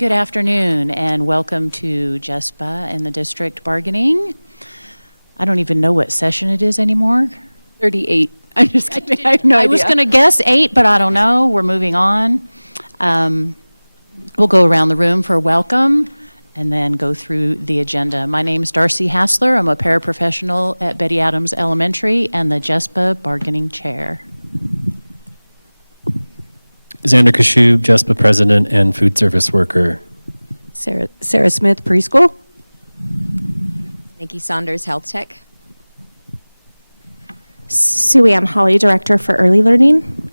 Good afternoon and welcome to JESPA and the district bargaining. I don't even know what session it is anymore. 38. I'm just kidding. I have no idea. I was going to guess 8, but I don't know. We're moving on. We'll go around the room for a welcome and then go through the agenda. My name is Darcy Hassler. I'm a paraprofessional at Betty Adams Elementary and the JESPA bargaining chair. Xander Kashub, JESPA president and food service worker. Sarah Smith, preschool. Nikki Saunders, health tech. Sue Ann Holly, Director for Early Learning.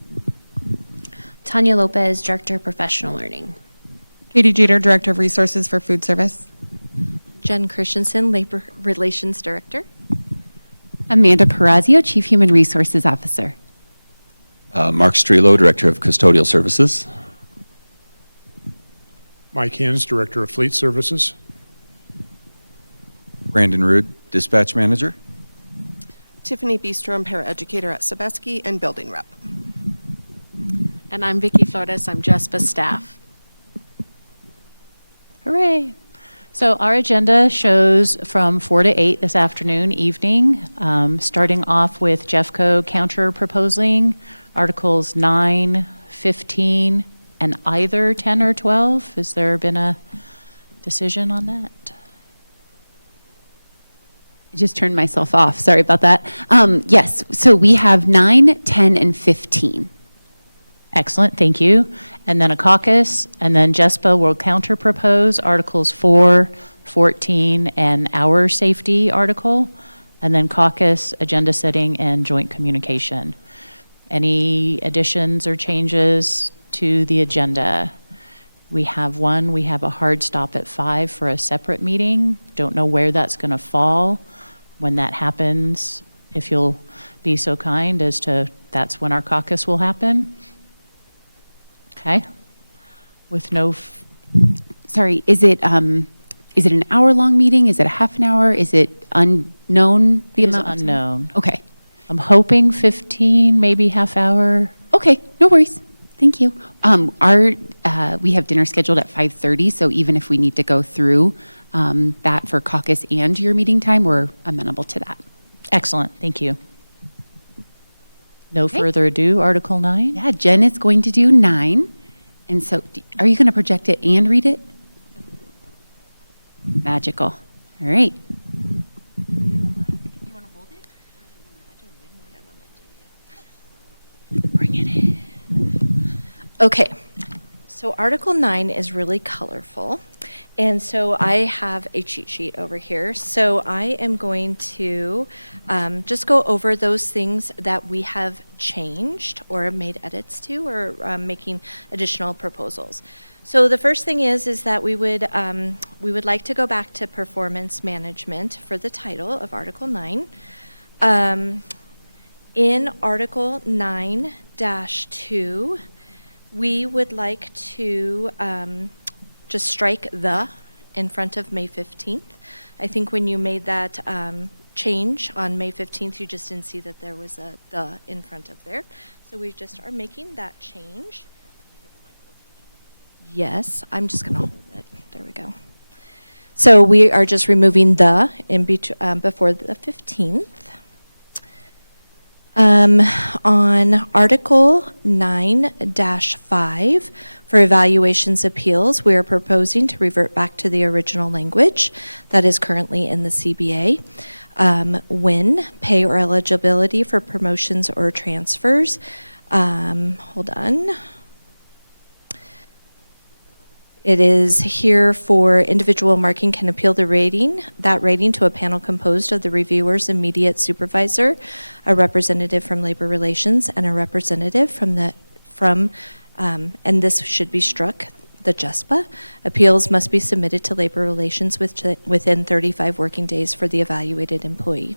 Tanya Lopez, Director of Professional Learning. Katie Jeter, Director of Resources for Food Service. Jen Christensen, Labor Relations Director. Amanda Perazio, Chief Human Resources Officer. Mark Strelo, Director of Custodial Services. Mike Hins, Director of Fleet Services. Brandon Rood, Dispatch Manager. Tiffany Beastrom, Paraeducator at Sobeski and Building Rep. And I'm Vicki Flores. I'm JESPA staff. Hooray. So our agenda shows from 4 to 8 this afternoon, evening, starting off with Jeffco counter proposing Articles 9, 15, and either 10 or 12. Has there been a decision on that? I just turned myself off. Sorry about that. Yes, so we have 9, 10, and 15. Excellent, thank you. And then a caucus, and then JESPA will counter propose Articles 4, 14, and our safety article, and then caucus, agenda setting, and joint communication. Any additions or changes to the agenda? We have a hard stop at 5 for a separate meeting. Don't know where that's going to fall. When that happens, if you'll be so kind as to, that's when our caucus will happen. Okay. With no... Sorry, is it an hour-long meeting? Is it a half an hour? Is it unknown? The amount is unknown. Okay. I'm hoping 15, maybe half hour. Okay, no worries. Thank you. We have dinner scheduled at 5:30, so even if we need to go through that for caucus and your meeting time, we're amenable to that. Excellent, thank you. No further ado, Article 9? Yeah, Jen is going to do 9. And so, are you going to project it and read it? Magical. All right. Bring it in. Okay, so Article 9 is really colorful. And so I have a cheat sheet over here. So I am going to just go over those things that we have changed or made edits to or making additional proposals. So the first thing is that we would like to go back to performance management for the title of Article 9. In Article 9-2, we would like to just strike the in front of May 15th. I think when you made that change on May 15th, you just didn't see that there was a the in front of there. So we just are making that change. Yes, I'm just going to hold it. There we go. So we are just removing the in before the 15th. On Article 9-5, for evaluations appeals, we are proposing to revert back to the original language that is currently in the CBA. When pay or eligibility for promotions or transfers. Hold on. It is here for individual marking can appeal that rating to a panel composed of the reviewer's immediate supervisor, a representative from Labor Relations, and a representative from and this should be struck, the JESPA. Appeals must be submitted to Labor Relations within 35 working days for the evaluated employee.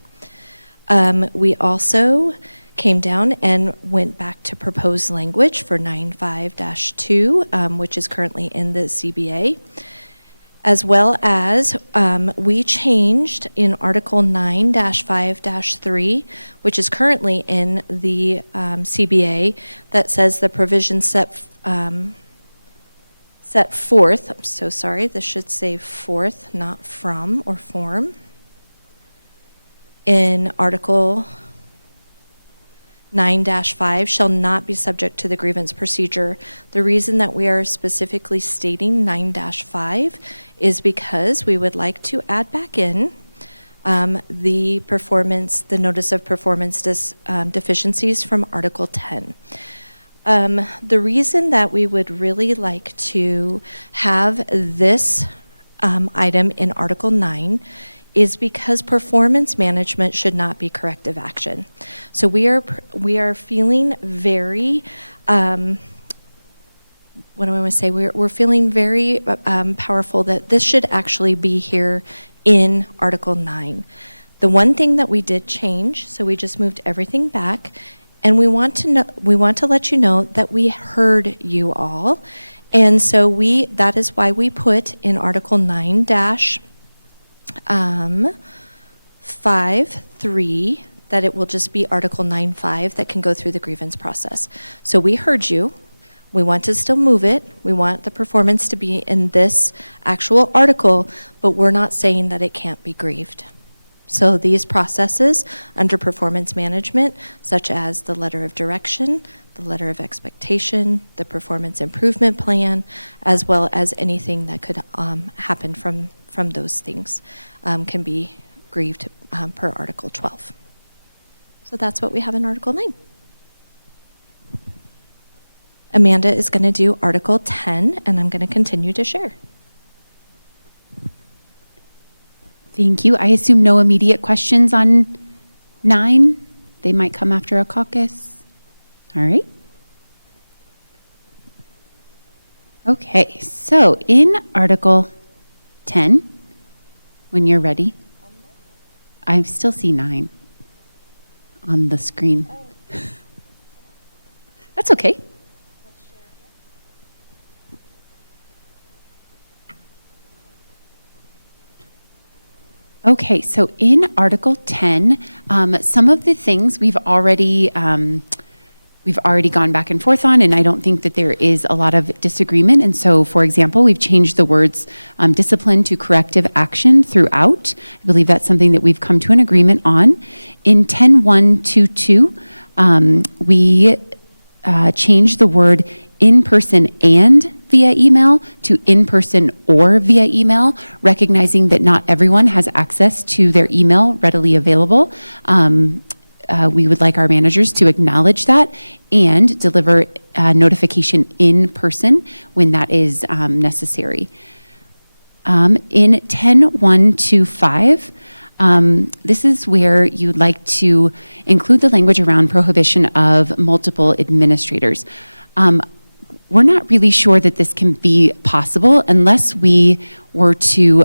We also came down and went back to proposed language for 9.5-2, which is currently in the CBA, as well as we changed in Article 9-5-3, which is currently in the CBA, that says the provisions set forth, I'm so sorry, this should say forth, not from or form, in Article 9-5 shall not be subject to the grievance procedure. The reason that we are specifically stating 9-5 is because we would like to add back in the notice of performance deficiencies from Article 10. The reason that we would really like to have this item in Article 9 is because performance management should not be corrective action. So we are feeling very, what do I want to say? We're feeling very powerful that this should actually be here in Article 9. The one thing that we did change, so we just moved everything back, and we want to let you know that we heard you all, and so that is why we put in Article 9-5(3) that it will just be Article 9-5 that can go through the grievance process. So we heard you. We want to still move it. We want the performance to be in this actual article, but we're not saying that it can't be grieved. So these processes under performance management, such as the letter of direction, the letter of expectation, the performance improvement plan, as well as anything that could happen from those things, can be grieved per Article 12. So that's what we have in Article 9. Amanda is going to do Article 10, and I'm going to continue to share. Thank you. I assume no immediate questions on 9? They might come after a caucus. All right. Okay, so in Article 10, when you're ready, I still see 9 on the screen. That's okay. Okay, so in Article 10, some of the things we've already gone back and forth on, and I don't think that there is a lot of disagreement. And so, for example, we've changed the words discipline to corrective action throughout. I believe that's something that we've come to an agreement on. In 10.122, we changed the word in person and via email to in-person or via email, recognizing that not everyone has access to their email readily available. We would like our managers to acknowledge that and deliver notification in person when that is necessary. In 10.125, this is where you'd like to include the language around prohibition of multiple administrators. We're not really sure that this can be possible unless we were to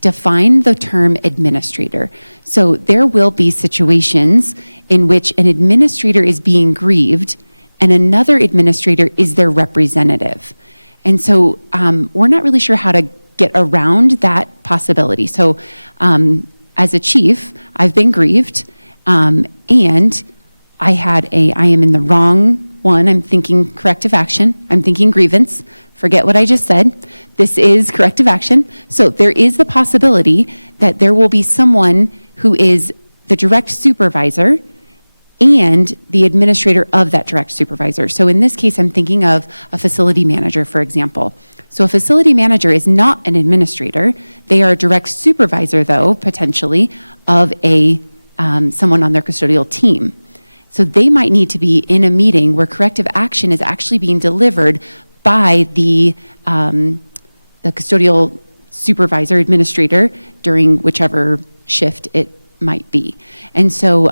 define the term administrator. So there will be situations in which an administrator is being grieved and another administrator is their representative. And so we're not really sure how to get around that possibility. So as a chief, I've been grieved and I am in the wrong one. I'm thinking corrective action. I'm thinking grievance. Forget what I just said. This is corrective action. So there is the possibility that there will be someone who is the direct supervisor and the administrator of that direct supervisor. So in this case, I'm thinking of a facility manager, for example. So a facility manager is not an administrator. They are a direct supervisor, though, potentially, of someone on their custodial team. So they might need to be in a meeting where corrective action is actually being delivered by the custodial supervisor, administrator, during whichever shift it might be. And so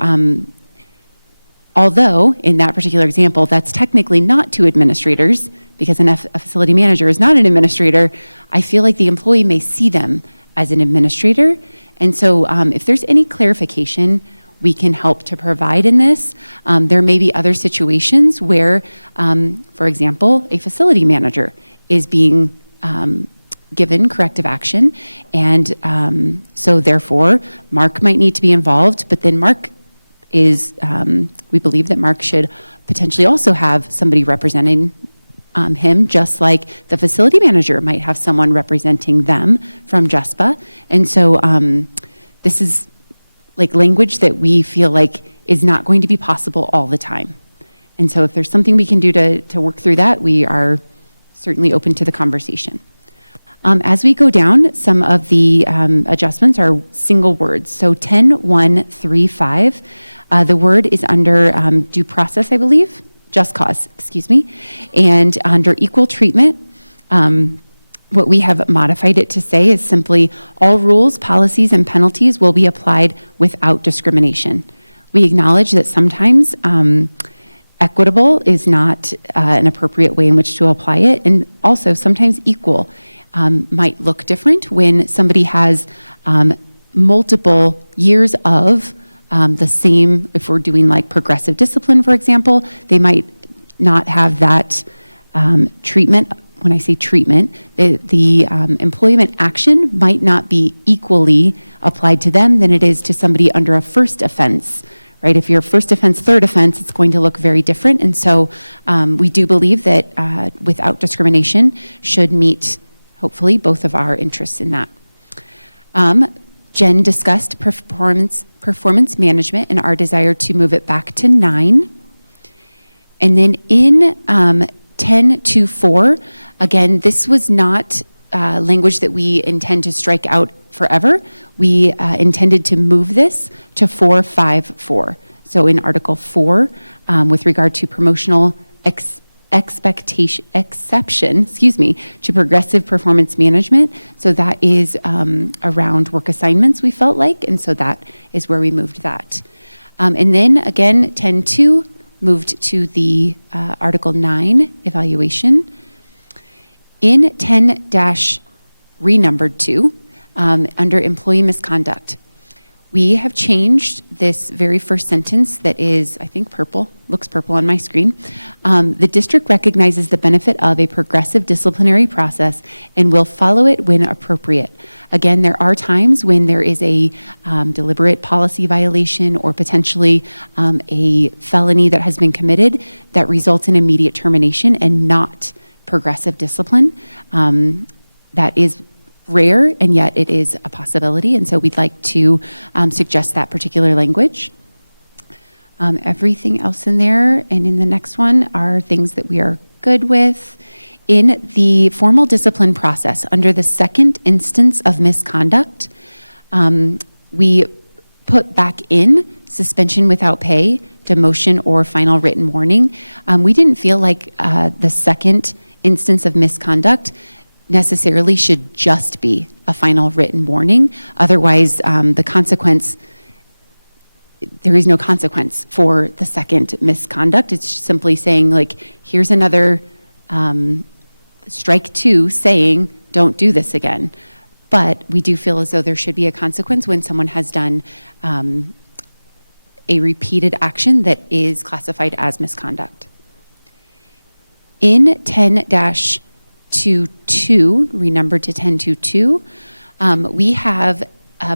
although in that particular example, that's technically not two administrators, because a facility manager is not an administrator, I feel like the employee may see them as an administrator. And so if there's any clarification we can help to provide in this. There may be other situations where, for example, a facility manager is being given corrective action, and so therefore Mark might need to be involved, but then Mark is, we believe that Mark should potentially also have somebody representing him, just like the facility manager might have someone representing them from JESPA. And so this is like language that we feel like is not going to be possible all the time. And so if there's something we can do to work through that, we are certainly open to the conversation. As we go down, some of the adjustments are single words. So 10.135, the word is under due process, I believe, just cause, excuse me. And under equal treatment, what we have modified it to say is simply all rules, policies, and penalties will be applied without discrimination. We acknowledge that sometimes equitable is not an appropriate way in which to apply it, and also sometimes equal might look different when somebody has multiple years of the same. If we're doing like progressive discipline, for example, they might not have that treatment. When I say treatment, the employment action might not be equally applied to them than it is to somebody under a first offense, right? If you're first offense, third offense, it's going to look very different. And so we do believe that without discrimination should meet, hopefully, both of our interests in that. Jen discussed performance management and our desire to move it back to 9. And then in 10.2.4, again, this was not language that we intend to strike out forever. We intended to move this to 4.5.4. So in Article 4, with regard to promotional exception, to progressive performance management. So that is around work assignments, we felt like, and so that is where we moved that. And then again, 10.2 moved to the Article 9 evaluation. In 10-renumbered 2, under employee misconduct, we have changed this very first sentence that is, I think, purple, looks purple on my screen. The district recognizes the benefit of a progressive disciplinary process and will follow it when appropriate. Again, there are times when there is a deliberate policy violation or potentially a felony that has been committed that results in immediate termination and not progressive discipline. That is rare, and yet it is a possibility, and so we'd like to suggest that particular language. Everything else in there and in the next one are things that we are good with. In the formal discipline process, under the second instance of misconduct, we put back in suspension without pay, demotion, or final written warning. We didn't feel like the second instance of misconduct necessarily should just be a final written warning. Otherwise, the consequence, there is no consequence for the second misconduct. It's simply saying, like, here's another strike 2 saying, don't do this again. But we do feel as though there should be a consequence when someone has done a repeated action that is classified as misconduct. In 10-2.2, renumbered to 10.2.2, we have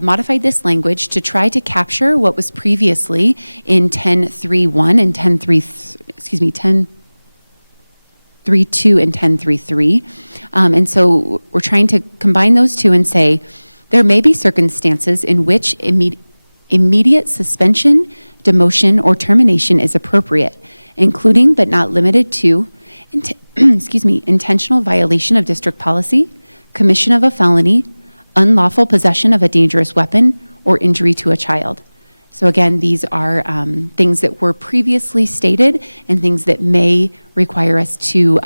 modified this language to try to capture what was previously in 10.3.1 and 10.3.2 and 10.3.3. And so we're trying to combine those two and say there may be circumstances in which immediate suspension, demotion, or termination is appropriate, including but not limited to intentional violation of district policy, commission of a felony, unlawful possession of a dangerous weapon, or injury to a child. So again, these are things that were previously stated and things that may require us to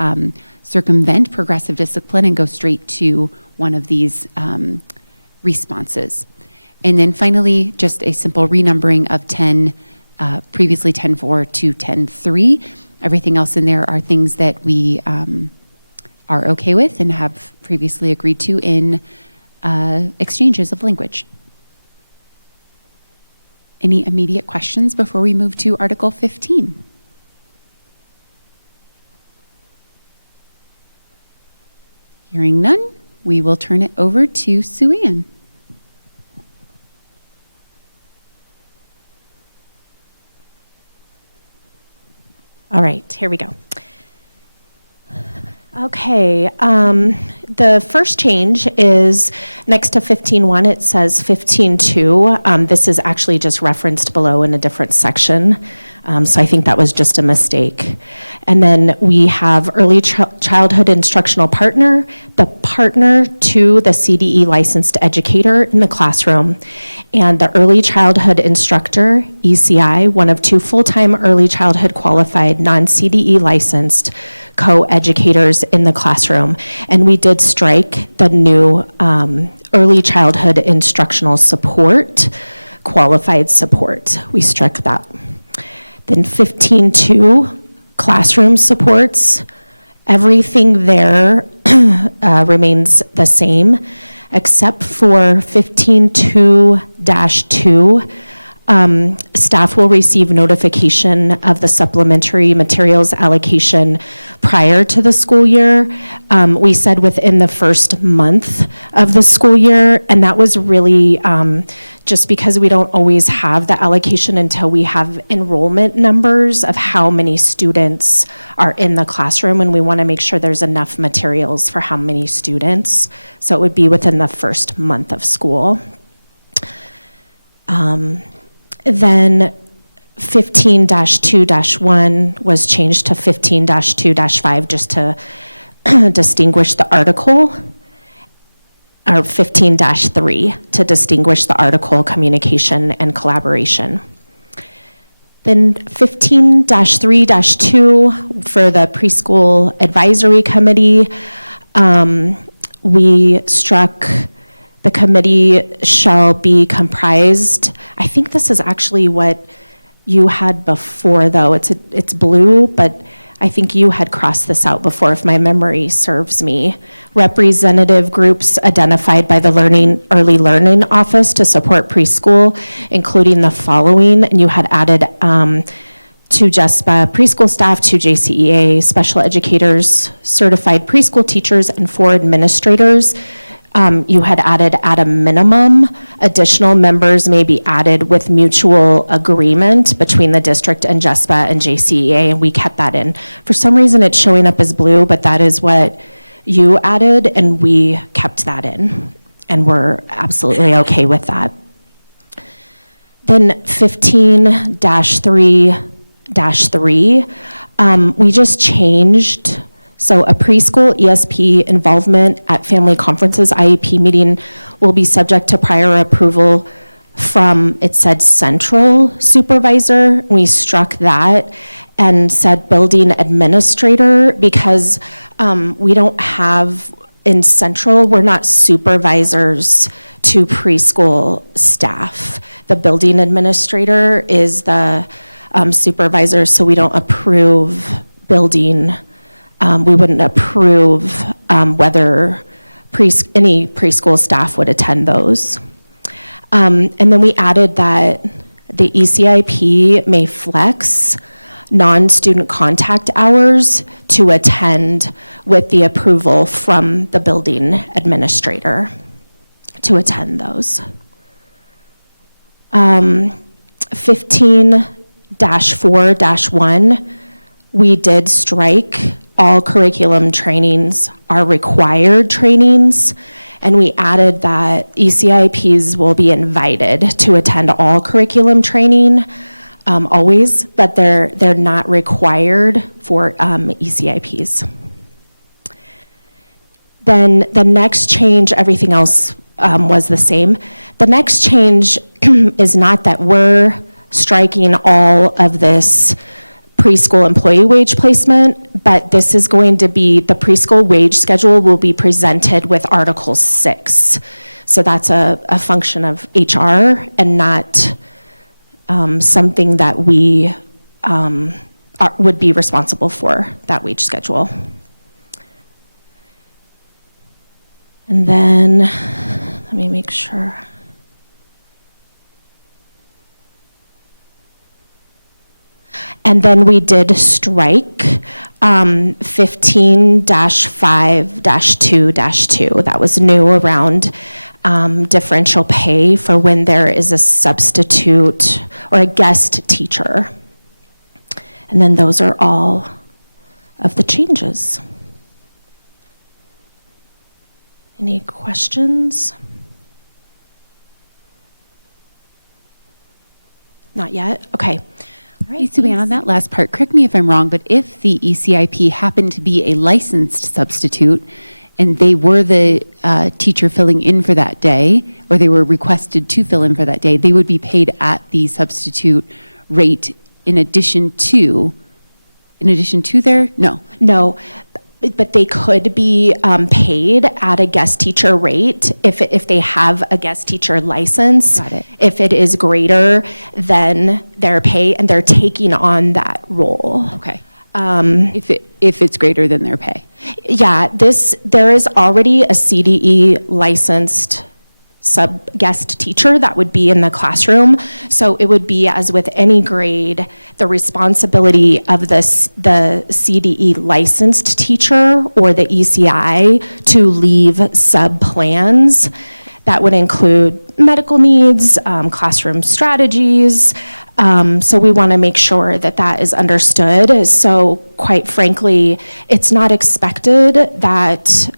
circumvent progressive discipline and go straight to one of these responses. And then finally, just a simple renumbering of previously 10.4 to 10.3. Everything else in there are things that we are okay with and have previously agreed to in exchanges of language. Any immediate questions before we move to Article 15? Hearing none, we will turn it over to Sue Ann. All right, here we go. Okay, the first change is next to 15.1, it says 15.2. This is actually just referenced below in a different section, so I think that was just a mistake. And then we have early childhood instructional partner, the partner to the CDE licensed educator in the classroom, and the early childhood instructor, ECI, one of 2 full-time early childhood qualified non-CDE licensed co-educators in the classroom. And we did strike the new early childhood instructional support, qualified support. We struck that. Then 15.2, classroom supports. Everything there remains the same, except for 15.2-2. Staff will receive notification of the supplementary materials allocation prior to the school year. We said within the first month of the school year, and that was really just because we don't always have the allocation until we have enrollment numbers of how many students are in the classroom, and we want to make sure there's enough materials for how many students. So it would be within the first month of school. Then 15-2-1 was changed to 15-2-5 just to distinguish the article, or 15-3 to distinguish the article communication and collaboration. Then 15-3-2 for the preschool advisory committee, we struck the committee shall be comprised. I think this is actually what you had before, though. It's blue, but I think you had crossed this out before, if my memory serves me. Representative groups identified by the Early Learning Office to support preschool, including the following, and you had added to JESPA, preschool staff, to JCEA, special educators, certified preschool teachers, and 4 administrators. You had added at a minimum, additional members may be added with mutual agreement between the district and JESPA and JCEA, and we kept that in. For some reason, it's showing up as blue, but that is what you added, and we kept that in, and we're absolutely okay with that. Then 15-3-3, we just changed. So a preschool ESP involvement at family conferences IEP meeting will be subject to prior approval from, it said central supervisor. We struck that and said building administrator because we don't have, in central, we're not supervisors to preschool staff. The building administrator is the supervisor, so we don't approve building. We wouldn't approve whether any preschool staff would attend those. And then we added that the ECIP may flex non-student contact hours to attend with the approval from the building administrator to attend those. 15-4-1, we did strike all curriculum trainings are required trainings, and we added that ECIPs will be invited to attend all curriculum training always, but they're not required for ECIPs. Then the next change, everything else was the same. The next change is not that we're striking all of this preschool employee wage placement, but this is going to be, the preschool wage schedule will be presented with Article 6. So that's a function of HR and not something that we would be responsible for, that wage schedule. And then, let me make sure. And then we did strike 15-5-2-2. That was new around differential pay for when there is a substitute or a guest teacher. And then those are all of the changes. Any questions? Not yet? Okay. All right. Hey, Sue-Ann, on that last part, correct me if I'm wrong, but if the ECIP happened to be a licensed substitute and they were the teacher filling in for that day, or they were requested to fill in for that day, they would be paid at the substitute rate in addition to their, no. No, but they could be paid at a guest teacher rate if they have a guest teacher license. Got it. If it is greater than their pay and they're taking on that role. Okay. If it's greater than their pay. Yeah, there is already a CDE licensed guest teacher that would be in the classroom. So it would be, as with any grade, the responsibility of the CDE licensed teacher or the ECI to leave sub-plans. That would include medical needs, classroom strategies. So we want to make sure that that is understood. So quite frankly, it's not expected that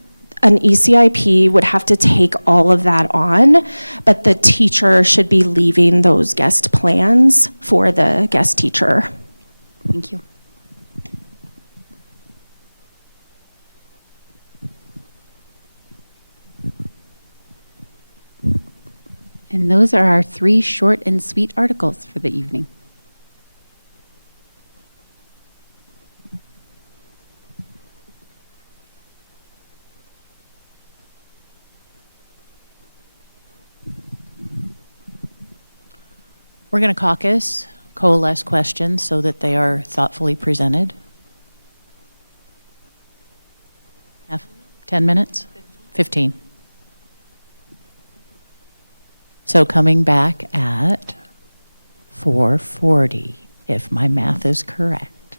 an ECIP would have to take all of that on, but the teacher should be leaving those guest plans for the guest teacher. Thank you. And those are our 3 short and sweet articles for the evening. We're going to caucus, coalesce questions so that they are thoughtfully presented. 10 minutes? 15. So coming back at 4:40, if my math is correct.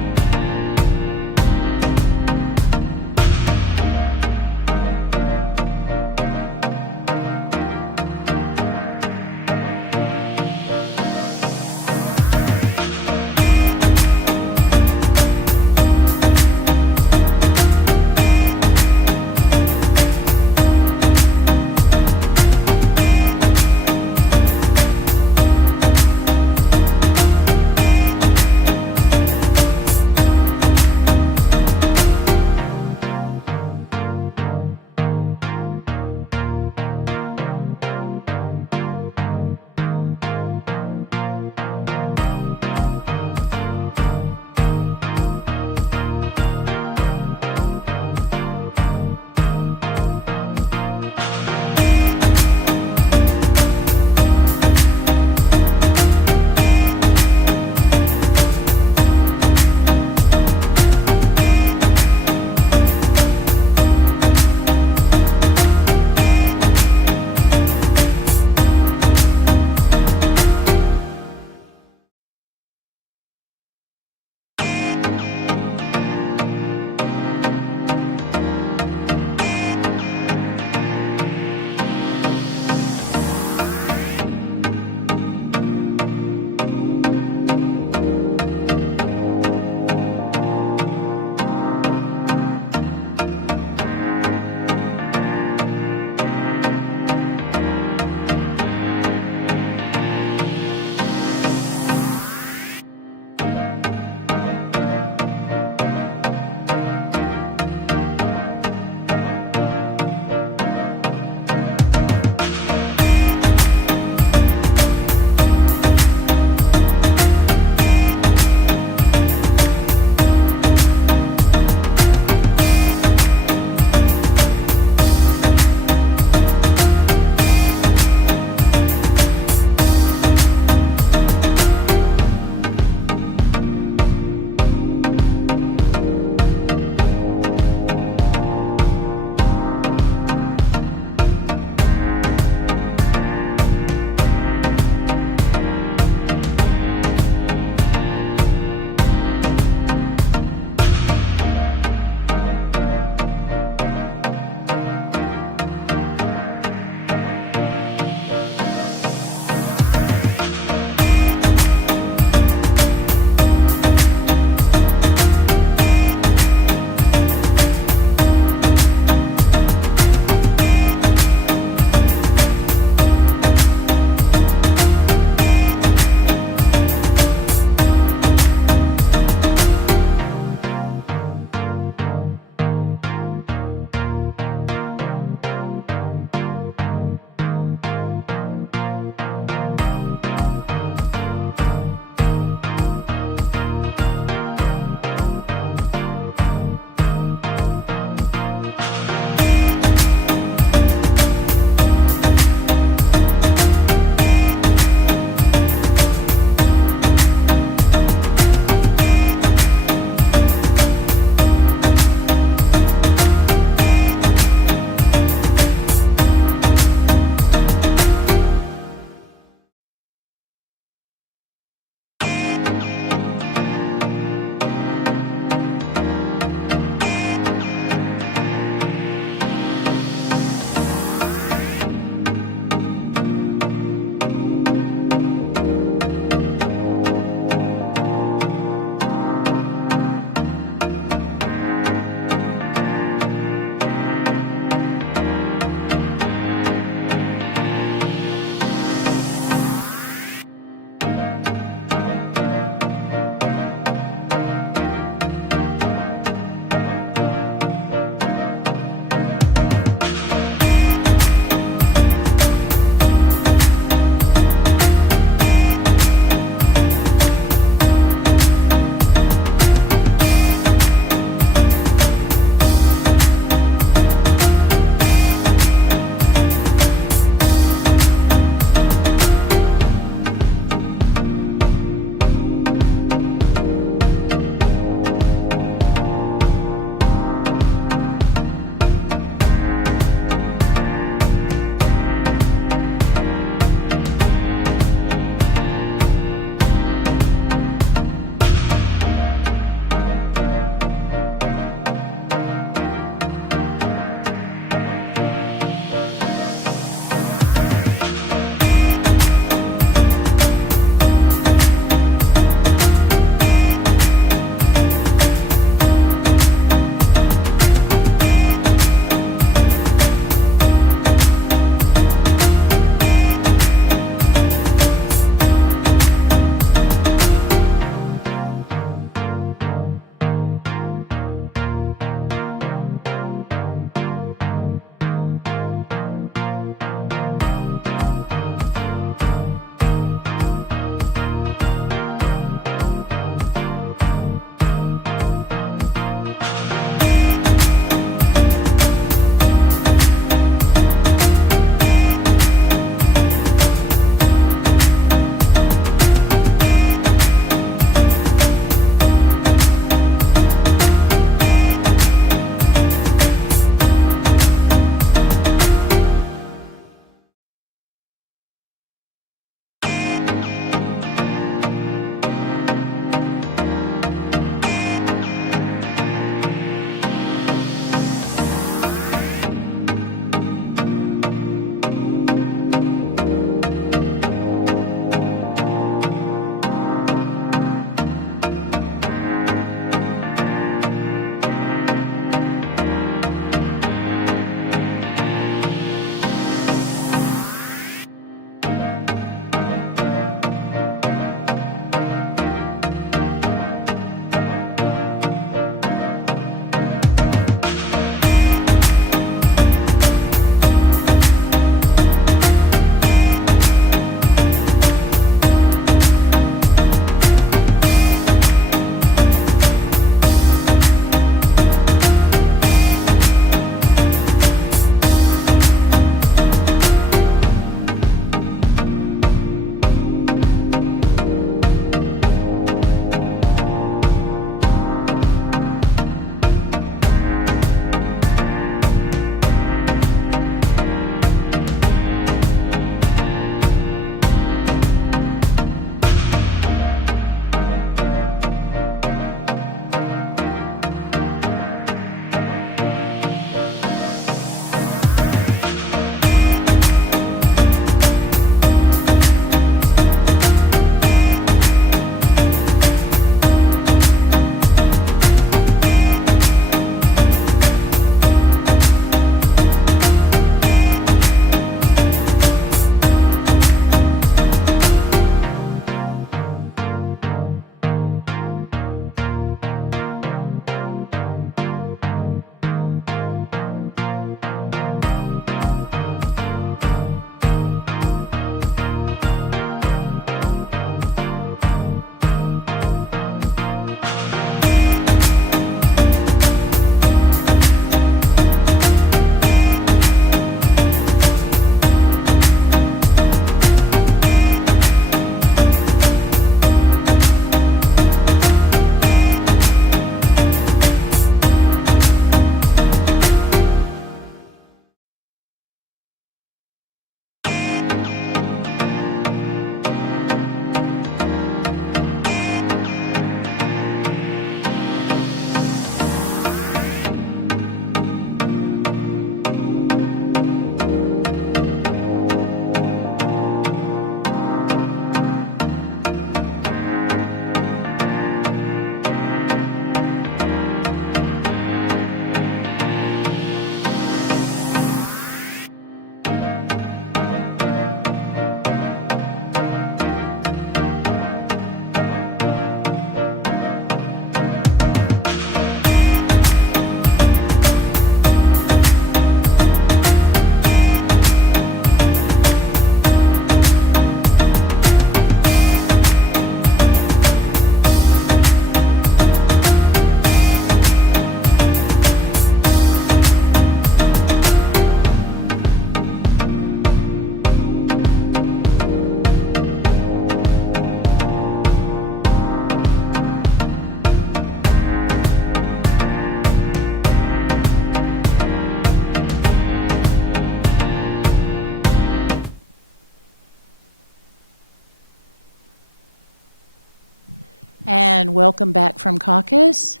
And welcome back from caucus.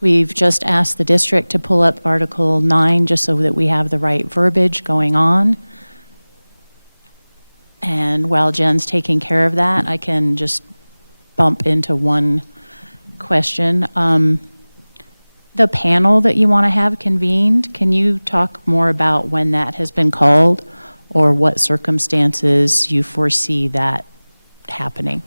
We've just asked the district to pull up Article 9 just so that we have the right verbiage going on. And while Jen's taking care of that, I can just bump into one question. The panel that you want to have convened, can you talk more about when that has been called or what circumstances you foresee that happening?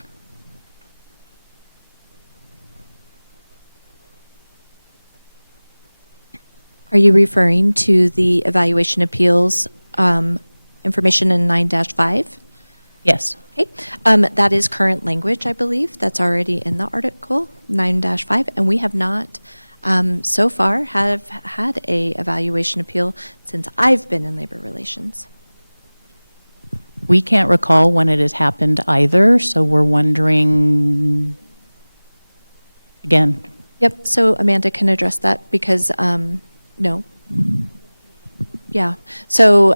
Are you referring to the evaluation appeals information in 9-5? Yes. Okay, that is current language, I believe, that's already in the article, 9-5, and we have not so far have had a evaluation appeal since I've been in labor relations. We can't recall when it has happened either, so we're wondering, again. Yep, so Amanda can address that because, no. Yeah, so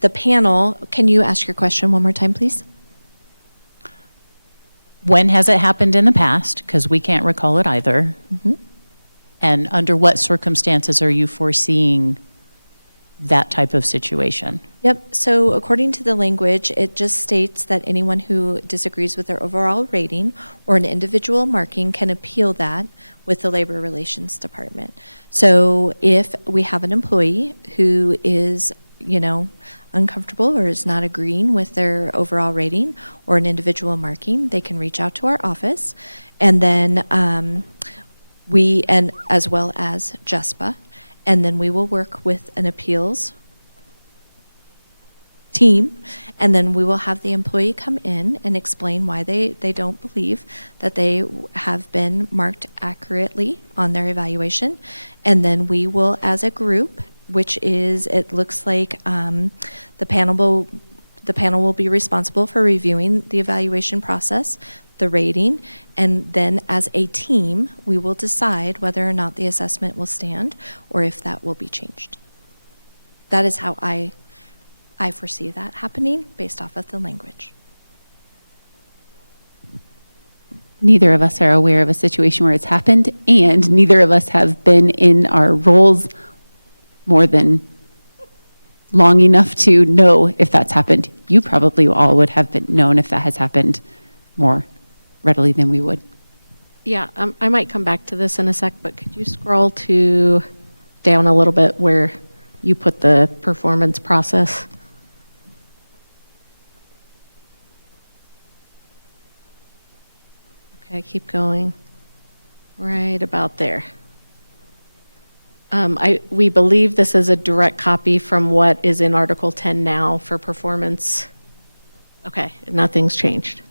the panel, can you ask your question one more time, please? When has it happened in the past? Because we can't recall it either. Mhm. And under what circumstances are you foreseeing that type of situation? Yep, so according to the language, it just states that anyone who disagrees with their overall rating or an individual marking can appeal that with the Labor Relations Department. So if we have an employee who is, uncomfortable or is not agreeing with their overall rating or an individual marking, they can reach out to our office. And then and as well as JESPA, and then we will work with an appeals team, and then we will have the employee come in and explain why they don't believe that they have been marked accurately on their evaluation. And then we will, as a group, which is, it looks like the panel will be responsible for reviewing the evaluation process, the rating, and then as a team, we will decide whether or not the assessment will stand or if that will be changed. That is how I foresee that happening based off of the language. Neither of us are aware of a situation where it's happened, and neither of us have been in our roles more than long enough to know if that's happened. You probably all would have known if that has happened more readily than we would. Yeah, I might come back to this in a sec, but could you scroll down a little bit where you put the performance process? Okay, keep going. Right about there. We believe this is a direct copy from what is in Article 10 now for performance. Okay, nothing's changed.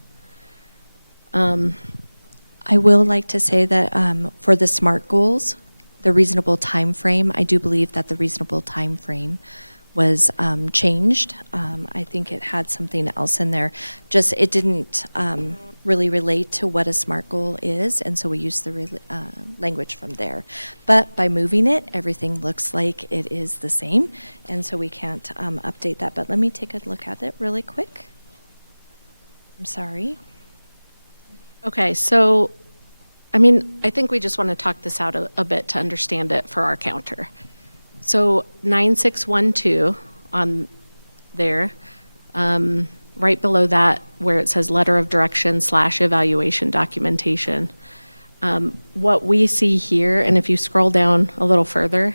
I will like to say that for the SMART goals, the reasonable time frame, I do believe that the reasonable time frame was changed. I think it had something else in there. Just it didn't really relate to what a SMART goal is, and so we used the language from there. But by moving it, everything looks like it is the same, and so we can't update that. But let me take a look at it really quick. I'm sorry. Okay, so, I think we just want to talk this out a bit to understand it for our counter. So 9612 on there, right below that where it says letter of direction / evaluation documentation. What we see here, and if you scroll down a little further,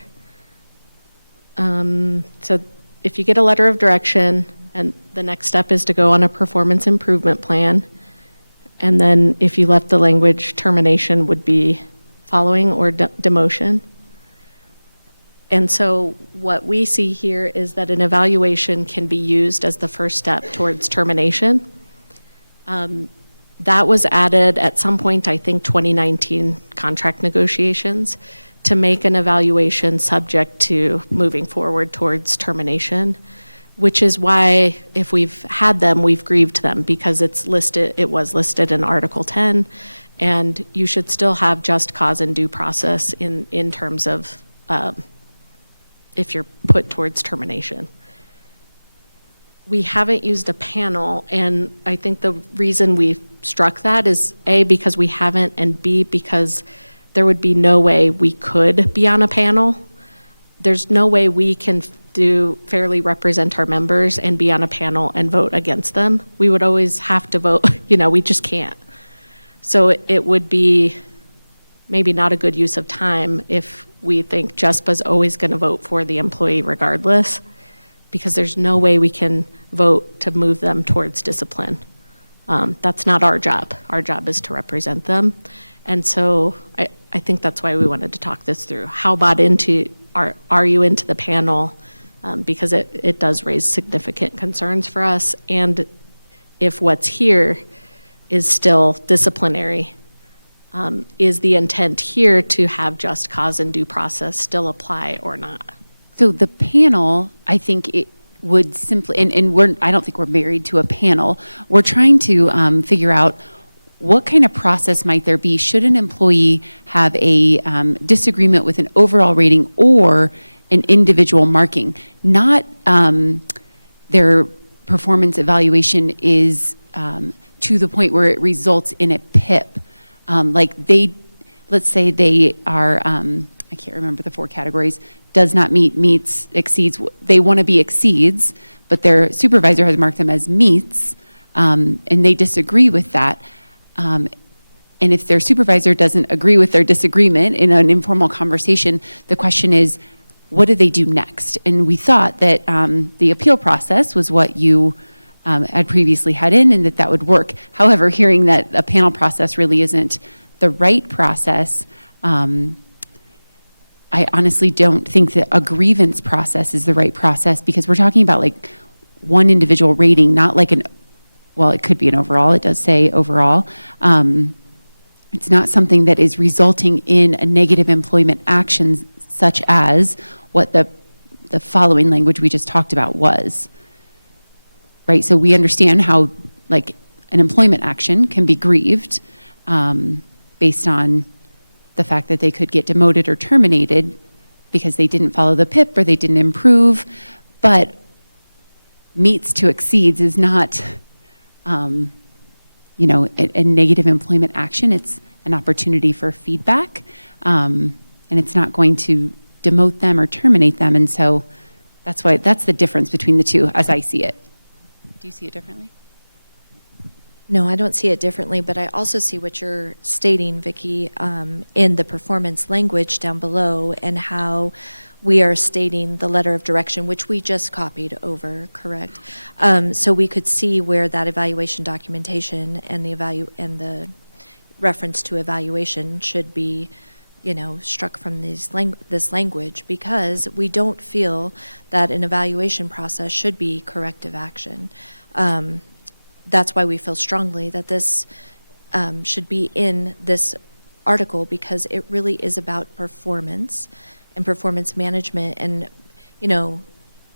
so if you get a letter of direction and the next step is to go on a performance improvement plan, and then if you left the language, termination would be following or demotion. And so what we see here is that an evaluation can be used as the first step towards termination. That was added at some point, I think 2019 contract negotiations, to make an evaluation subject to moving forward towards termination, which is why if we've had them, we've grieved them because it was listed in Article 10, and you should still have just cause and due process in terms of if you're put towards termination. We haven't used a panel, and I think the reason we've struck that is A, because we haven't, and B, because there would be no way we could be on a panel. There's no way we can fairly represent our members and be on a panel and vote against them. We would always have to vote, we just can't. So it would be maybe not a good use of time if we think JESPA's always going to vote for the employee regardless, because there's no way we can vote to move them towards discipline. That's not our job. Our job is to represent them. And so I think that's why we wanted to talk this through. How bought into are you into the panel? Because it does raise significant concerns for us. And if what's here is still disciplinary, is the intent here to have just cause and due process still apply or not? So the panel, I think it would simply, and I don't think we're married to a panel. We're trying to figure out what kind of process might there be should an employee have a disagreement with an overall rating or an individual marking. Not their performance evaluation is to the point where it results in a PIP. Let's say they are, I can't remember the 4 categories, does not meet, meets, exceeds. They want to be exceeds, but their supervisor has marked them as meets, and they disagree with that. And if their supervisor doesn't agree with their disagreement in an informal conversation, the question is, what do they do next? And we thought that the appeal process was what you had previously had in, and that would work. However, hearing that a panel process really isn't the right process, I honestly don't think that a grievance process is the right process, because we're talking about like one individual rating, not like well, it could be an overall. It does say overall. It's not something that is resulting in a negative employment action, such as what the following language we just talked about was. Right, so we understand how like an employment action can be grieved based on the fact that they could get demoted or terminated because they didn't follow the PIP or they didn't improve, but meets to exceeds is not, a negative employment action. It's an opportunity for feedback, and it's not going to demote them or terminate them. And so that's the difference between the two as I see it. Do you see it differently? No, I don't see it differently, but I also see what you're stating, Vicki, in the performance language down below, and how we are stating the letter of direction, which we just copied over, correct? So we could see where that evaluation documentation and the reference to evaluation should be, struck from this language, because we don't feel that an evaluation process should be corrective action. That's why we feel strongly that this should be in this article, because it really is about performance and performance management and,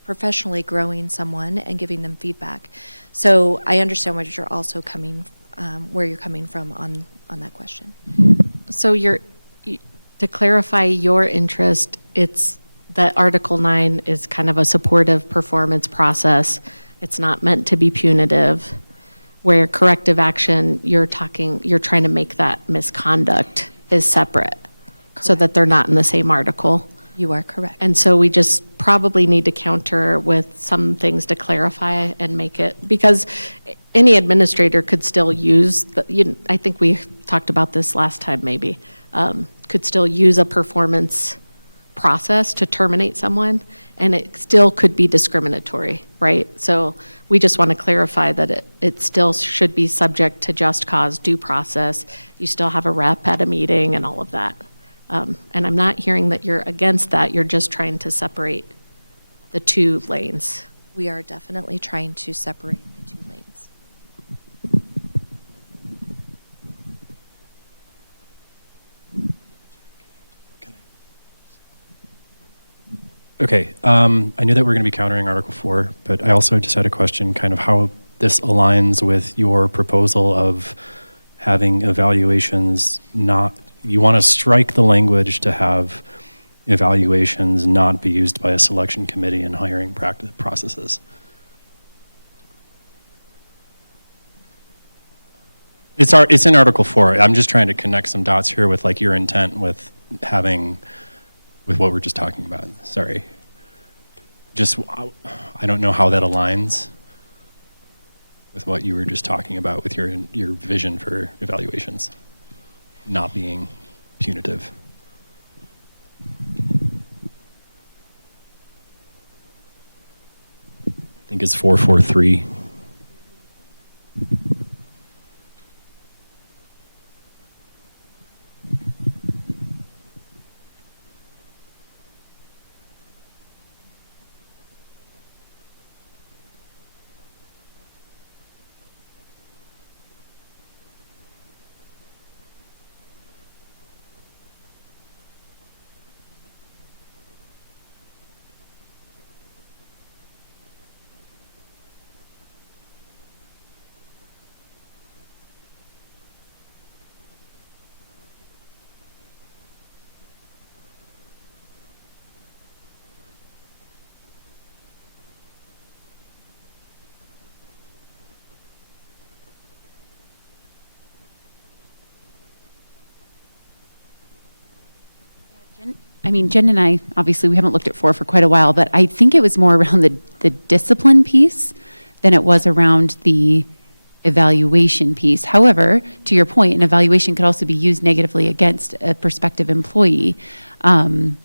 professionally growing someone and giving them feedback. So I understand where you're also where you're coming from on that question. So to clarify your interest, it's that Article 9 is kind of a supportive performance process. It's not meant to be punitive. Where corrective action, you're trying to make that misconduct is separate, so that they're not in the same article. You are correct. And so we just probably need to counter with some things to clarify and make it, because any administrator could still use, I think we talked about this last time maybe, could still use a performance process to terminate someone, and it still could be discriminatory, right? So we just want to clarify that it still should be subject to just cause, due process. You still have a rep at a meeting and all of that. And I'm not hearing that you're against that. You're just trying to separate the 2 lanes. We are definitely trying to separate the 2 lanes. Okay, I knew that we're going to be countering Article 4, but I also just had a question, kind of how this aligns with your proposal of having evaluations you want to strike the language to have evaluations not be used by a selection committee in hiring processes. It's in Article 4. I'm just trying to connect some dots here with like your intent with with what we're just talking about. Sorry. Just, I don't know how that aligns with what you were just talking about with your vision for evaluations not being punitive. I think it's 443. Jen and I, obviously, we haven't looked at 4 for quite a while, but I think it was more around the discipline piece than it was around the evaluation piece. However, to your point, an evaluation could also be used negatively against a prospective employee. So,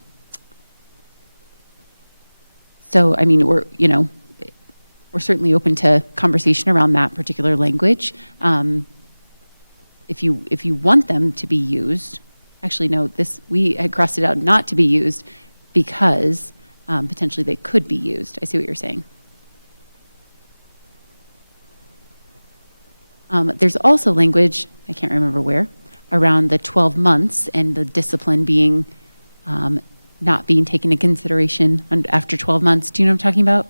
we're certainly open to conversation around that particular language. If you want them to be used, actually, no, we had crossed it out not to be used because potentially they could be used. I see what you're saying. There's also language, I can't remember where, around the 12 months and the discipline being not being taken into consideration after 12 months. Do you know what I'm talking about?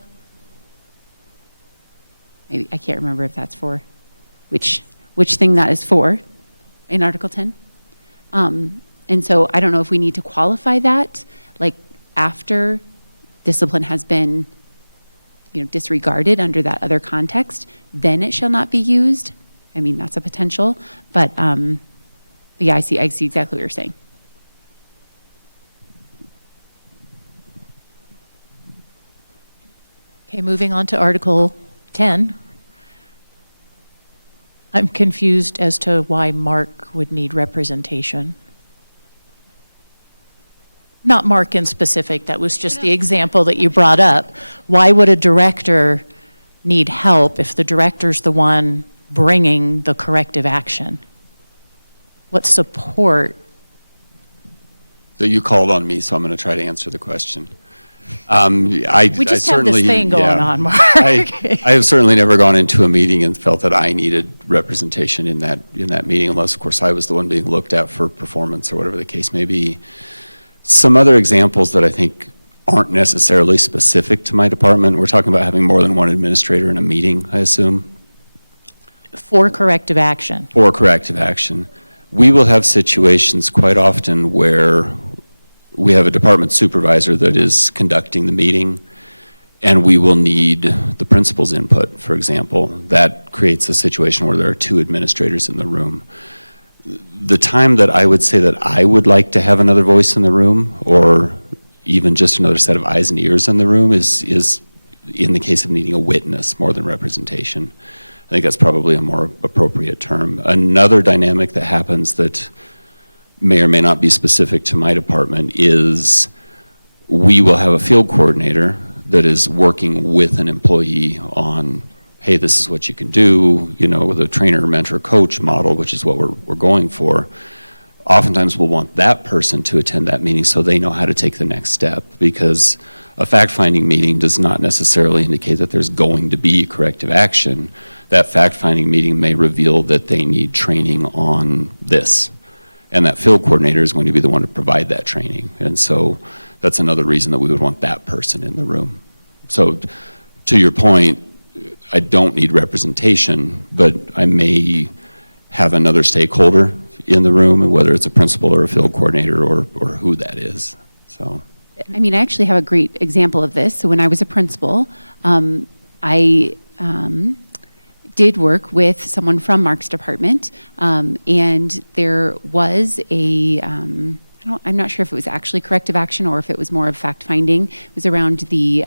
Maybe, I can't remember if that's for which thing that is for in Article 10. And so I don't know if we need to qualify that, like after discipline has been, disregarded under that other context, then it shall not be used. That's a potential, but yeah, I see exactly what you're saying. Okay, moving on to Article 10. I'm confused as to why Mark would need representation. Not Mark in specific, that was just the example that you brought up. Why would a director need help if the director's the one bringing the corrective action? What support? So you called on me, so I'm going to try to answer the question. We just have this thing going on, Mark. I have certainly never gone into a meeting and felt that I needed representation in that meeting, unless, of course, I was the one being looked at for performance or whatever the case may be. Some other examples that I think aren't necessarily specific to my department. We're talking about having more than one administrator in a meeting, I assume. For corrective action. For corrective action. We will have situations quite often where we have a department supervisor that is conducting the meeting, and we will need the principal's input, for example. That creates a situation where there are 2 administrators in the room. The time that I would say that I would like to have another voice in the room, or even just another set of eyes and ears in the room, is in the case of needing a witness more than representation. I think that's probably a more appropriate term. Another dynamic that happens that may or may not be specific to my department is we will have a field coordinator that is working with an employee on, hey, this is what you can do, with a trainer, mentor, coach model, which is what we're going for. Oftentimes we'll want that person to attend that meeting so they know how to take the next step, because a fact-finding meeting does not necessarily indicate that there's going to be corrective action. That fact-finding meeting may reveal that they need training on this, and that field coordinator is going to be the one to provide that training. And so that's another reason that we would want that person in the room. So to your point, I don't need representation, but I may have another stakeholder in the room, whether it's a principal or a field coordinator or who that is. So, I actually have a great example of this. So when I was a principal, I did work with someone from Mark's department, and there was I'm not sure if it was actually corrective action or if it was more of fact-finding. It was around the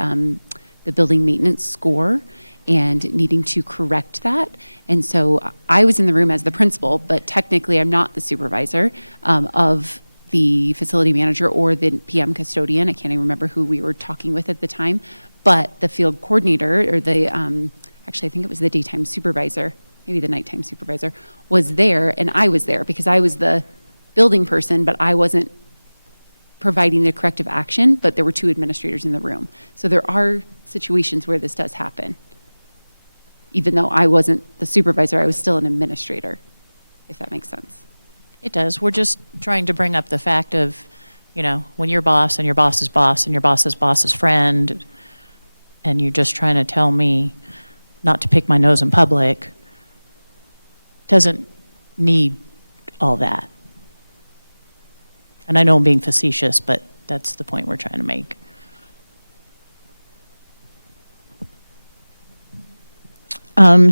building maintenance score and needing to correct that. And so I was in the room as the principal, but technically I'm not the supervisor of the facility manager or the PM custodian. I can't even remember who we were talking with at the time. But the field coordinator, or actually I think it was the daytime supervisor, maybe the nighttime supervisor, was there, and I was there because I was the building person, but I wasn't providing the corrective action, but there were two administrators in the room. So there are situations where this does happen. Even though I wasn't the supervisor, I was still an administrator, if that makes sense. It does. We're just trying to bring up the fact of, when your boss and your boss's boss and your boss's boss's friend, and you're just trying to tell me not to pick my nose in public, doesn't need all that. And I know I'm being facetious, but that's the point we're trying to make.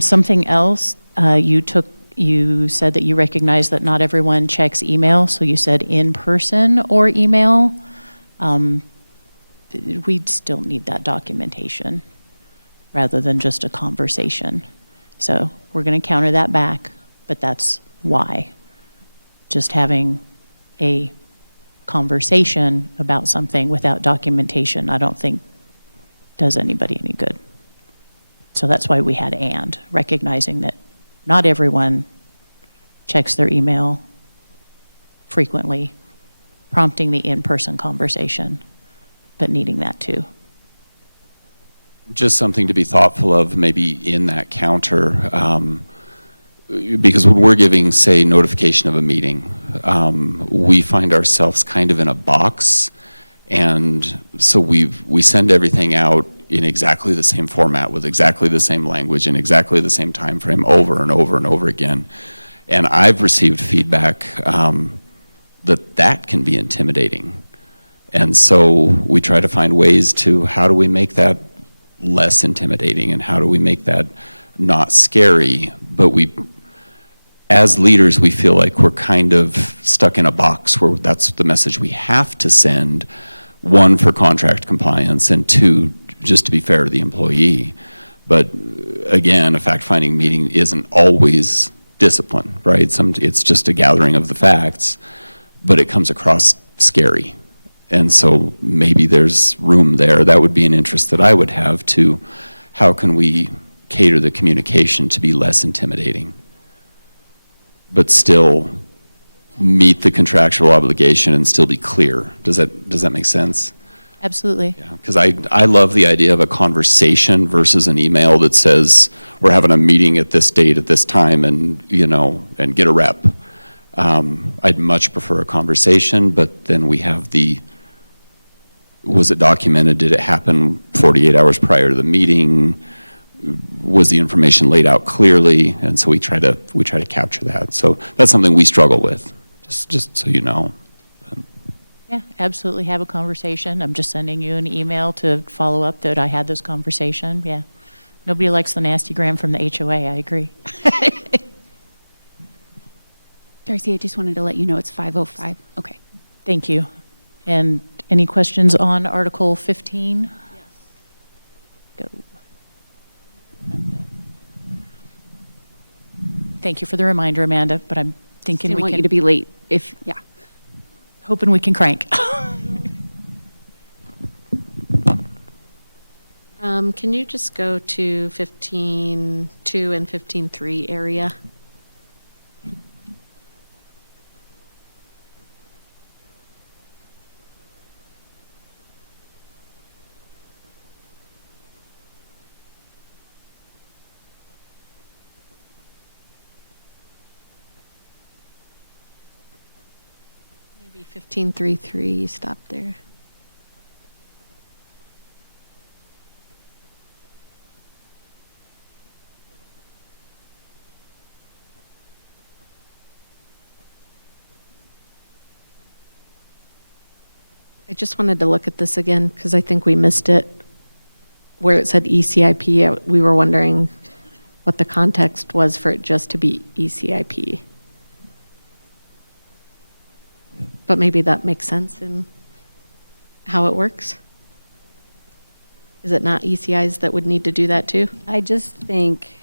Something else, you said that you recognize that not everyone checks email, so you said in person or email. We'd still need that documentation rather than just a conversation. So we're going to counter that back, but that's why. Just having a conversation about something without documentation, I don't think does anybody any good. So that's why we had and, recognizing that not everyone checks their email frequently, prompting the in-person conversation, but needing that too. Just something to be thoughtful of maybe in that counter, because when we're giving, say, notification of a meeting, we find ourselves kind of in a box, and so we send everything out in exactly the same format with exactly the same language and exactly the same time frame over and over and over again. And I've received feedback that can be intimidating. And so we try to find ways to, how do we make that less intimidating and how do we make that not scary, but as leaders, we feel like we're kind of stuck in a box where that's the message we have to send, one, for contract compliance, and two, just to be fair to the employee. But again, a fact-finding meeting isn't always discipline, right? It's just a gathering of the facts, but it comes across scary. And so maybe there's room there. That would be an interest that I would have to, how can we cater the communication to be less intimidating, but still meet the contractual obligation and still be clear? Does that make sense? Absolutely. Yeah, because I love the idea of a conversation versus an email that says, we're having a meeting at this date at this time and get a rep. I'd much prefer a conversation, but then we have was it documented? Did it happen 48 hours prior to the meeting? Was the information laid out clearly? And so we try to capture that. So that's something we struggle with, just so you know. Yeah, absolutely. Have a conversation. I'm just sending you an email to follow up that I had this conversation. Yeah. Nobody likes the nasty gram from the HOA. I agree. Darcy, I just wanted to let you know it's 5:05. Okay. Thank you. And any questions on Article 15? Yes. Go. Thank you for the reminder, Amanda, but I'm thinking Didn't we want can. you to be late. Hoping we can crank. Can you just go to 15.2 and 15.3 area? Maybe 15.3.3, stop there. I just wanted to look at this again because I think we missed it. Where it said ECIP, we were wondering what the context was for it just to be ECIP. But maybe that makes sense in how it works? Is it not ECIs that would need to do that too? I just think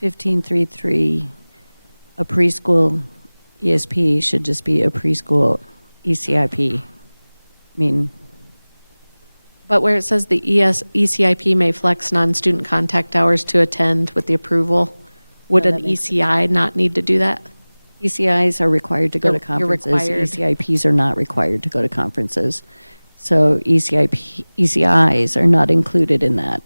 1533, a preschool ESP should just be a preschool ECIP. I mean, But where it says the ECIP may flex non-student contact hours to attend with the approval, would No, an that makes ECI not need to do that? ECIs are required to go to You're conferences. required. ECIPs are not required to go to conferences. So ECIs are not included in that.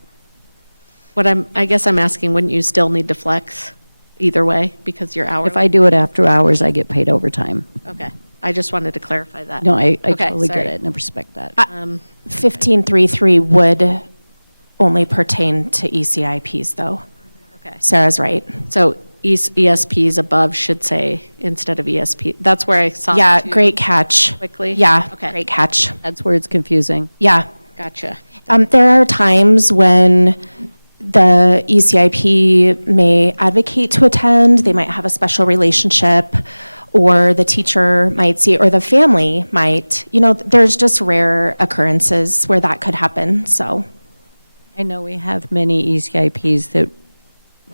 I guess I'm asking, wouldn't you still need to flex either way because your hour? If I do it after hours, I get paid overtime. Okay, I just wanted to clarify that. No, I Okay, totally get sorry. it and I respect that. 1533 would only pertain to ECIPs, though. Okay. Sarah's right. So ESPs above should say instead of ESP. That's where I saw. Yeah, it too. great catch. Quickly? Yeah, Okay. great catch. That's where it's confusing. Yeah. Gotcha. There are times when the ECIP may advocate to attend, they might have a special relationship, or the teacher might see, or the family might, there's just rare occurrences where that could happen, so. I know we have many ECIPs that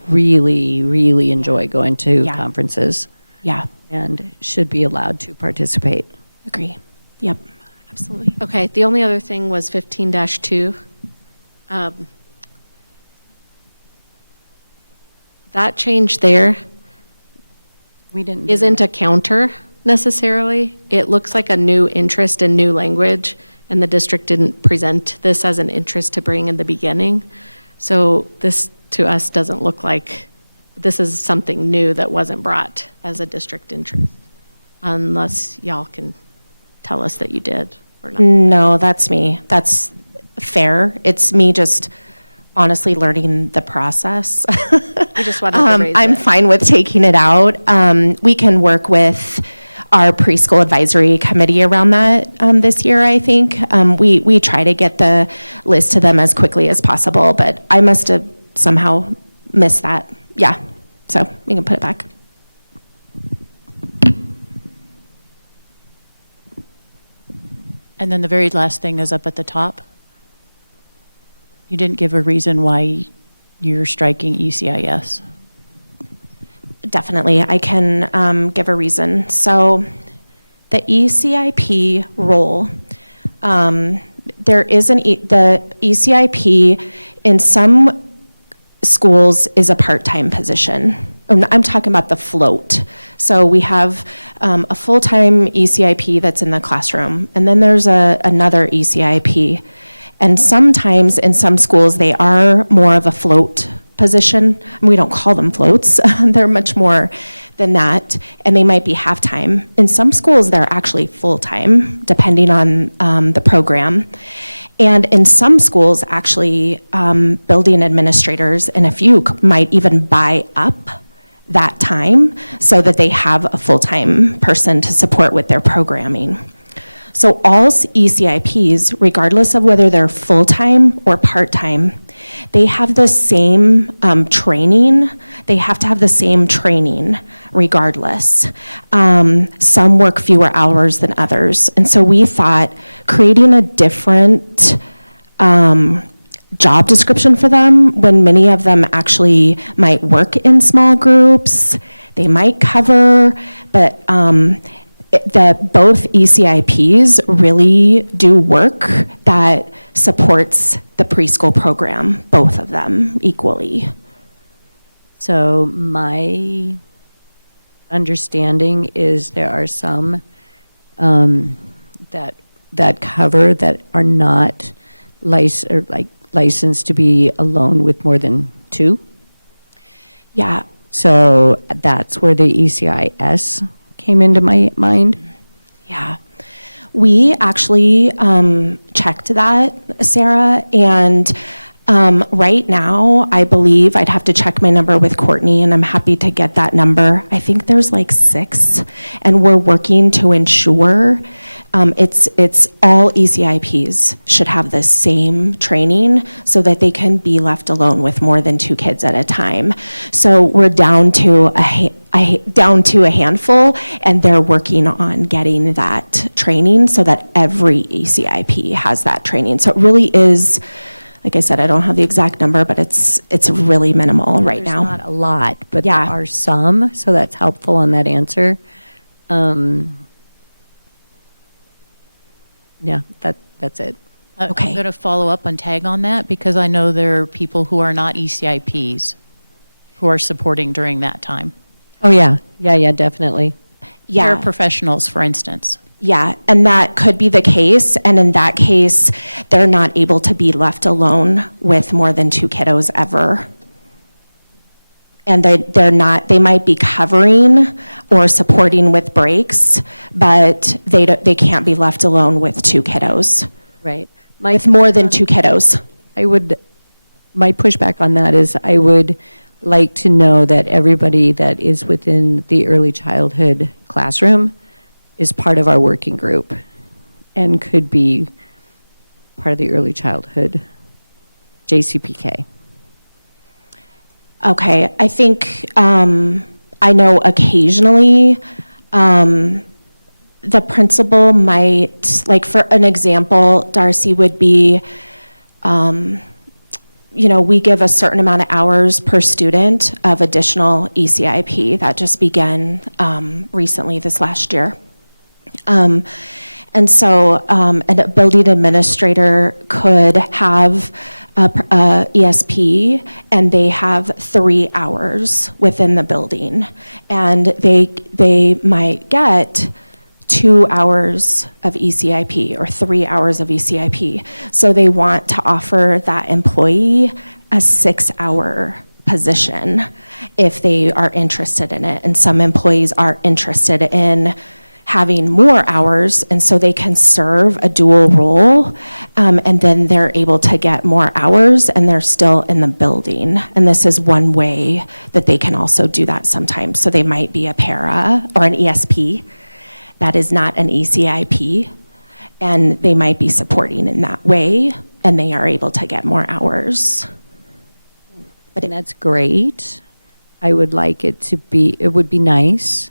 really, really enjoy going to Yeah. conferences Yeah, and should be allowed to participate. agree. Yep, absolutely. Okay, the only other thing was 15-2. That change there We didn't. do isn't that. a counter necessarily. It looks like a new interest in new language, and the district didn't present this as an interest to bring in the beginning. So this, to us, doesn't look like this is something new that wasn't brought as a district interest, unless y'all can tell us that you did or not. No, that's me. That's fair. It's me just honestly learning the process. We just wanted to raise I'm it. fine with taking it out. We can work with our preschool advisory committee around that this year, I think. We try to get the list to them as quickly as possible, but I must have somehow missed that. Yeah, so we can put it back. And then the very last thing is up at the top. You didn't give a reason why you're striking E ECIS. Definitely, I can give a reason. So the ECIP role, there is the ECIP in some schools is a part-time position. I'm talking about the float. So we have a full-time ECIP that's in the classroom, and then there's another ECIP. And sometimes in some schools, they are more of a float position. We don't call them floats. They're much more than that, and they might be half-time. In some schools, they're actually full-time, depending on the program. And in some schools, actually, building administrators and a few might even buy up that time so that they have a full-time person to support with their programming. So all ECIPs, regardless of whether they're full-time or part-time, they have the same training. They have to have the same training regardless. Some work fewer hours than others. And so we thought creating a different job description for them, when many of them actually might work in small groups, they might cover, but both ECIPs really do work that supports the preschool program, both of them equally. So my understanding is there are some that cover that are not licensed to be alone with more than two. Yeah, So that's where the ECIS came into my mind. yeah. We actually checked that, Sarah, and right now, I believe, I'd have to check my number with Courtney, and I'm happy to get that number. I think there's like 6, and we're working to ensure It's all ECIPs should have the same training so that they can be left alone with more than 2 kids at a time. So we're down to a handful, and they're working on getting that training so that every ECIP has that training. So it really is, like I said, I don't have the exact number, but it's really minimal right now. There's not a lot, but Yeah. there are some, so that's helpful on that answer. Yeah, that's it. Okay. I'm going to follow up on tag on that because I know there are people who are not ECIPs who are supporting during that time. Oh, yeah, definitely. Yeah. Paraprofessionals, for instance. Yeah, and that could be the case, and in that case, they're not able to be left alone with more than 2 kiddos ever. And they might be covering or supporting with breaks, but they can't be left alone with 2 kiddos, Right. with more than 2 kiddos. My pushback on that is I would like to know that everybody that is within the early childhood classroom is part of our working group and could be part of the early childhood JCPK. Okay, I think, I know occasionally, the principal might, like for an example, Darcy, would be, we give a certain amount of hours per student of additional ECIP. That just began recently this last year. And so a building administrator could have a ESP, and they have 3 hours within the building. And they might get 2 hours of ECIP or 3 hours of ECIP. So they want to offer that employee a 6-hour position if they are interested in it. And some employees are interested in having more hours, and so they can serve a dual role, and then they're able to get more hours, and they're still in the building. And this is one way that they can also do that sometimes. So they might be a para or an ESP that is not an ECIP, and they might be supporting in that way, and they are able to get more hours. And that's great. I would like it would be nice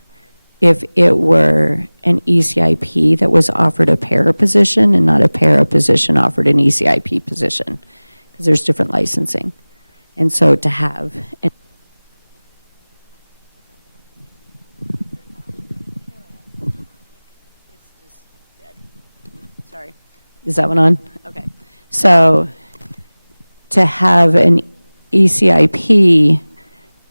if it were an ECIP that was offered a para position and not a para position offered an ECIP position, because there's different licensing. And so to have, sorry, is that one on? Okay. So to have an ECIP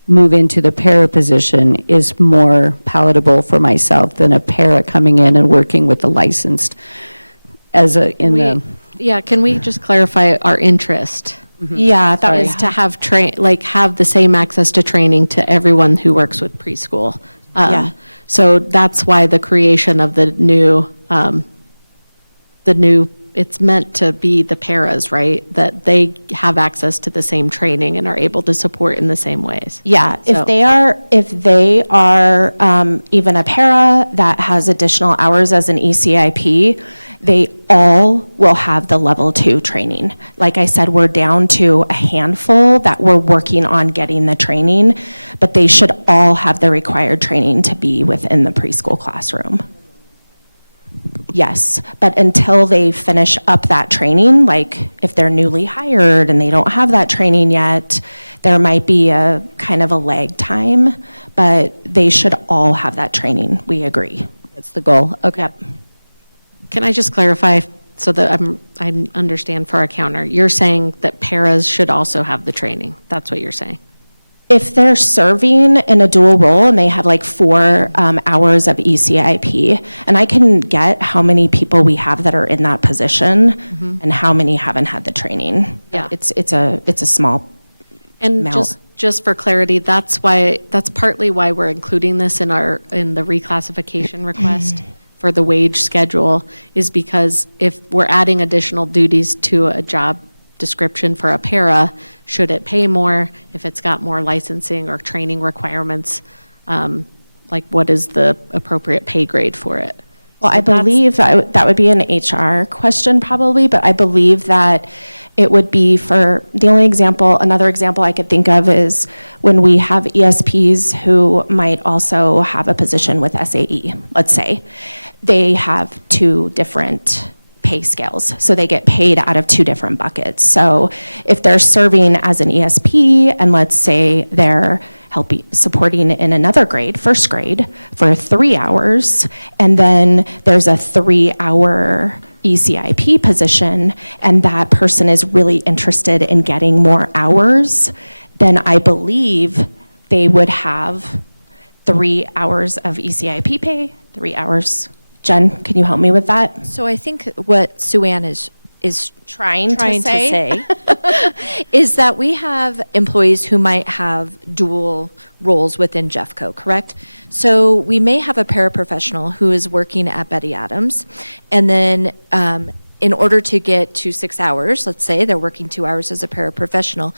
move into the para position is more palatable for myself than a para coming in and working with the licensed Yeah, can we just clarify our interest? Yeah, that Is to have have the same access to training to everyone who works with preschool. Yeah. So that's why the creation of the new, it's meant to be the paras, right? That they have access to the same training and are able to support in the same ways. Yeah, So- if they are even a para that has additional hours as an ECIP, they all will have the level 2 training. Like I said, we're down to a handful that we're working on getting the training, but they should all have the required training to be within the preschool classroom. Yes, but until they finish up that training, like if they're newly hired and they don't have that training yet, there might be a kind of a lag time, but they should all have that training, we agree. That's the goal. Okay. Yep. Can I just clarify so that I understand for our counter? You're saying that paras should also have the training. That's what you're saying? If they're serving in a dual role and they have like 4 hours of ECIP, and I can get how many people we have that are in that position and how many haven't had the training. Yeah. It's a small And amount. just for clarity, that's partly why we're including this in the reclassification request for the wage schedule, is because if we're adding additional duties to a job description for a para, should it pay more if it's got more licensing or training requirements? Like what is the appropriate pay grade for it? Well, I believe that would be an HR question probably, but I believe that it would be for, another example I could think of is when we have ESPs who might also have a position with SAE, let's say. They have two different pay scales, so they get paid out of two different buckets. So if they're serving as an ESP, and let's say they're supporting in another grade, first grade, for 3 hours, and then there's a 3-hour ECIP position, and that person is really interested in getting more hours, then I believe they would have 3 hours of ECIP pay, 3 hours. Jen, can you help me with that? So I think what Sue Ann is Trying to to say is that we have employees who might have dual roles within Jeffco, correct? So we may have a paraprofessional who is working at Betty Adams, and then in order to get to 6 hours, let's say they're working 2 hours as a paraprofessional,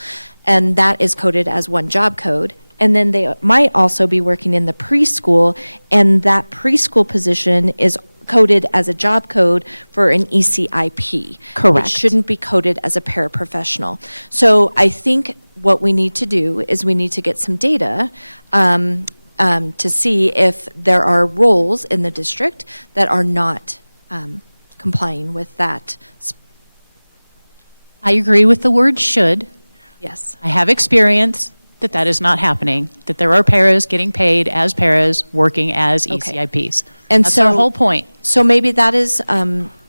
and that is coded as one job code. And then they might also be working in the preschool, and that preschool position is coded as a job code for an ECIP. Correct. It shouldn't be coded as a paraprofessional. So I think what we need to do is we need to get some data to see if there are roles in the district that are not complying with that. I agree with the word should. Yes. I have experience that is not happening, that there are paras getting paid as paras, working as Okay. ECIPs. And That's so our whole point. So maybe that is,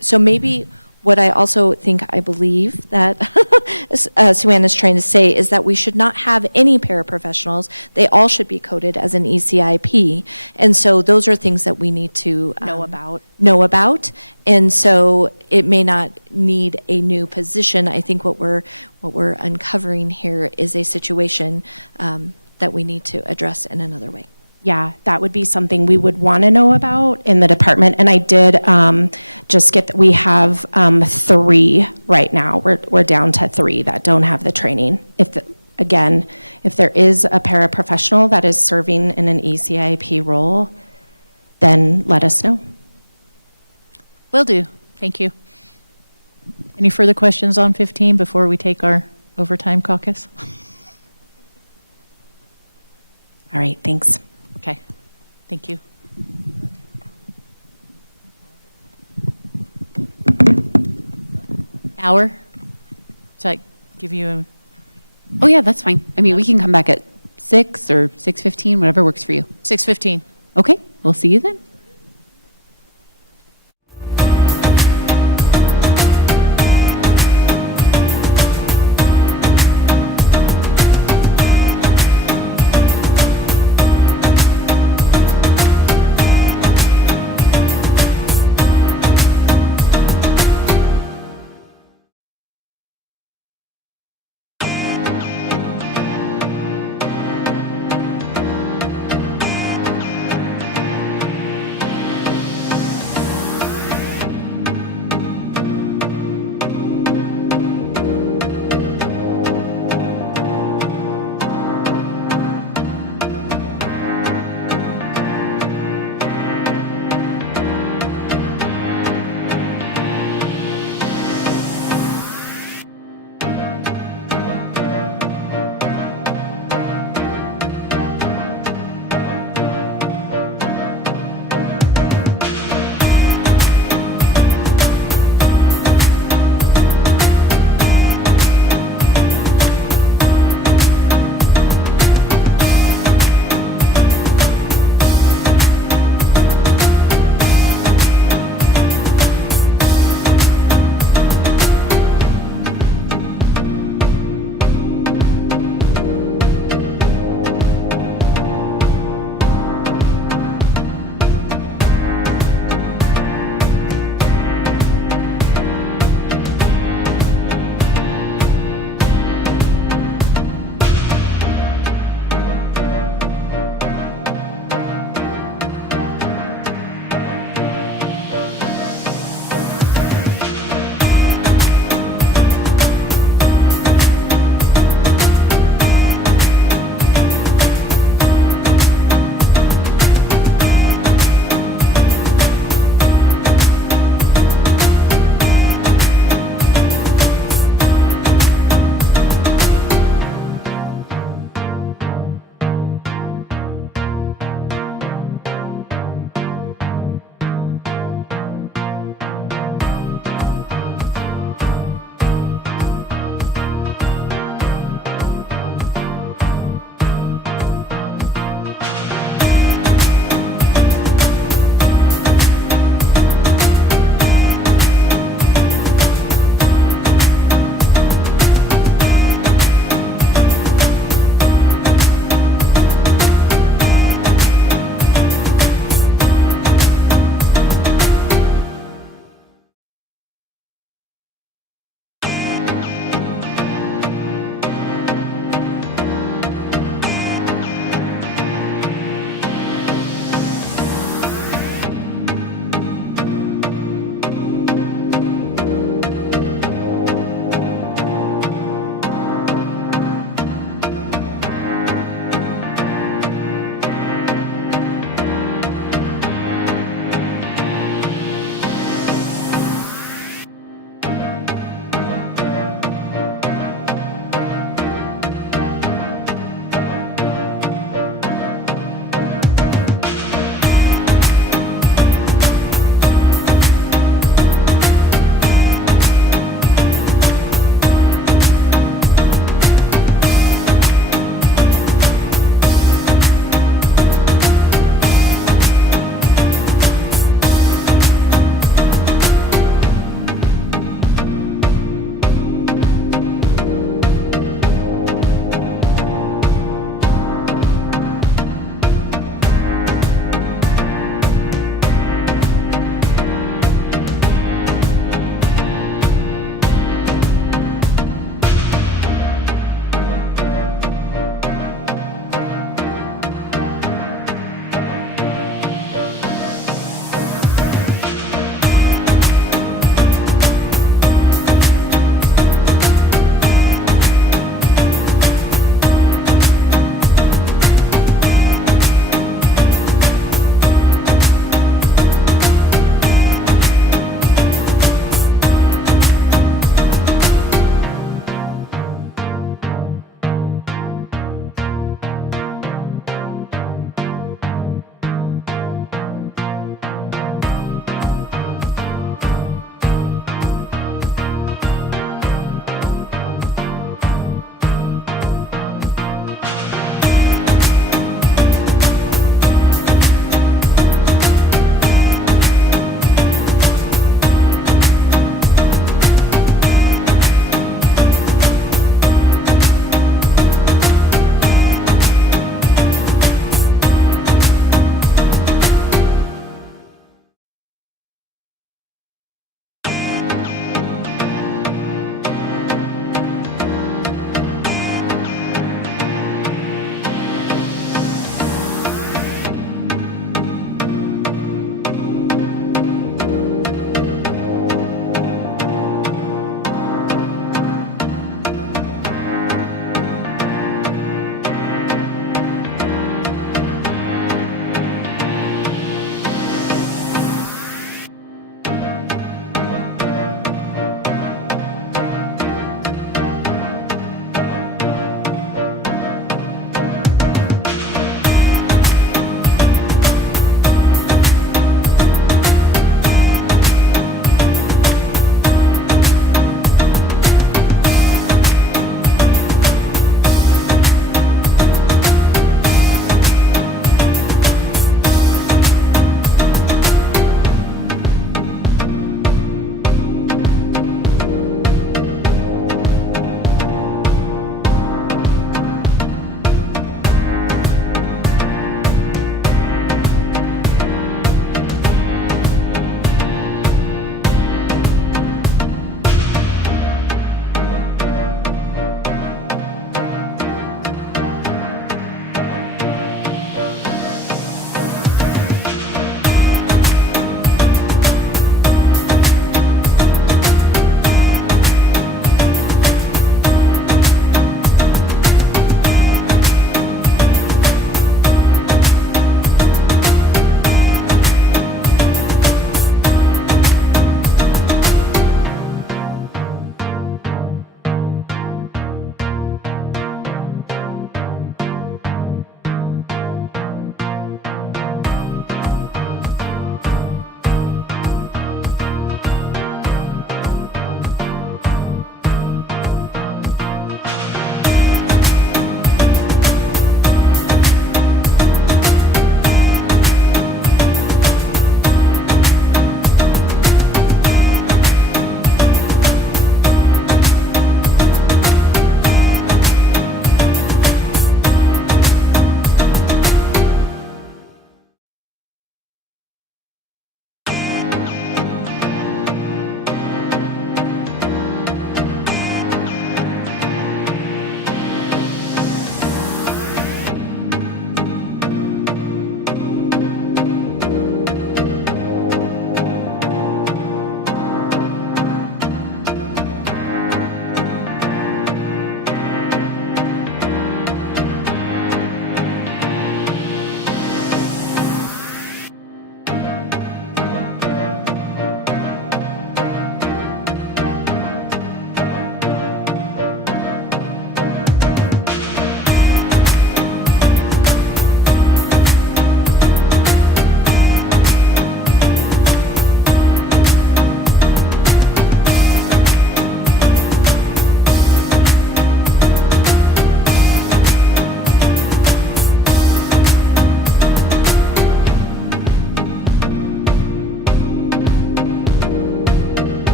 so maybe what I also think, I believe that Sue Ann is trying to say is that we should not have any paraprofessionals. They all should be coded as an ECIP. And so those are things that we need to Know about. Know about. And so it may not need a new position. I think what we're uncovering here is a situation that we need to address in another way. Yeah, that would be something we would want to know about in the department. And I did just get, we have 3 right now. We're down to 3 that don't have the training. Again, if there is a paraprofessional that is serving in an ECIP role, then let us know. Will do. Thank you. Any further questions on 15 before we take our overtime caucus? All right, thanks. Okay. Thank you. Hour? So I give you a... Oh, yeah, that's fine. I mean, we can come back at 6 or 6:15, whatever works for you. 6:15. Okay, we'll see you then.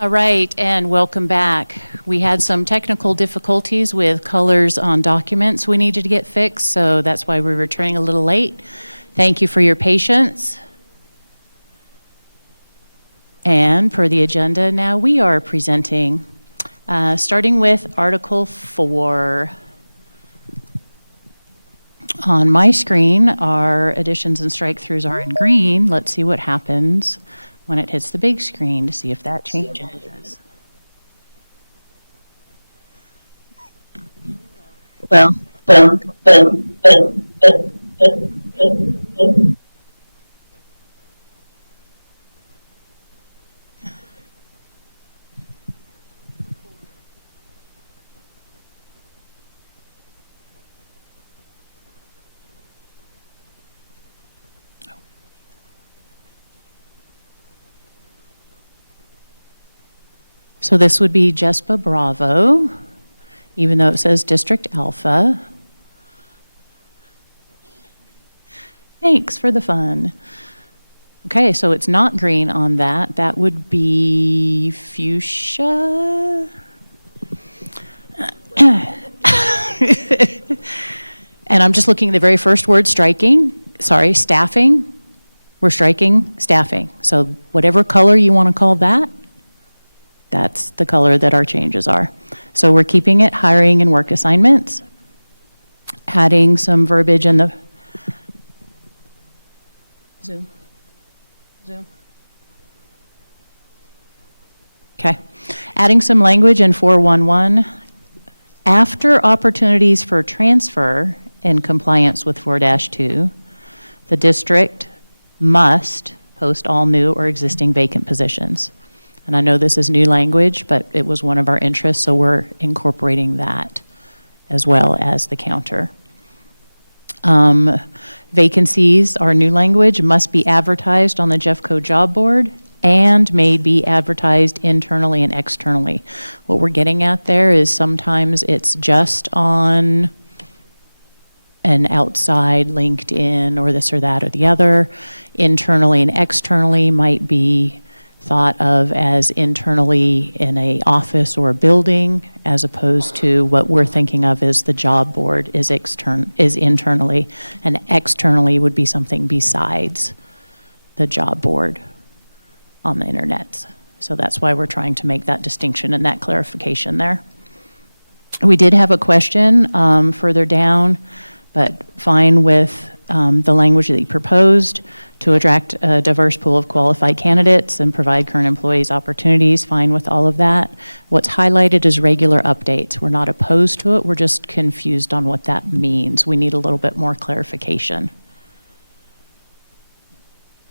All right, and welcome back. We had some technical difficulties with colors on documents we needed to get fixed, so that's why we're returning a little late. Thank you for your patience. And per the agenda, now we are presenting, starting with Article 4. On my screen, our additions and strike-throughs are in green. Let's see what happens when it hits the big screen to see if that changes. Well, So this would be Jespa Bravo, even though it says District Alpha. Thanks for the fun. Okay, so it's not green on that. That would be fuchsia. And I'm just looking at the very first word, staffing. We're striking staffing. So whatever color you want to call that, that's the color that our changes are. So we're keeping it hiring and work assignments, adding some verbiage in the Zoom. Okay. Adding some language in 411. After opportunities for transfer in compliance with 4-2, the district must post all new or existing vacant positions. And I know this is new language, but it was one of our interests, so we're incorporating that as well as the counter. Vacancies are new language, must be advertised on the Jeffco job board and may be advertised internally and externally. What we're getting at there is sometimes it's just on an outside LinkedIn or this or that or the other. Internally and externally might be thought of as internally in a office or a building, as opposed to what we're thinking of as the job board is internally, and externally would be something besides the job board on the internet. So that's why we're trying to make that distinction and that clarification there. We did have a question further down, but fine with the language that you proposed to attract a diverse pool of qualified candidates and provide current employees opportunities, fine with all of that. What's highlighted is regular updates. We're not opposed to it, we're just confused on what that means. We need a little bit more clarification.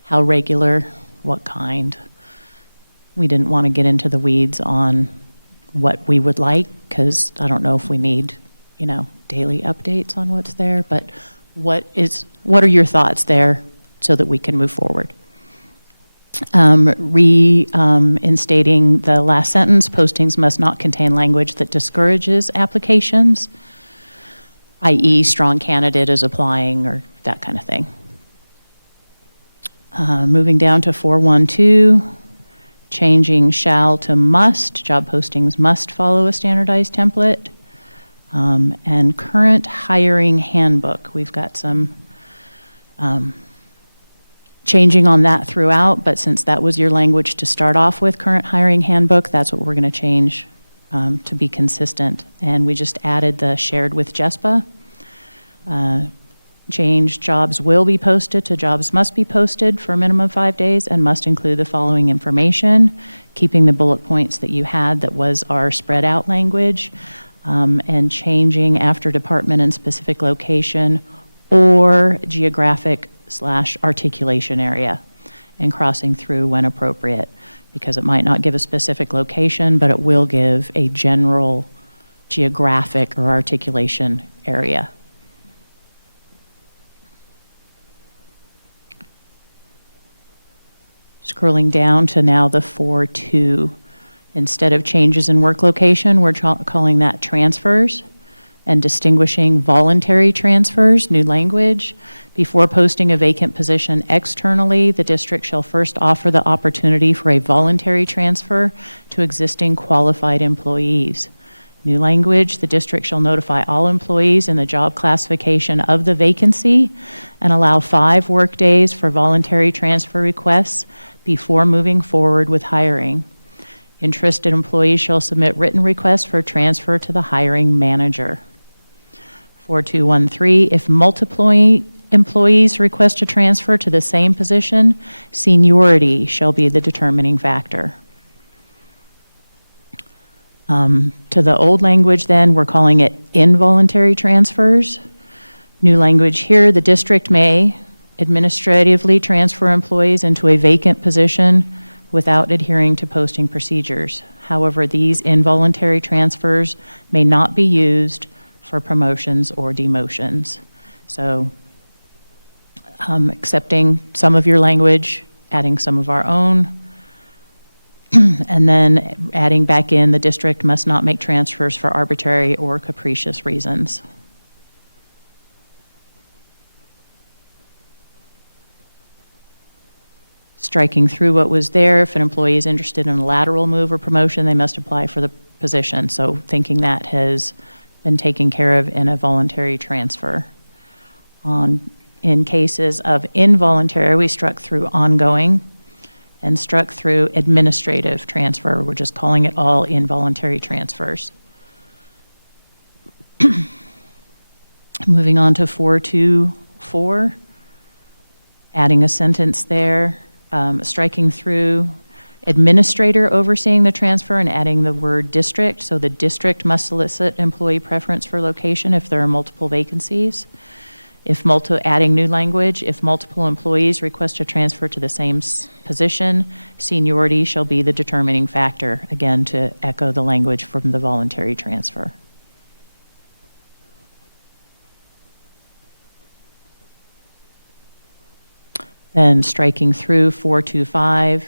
How regular, what kind? We didn't want to get into the weeds on what we would like, because I don't know if we need, daily updates on what's there, but what are your thoughts there so that we can move forward? Reinstating the last sentence, postings must not contain language that discourages applications, i.e. strong candidate is applying or that kind of thing. Moving down to 412, changing shall to must, job postings must follow a standardized template. And current hiring handbook, we've got some changing on that throughout, but since that was your language to start off with, current hiring handbook, that's what we're going to change to be consistent. And we just added the shared with JESPA. Change jobs will be posted to jobs must be posted for a minimum of 5 days and must include the following information, keeping the bullet points that you had that was our spread out language, and changing after department and specific location or geographic/articulation area and crossing through when appropriate, because it might not give a specific location, but it will give a general geographic or articulation area. Scrolling down to now the 4.2. Instead of changes in work location, we're calling that transfers and distinguishing voluntary transfers, new language. Before posting a vacant position externally, the district shall first offer the opportunity for a voluntary transfer to existing qualified employees. New language, the district shall notify all employees in the job classification of the vacancy and allow 5 workdays for voluntary transfer requests before moving forward with hiring. Interested employees shall submit written requests for transfer to the hiring manager. 4213, if multiple employees request a transfer to the same position, seniority shall be the determining factor. To the old language then, we're calling it involuntary transfers. New language here, the district may administratively transfer employees into a vacant position without adhering to posting procedures. However, these involuntary transfers may not be used for promotions or demotions. So accepting some of your language, adding some of our own, and then adding back in, the district must not make transfers for arbitrary or capricious reasons. Striking through what was there, if an employee is interested in a lateral move or promotion, they must apply for the position. So thinking that has been taken care of in a voluntary transfer. In cases of involuntary, we struck through ongoing and struck through administrative transfer. We're just calling it all involuntary transfers. Moving on to 424, adding a sentence there, striking through administrator overseeing the transfer and adding the word district. So the district must solicit employee preference for location if there are multiple vacancies. Adding new language, if multiple employees request a transfer to the same position, seniority shall be the determining factor, again, to echo the language from the voluntary transfer. Then striking through 425,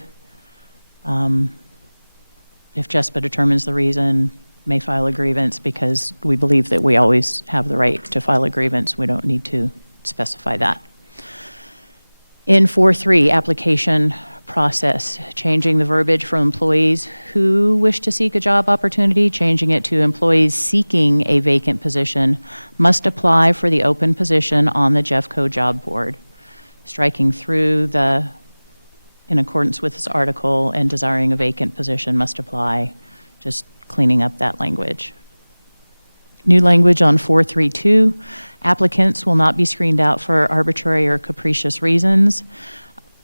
if JESPA determines the reason, may file a grievance, because we believe that we always have the right to file a grievance. We don't need to specify that. In 4.3, application process, changing the verbiage from employees who wish to seek a job opportunity, changing it to employees seeking a vacant position must apply for the open position on the Jeffco job board. Striking through the, in accordance with this article, and desiring a vacant position must apply, just cleaning up that language. New language on 432, applicants will not be screened out for arbitrary or capricious reasons.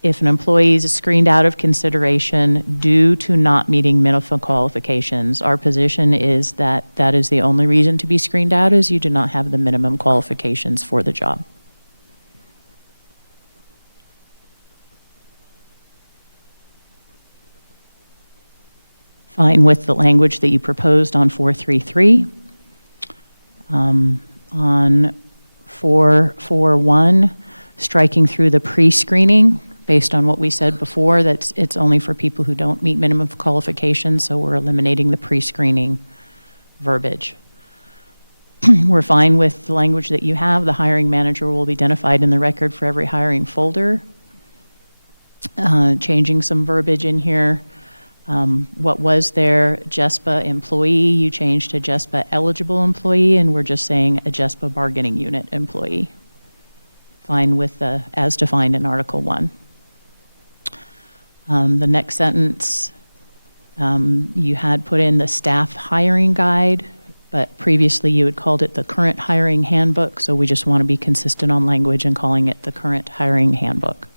If an employee is screened out of consideration due to not meeting minimum qualifications, our position is that that is the only reason to be screened out, is you do not have the minimum qualifications for the job. Fine with the language that you proposed on 433. On 441, striking through the pre-screening based on what we said before, that it's only for people who don't meet minimum qualifications, so we're eliminating the pre-screening verbiage. We're fine with the language that you have. The hiring manager will be identified in the record for every hiring folder. Changing some verbiage in here. What was there, JESPA employee, you changed to JESPA eligible employee, and we're just saying a JESPA bargaining unit employee. Fine with the as defined in Article 1. The next sentence, you had put in the staff hiring guide, but previously you had called it the current hiring handbook, so we just want to be consistent on language and calling it the current hiring handbook.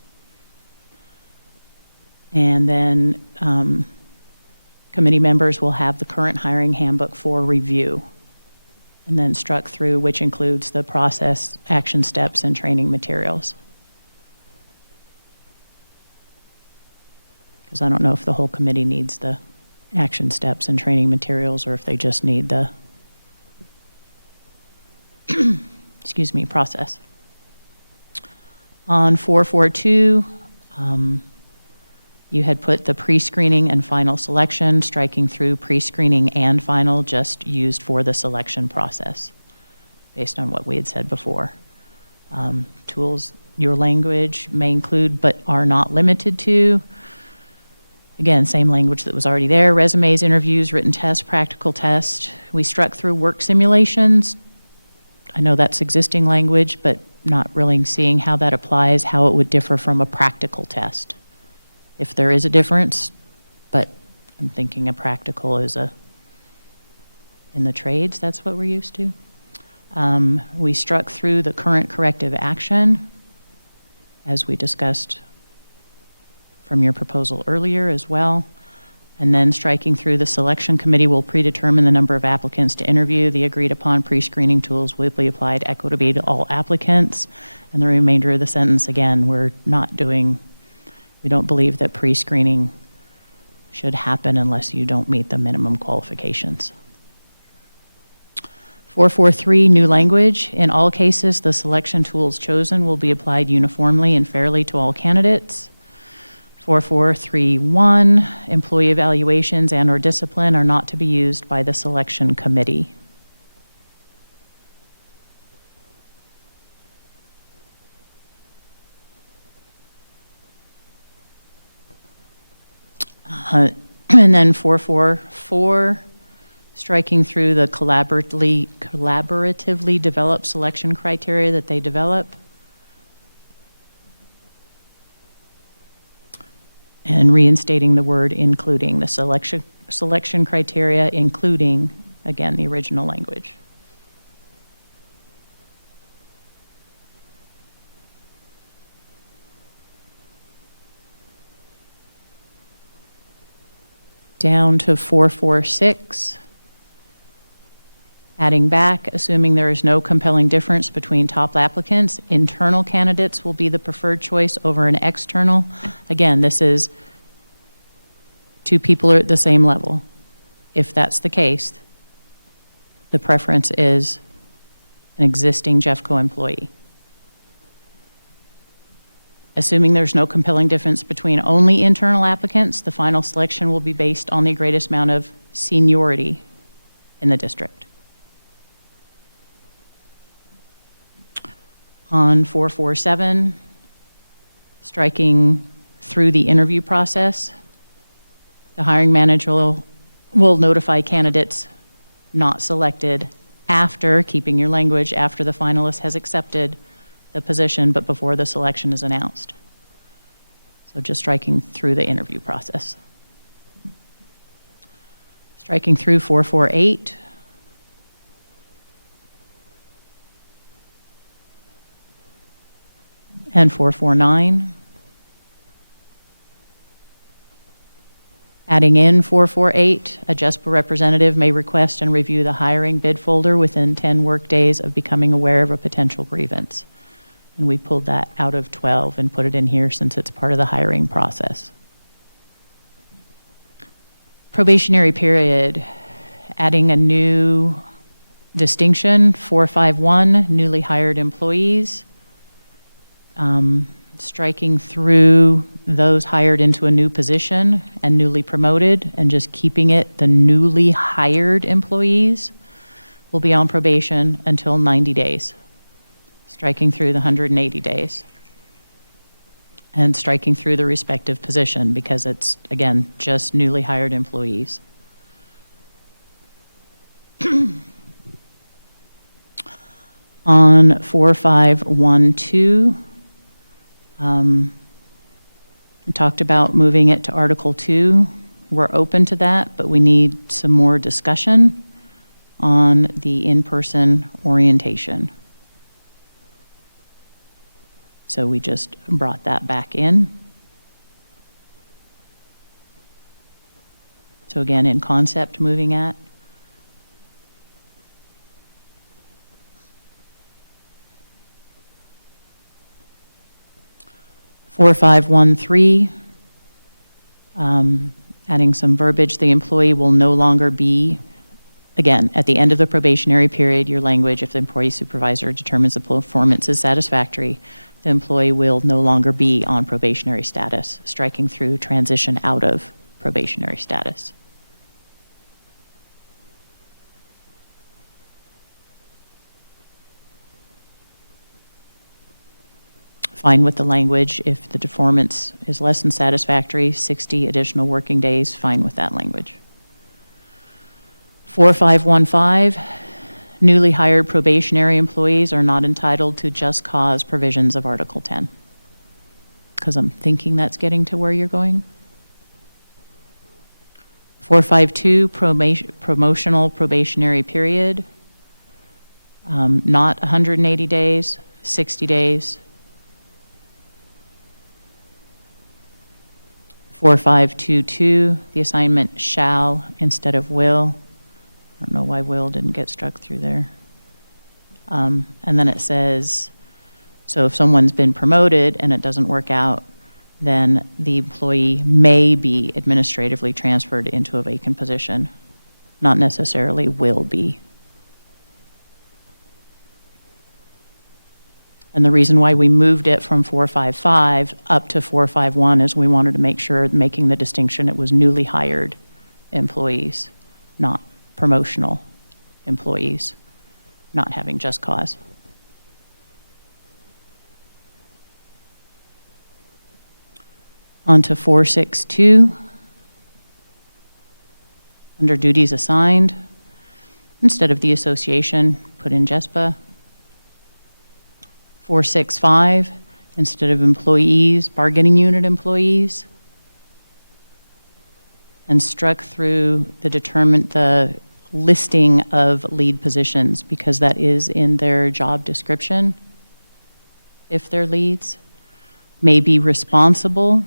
And then committee members will have the current hiring handbook for review, and then struck through, which includes the process, action steps, and training materials. Because I don't know if the whole committee needs the action steps and training materials, or if they just need the excuse me, process. On 442, you had put the pre-screening and final selection, striking through pre-screening and final, just used for the selection process. based on what we had said before. Tools, your language may include but are not limited to. Again, same language that was already there, resumes, interviews, written tests, practical test. We struck through work simulations. I know that's existing language, but not really seeing how that applies, how it would differ from a practical test. If there is a difference, but I'm thinking a practical is in the trades, that's what we're used to. We struck through the current corrective action, as we discussed from your proposal earlier as well. And then striking through the selection committee will predetermine the number of applicants to interview. The agreed upon pre-screening tools will be applied equitably to all applicants. And the remainder of the sentence, again, we don't believe that pre-screening should happen unless you don't meet the minimum qualifications. 443, new language. In all cases, the selection tools chosen will be applied uniformly and fairly to all candidates. 4431, employee evaluations and/or discipline are not to be used by the selection committee. And then 444, striking through the collaboratively developed selection criteria that they develop. And reinstating the word including, the selection criteria including, again, the original language. Down to 446, adding back, assuming there is no compelling difference between top applicants, internal candidates will be the preferred choice over an external. Again, this is two people are at the same level. If that's the case, the preference is an existing Jeffco employee. Assuming there's no compelling difference between only internal applicants, the final selection will be based on the greatest amount of seniority in the district. On 447, striking through the interview process, the hiring manager will notify candidates not selected after, keeping your language, after the finalist has accepted the position, but before the selection is announced. So just striking through the interview process. Striking through 448. And 449. Adding in 448, a JESPA representative may request and review the hiring bid folder within 10 work days of becoming aware of a potential grievance. And we pulled that out of 12 and put it in here since it's part of the hiring process. Probationary period, adding a new distinction, 451, newly hired employees. Striking through those hired into a new position and newly promoted and just keeping it the newly hired employees will be on probation until 90 days. Striking through the 180 days. And striking through the respective position because it's, again, just newly hired employees. On 4512, we talked about moving it to Article 2. We're open to that, but we need some more discussion on the in-person orientation. So we just brought that back in. So again, in concept, moving at. Four, 5, 1, 3, adding some verbiage, the employee will no longer be, again, at the end of the probationary period, your language, if the employee supervisor determines the performance is satisfactory, the employee will no longer be on probationary status, striking through transition out of probationary status. fine with the language. If the performance is less than satisfactory, 60 additional working days, fine with that language. 4515, newly hired probationary employees are not entitled to just cause provisions of Article 10. Because I'm thinking that's getting to where you're going. 452, promotional probationary period, not 180 days, 60 days. 4522, the assignment shall instead of will. I don't know why will didn't get struck through there. And then it says, so if someone's been promoted and it doesn't work out, then the employee may be administratively transferred into a vacant position, not necessarily will be. And the reason why we moved it from 455 up to 451 is we wanted to make sure, making the distinction, it was newly hired employees, not promotional employees, not having just cause. On to 462. Under duties assigned, instead of the association, put in JESPA. 465, instead of employees, bargaining unit employees. And struck through the listing of lead positions, because that is in their job description, if they're leads. May be responsible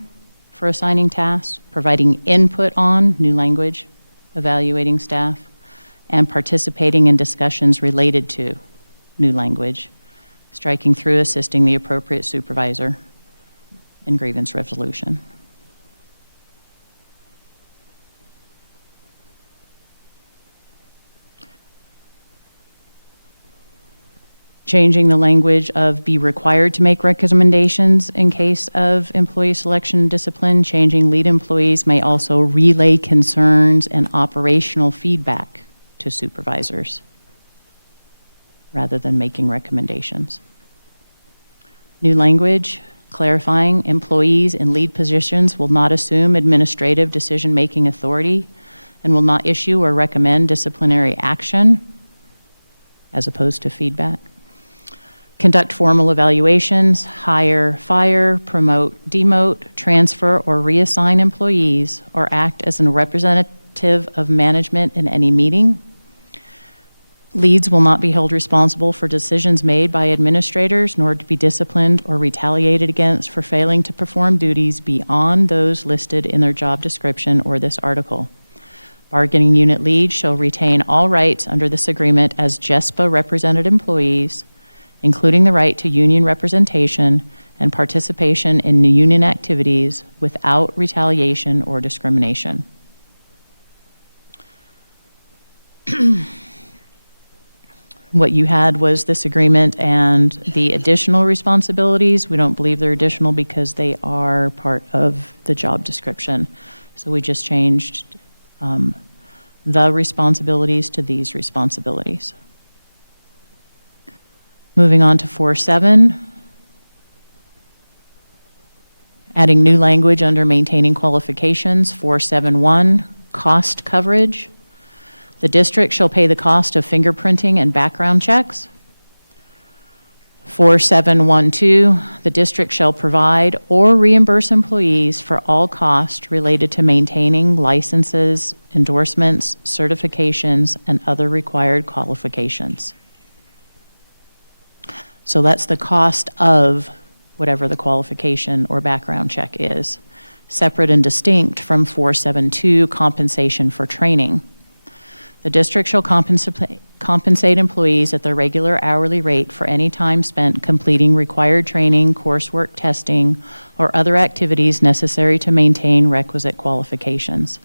for assigning tasks, providing input on, new language, evaluating staff, and participating in discussions related to, new language, striking through assisting the appropriate supervisor in grievance resolution. Changing the language of be required to make recommendations in case of employee selection and discipline. Changing lead employees may also relay concerns and operational feedback to supervisors rather than making recommendations. New language, clarifying employees in lead positions will not assume administrative decision-making authority and will not issue or recommend disciplinary action as opposed to feedback. Conduct formal evaluations, hire, fire, promote, demote, transfer, or reassign employees, or act as a representative of management in any meeting. Leads will not be held responsible for decisions made by administrators, nor to be disciplined or retaliated against for failing to perform duties beyond those listed in their job description or this article. Bargaining unit leads shall retain all rights under this agreement as JESPA represented employees, including the right to union representation and participation in the union activities without retaliation or discrimination. What you had was this agreement and the additional responsibilities. We don't believe they're additional because they are part of the job description. So we just changed the responsibilities to these responsibilities. Moving on to 4.7, adding new language under maintaining qualifications. 4.7.1, cost coverage. The district shall pay the cost of fingerprinting and background checks. 4.7.1.2, the district shall provide or reimburse employees for all costs related to maintaining licenses, endorsements, certifications, and other required qualifications. So that's the cost of whatever the qualification or background check is, separate and distinct from 4.7.2, compensation for training. The district shall compensate employees at their regular hourly rate for any time spent completing required training, coursework, testing, or other activities necessary to maintain requisite qualifications.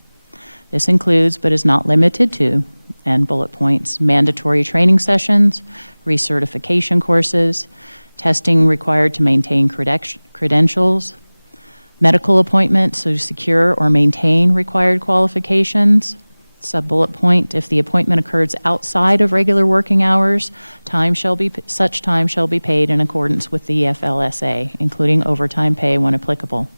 This includes, but is not limited to, and bullet points, mandatory training sessions, recertification courses, testing required to maintain credentials, medical appointments to secure or maintain required qualifications, Sub-bullet point, if the appointment occurs outside of regular working hours, such time shall be paid in accordance with the FLSA, including overtime pay when applicable.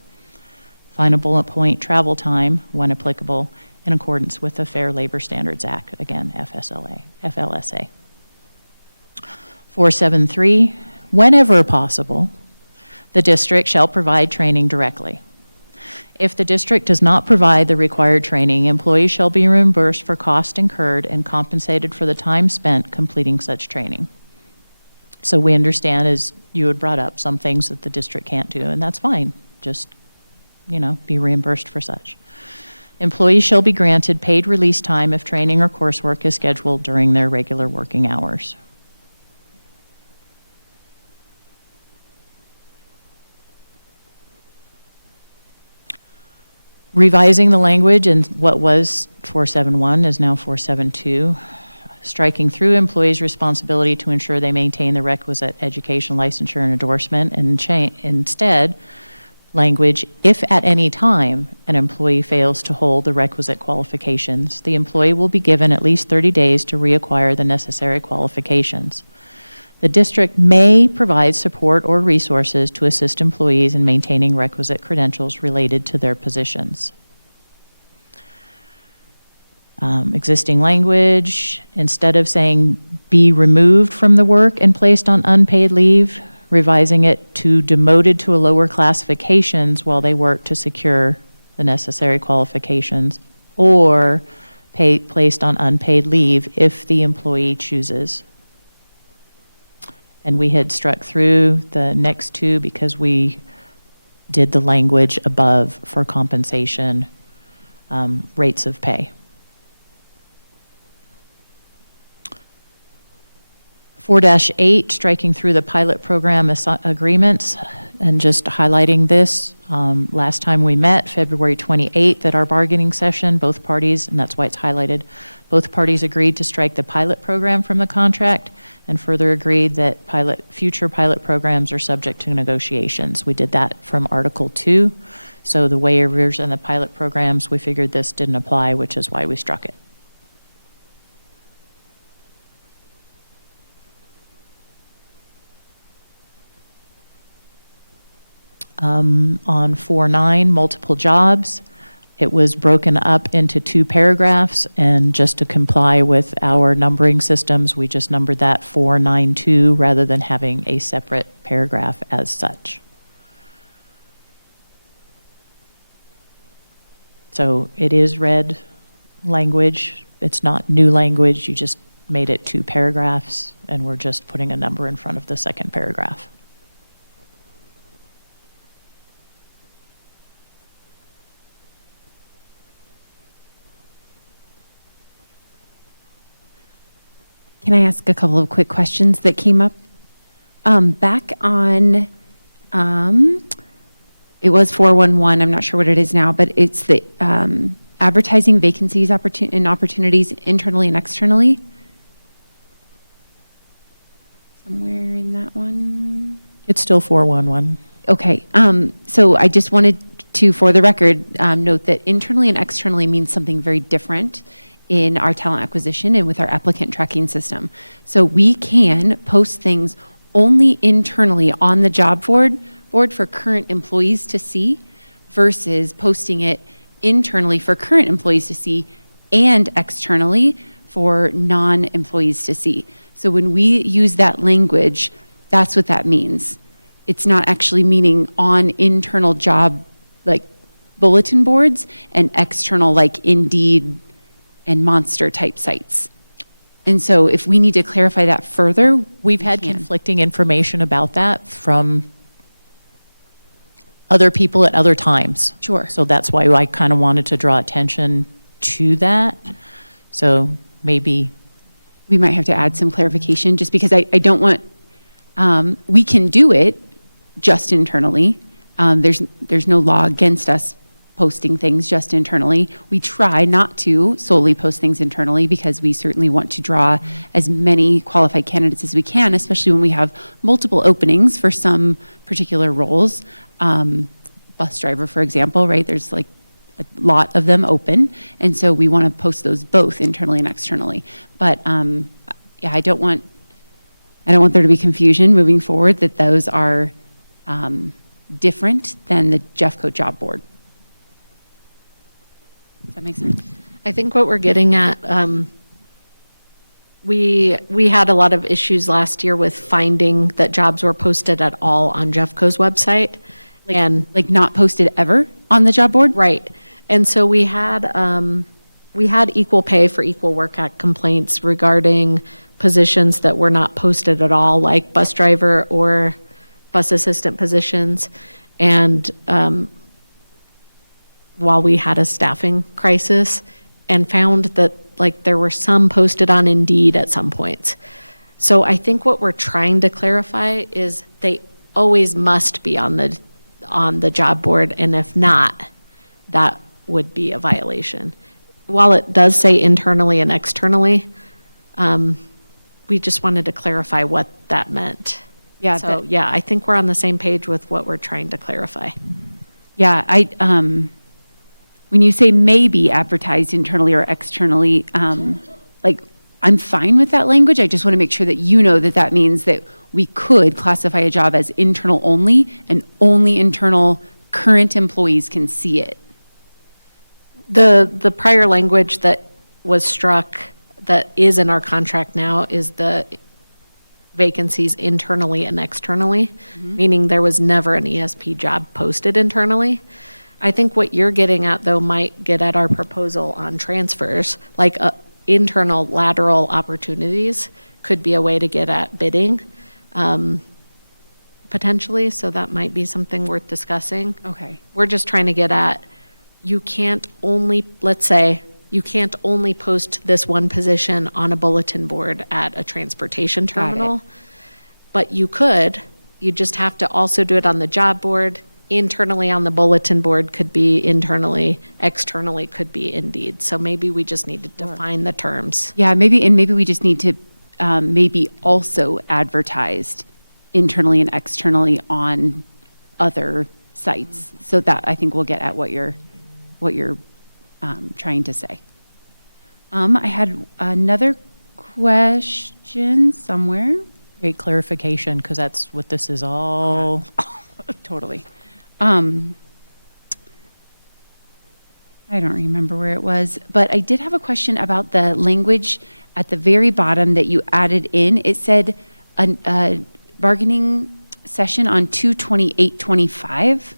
Final bullet point, travel time, when applicable, in accordance with the Fair Labor Standards Act, again, FLSA. 473, whenever possible, the district shall provide training directly. If the district does not provide the required training, employees shall be reimbursed for cost incurred and compensated for the time spent completing such training. So we understand, as you had brought up, some things that the district can't do, and that's fine. Just, be reimbursed for such. Employees shall be granted paid release time if training or coursework is scheduled during their regular working hours. Revising the language in what was 471 is now 472. Striking through employees' responsibility to ensure they maintain the requisite education, licensure, and endorsement, and instead, language, if at any time an employee fails to hold the requisite qualifications, the employee will be given at least 30 days to reacquire the necessary qualifications. The district may provide support or resources to assist employees in maintaining requisite credentials related to their positions. Existing language, instead of saying be removed from the work and placed on unpaid leave, revising it to demoted to a lower classifications while they work to secure the necessary qualifications, or placed on unpaid leave if the employee chooses. And we had struck through the next two because we did the language above for compensation rates of pay. 4-8, striking through the pilot program agreements and just highlighting this. Last time we met, February 28th at our bargaining session, both parties, and that's why it's highlighted, both parties agreed to strike the pilot program from the contract and further agreed that future pilot programs are subject to negotiations. We did that from Article 2. So the waivers and the pilot programs, we figured this didn't apply, which is why we struck it. On 4-9, multiple jobs, it was broken up into 2 paragraphs, and just to comply with our numbering systems, we just numbered that 492 rather than having a separate paragraph as such. So it is red language. It's not new language. You just made it 2 paragraphs, and we're just putting a number in front of the second paragraph. Can I ask a couple of quick questions that came up? Back on, it was 411, I'm not sure what it is now, but it's the advertising vacancies and opportunities internally and externally. Somewhere in that one. It's still 411. Okay, so I just wanted to, for the record, note that internally and externally means something very different in our talent acquisition and with our applicant tracking system. So we can post things only internally on the job board for current employees to see versus posting it internally for current employees to see and externally for non-employees to see. So when we use that language, that's what that means. It's not actually meaning on internal job like bulletin boards and external like Indeed and Monster type sites. And so if we need to clarify that further, We've had conflicting information about that from other people at other times. Sure. So that's why I kind of wanted to draw attention to that. So maybe, we might have to add some clarification just because I don't want, we can do it just internally. There's no law against us posting things just internally. We try not to solely post things internally because we certainly want to draw as many qualified candidates as we can, especially when we have multiple openings for some particular roles. Bus driver, for example, right? There's like a lot of them open, and so we want to post those both internally and externally. But yeah, I don't want there to be confusion moving forward that those are different than the Jeffco job board. Does that make sense? I think what we're getting at, we had a lot of issues last year with finding that jobs were posted at all on Jeffco's website. And Like not posted ever on the job board? right. And so we had equal pay for equal work act complaints regarding positions that were not posted at all, like bus driver or bus assistant positions. And while we had a staffing crisis, and found that like there were some posted on Indeed at some points. So I think what we're trying to clarify is they always must be on the job board, and if not, that would be a violation. While it does say internally and externally, we just wanted to clarify what that meant. Yeah, So, yeah, I think we're on the same page with what we're trying to clarify. Yeah, when you say maybe advertised internally or externally, like, I'm fine with that language. I just want to make sure that you know that that means that we could classify a job as internal only, and only internal current employees can see it. The prior language that was struck, that is in our contract now, is the vacancies internally and externally, meaning there was never an ESP job posted internally. I think what you're getting at, though, might get at our proposal on transfers, like internal lateral opportunities could be a way to get at bidding, potentially, so that might be something worth discussing. Okay. We're just trying to get at, you can't only, let's say, you can't only post this one position on a bulletin board at a transportation Got it. terminal, but you could, you just have to also do it on the job board. Internally on the bulletin board could be internally, externally could be Indeed. So maybe we just need to define the terms. Yeah, maybe we just need to maybe also advertised internally and externally on other sites. So that, I think we'll get at what you're trying to say. I had another question somewhere. Great clarification, because that's what this is all. Totally. I don't remember where it was, but I did have a question about the language at the very bottom that you added in. It said a bargaining session on 2/28/25,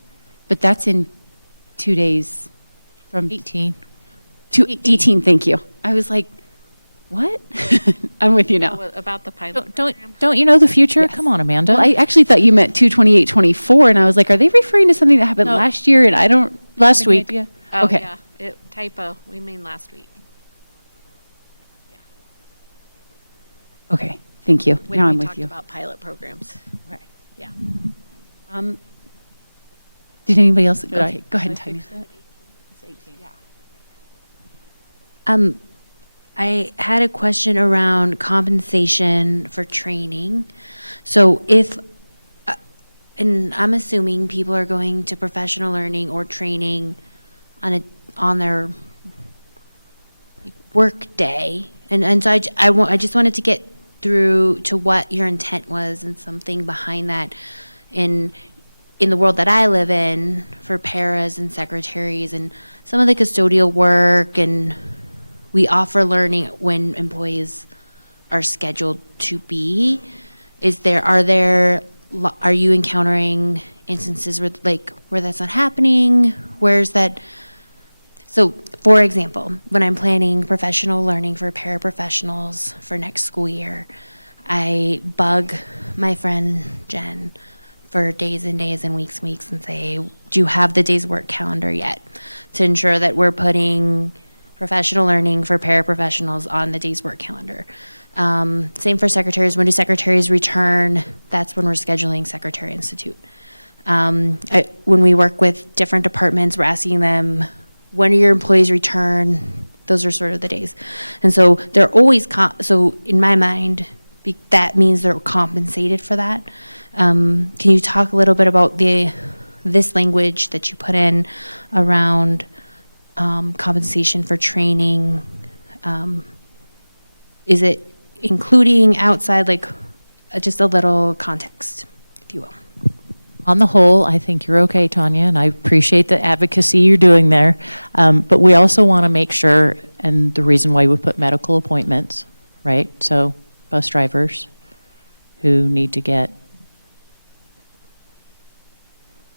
but that's in 2 days from 18. 18. Thank you. I was like, what? I'm with you now. About the pilot. Don't you know the future? Yes. Come on, Amanda. Well, I actually thought you meant 2/28/24, and I was like, are they referring to something that happened No. last year? And I don't. Last have any week. idea. Oh, Okay. yeah, typo, we mean last week. Okay. Thank you. When Now we I'm with talked you. about pilot programs. Okay. Yeah. Did anybody else? Did I- Okay, go ahead, did I Tanya. fix that? I had a question around compensation for training. So if, and I'm assuming people are going to professional learning or training on their like, work day, and so I just wanted to get through to what your intent was and something behind that in the world that I live in for paras and secretaries and some of the custodial work, and we offer learning when employees are scheduled to be. Are you encountering instances where that's not happening? Where's that? So, for example, when I'm planning professional learning for paraprofessionals for next school year, I bug my friend Jen for days and days and weeks and say, do you have the day's work calendar yet? To ensure that we're putting professional learning for paraprofessionals on the day's work calendar. Same for secretaries. When do secretaries return? That's when we're scheduling Secretary Institute. When we work with different departments, we're asking them, when do your employees return? Those are sort of the days. And so they're always, so in my mind, that means they're compensated for that. Can you talk a little bit about this language that you put in around compensation for training. Is it including outside, like, just a little context, if you will? On the whole, I think you're okay, Tanya, and I appreciate the advocacy you're doing there. But we also want to make sure, and the reason why we put medical appointments, right? So bus drivers who need to get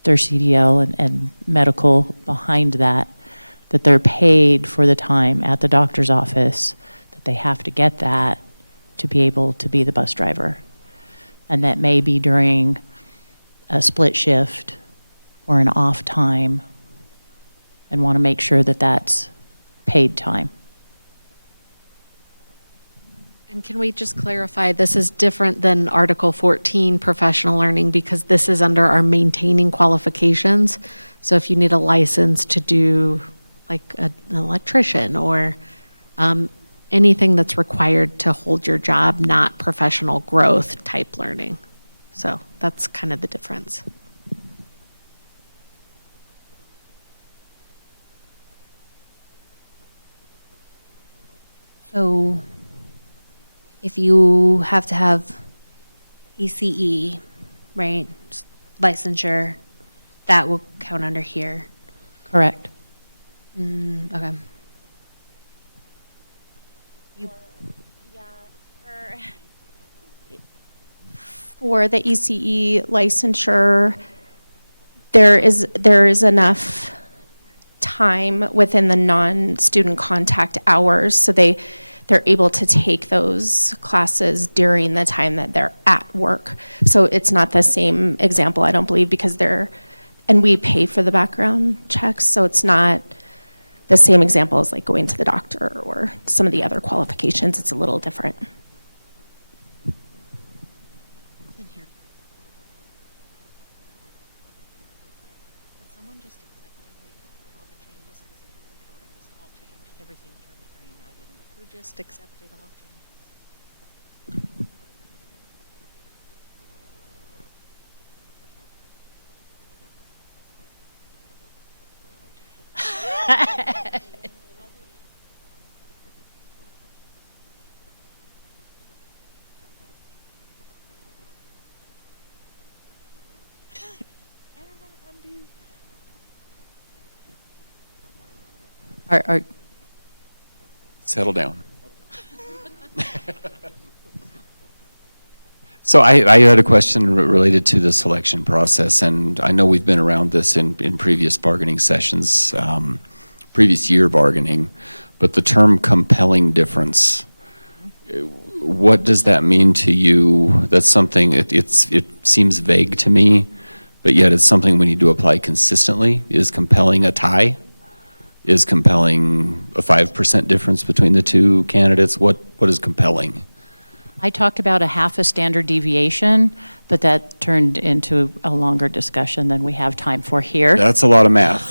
their CDL and medical behind that, that they're paid for the time at the doctor's office, that they have to get that to be able to be the bus driver. And that may be during a split shift or an off time, and want to make sure that that's paid time. And can we just clarify, this is different than Article 14, professional learning, because this is under our maintaining qualifications. So if you need a license to do like an electrician or anything that's required to hold your job, not professional growth type learning. So that's kind of the difference. So if you have to have ECE, right, licensure, that will count under here. Correct. Okay. For the ECE licensure, there is enough time within the non-student contact hours, so they're able to take those classes during the time that they're at work. So it's not the same example, I don't believe, because and we pay for the background checks, so it's not the same example as like going to the doctor or some of the other qualifications. It's a little different. Just accepted all changes. Settle down. So I had a question related to the selection process, and I know we've been around this in previous bargaining sessions, previous year bargaining, but the term compelling difference, what does that mean to you? That's something, it seems vague to me, but yet it's something we need to apply consistently. Is compelling a tie? Is compelling a 5% difference between the two candidates? What is compelling? I talked about a half a standard deviation, but that turned into a longer discussion than we have time for here. That's a lot of math.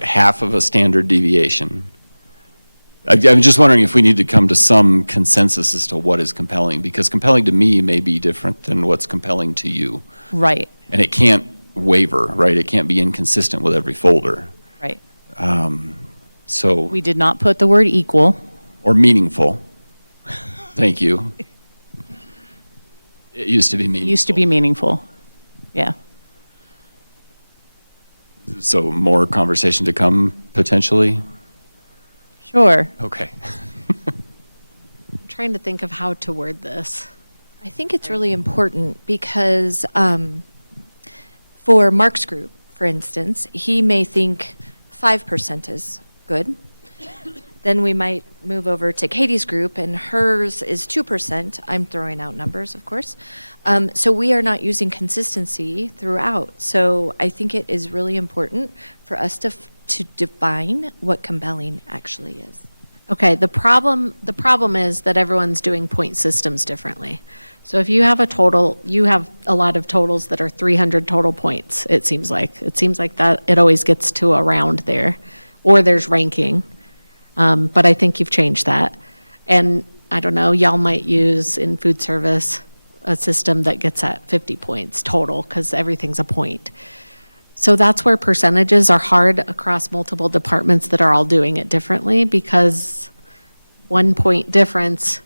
Half of a standard deviation. I'm just wondering if we need to come to some consensus as to what is compelling, because compelling to me may be different than what's compelling to you. Right, And it can't waver, right? It can't be inconsistent with every folder. right. So, We did not put the word equal. or meaningful. Thank you. It used to be meaningful. Used to be meaningful. Yeah. So more conversation to come, potentially? Sure. Okay. I'm trying to think of how to word this. I think it's really important because for Mark's group, for instance, he may think 5% is good. Then we might move over to Katie's group, and hers is 2%. I'm throwing out numbers, of course. So we are not using consistency throughout. So I think it is really important for us to define what compelling actually is. Okay, the problem is that everyone's doing point systems differently. So if you have a total, you have a lot of totals that are 300 total points, it seems like. It seems like that it always gets to around there, or there's ranking. But I think you've changed that. And I don't know, y'all might use in food service a system that gets at 50 points total, because everything's a point. So that's where percentages are hard across multiple departments that are all doing it differently, because 1 point difference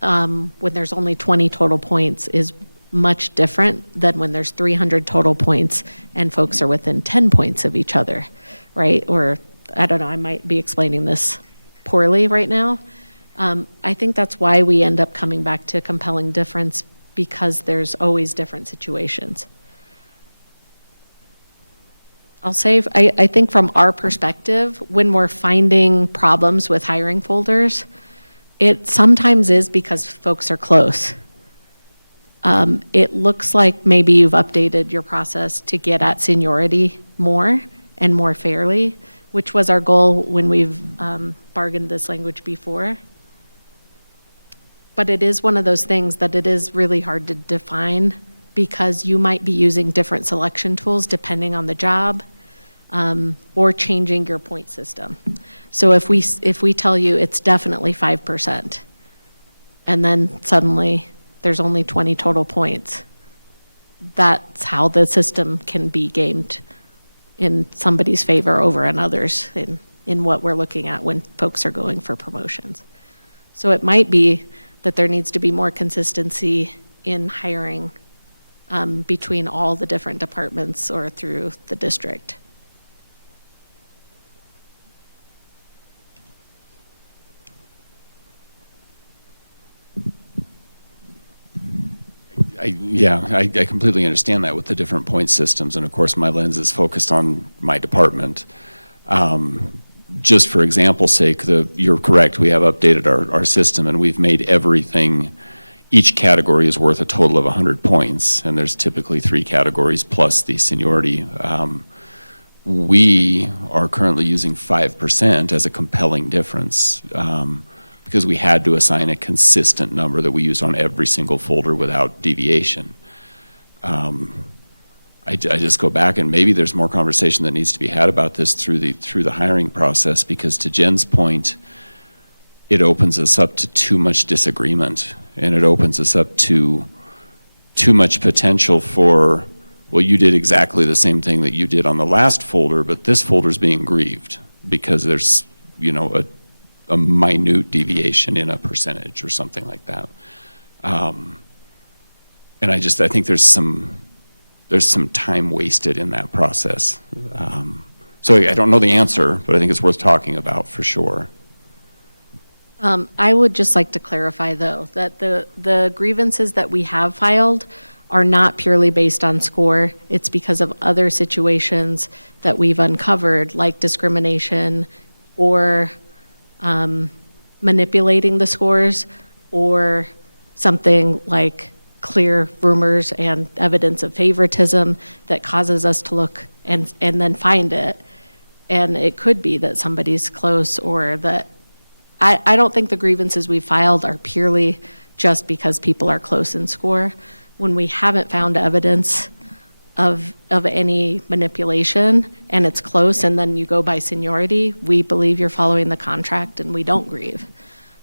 when there's only 20 total points is much different than when there's 300 total points and folks are within 10 points of each other, right? Or, I don't know, I might be explaining this poorly right now. I think that's why we end up coming back to compelling difference, because there's always different situations. I'll say, I think from our perspective, when we're finding problems with hiring folders, it sometimes is because folks are close. It looks like maybe you've updated your process to get at seniority more and more fairly, which was our goal when we've bargained this language before. But it is one of those things that it is really hard to define, because you might be using different selection tools depending on the job, or changing your point system. So if we tell you it's definitely 5%, and then suddenly there's only 20 total points, that's how the system can be gamed in somebody's favor over another's in what we're looking at when folks are going for promotions. So it might be that there needs to be more consistency in hiring between all the different departments or through the district. I completely understand that with the different point systems, and of course my lens is focused on my department. Just for example's sake, you're correct, we have updated our system, and we've made everything, each category is worth a total of 100 points, and there's typically 3 categories plus the seniority. We are currently using 5% as a compelling difference, because we had to assign a consistent number that we used on every single folder without deviation. I just go back, and maybe there's more conversation that needs to be had about this through the hiring process, because to Jen's point, it opens us up to too much disagreement, and it opens us up to too much potential for, well, you did exactly the same thing that you did on the last folder, but this folder's being grieved because there's, a minute deviation in a percentage or something like that. And I think there's some time wasted in that process. So I don't know the answer, but I think it's worth talking about for sure. I would just like to clarify, though, that the grievances that we have filed are not purely based on score. It's because of other situations that we've uncovered, like discrimination or manipulating the scores, or something like clear rumors and evidence of favoritism that causes us to look and then find it. And it could be that somebody's close, or that I don't think the grievances we filed are purely just because people are close in score. When we haven't found evidence of any manipulation and it's close, and then you go by seniority, we believe you're following the contract and we don't grieve.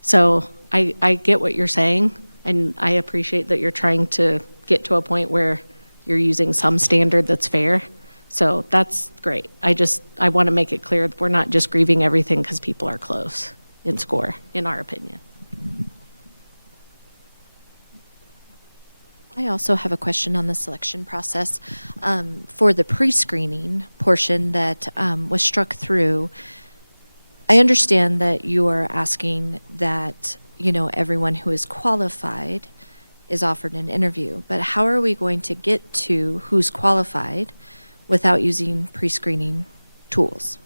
So I get what you're saying, and I appreciate that you're trying to get to a point where you're using some standard that's fair. So that's great. I want to make it clear that we're not just grieving everything because people are close in score, in our opinion. I also have a question on the selection process. For the pre-screening portion that was struck through, I understand that you are asking that, everyone who is qualified is offered an interview, but how are we going to get to who's qualified without using pre-screening tools?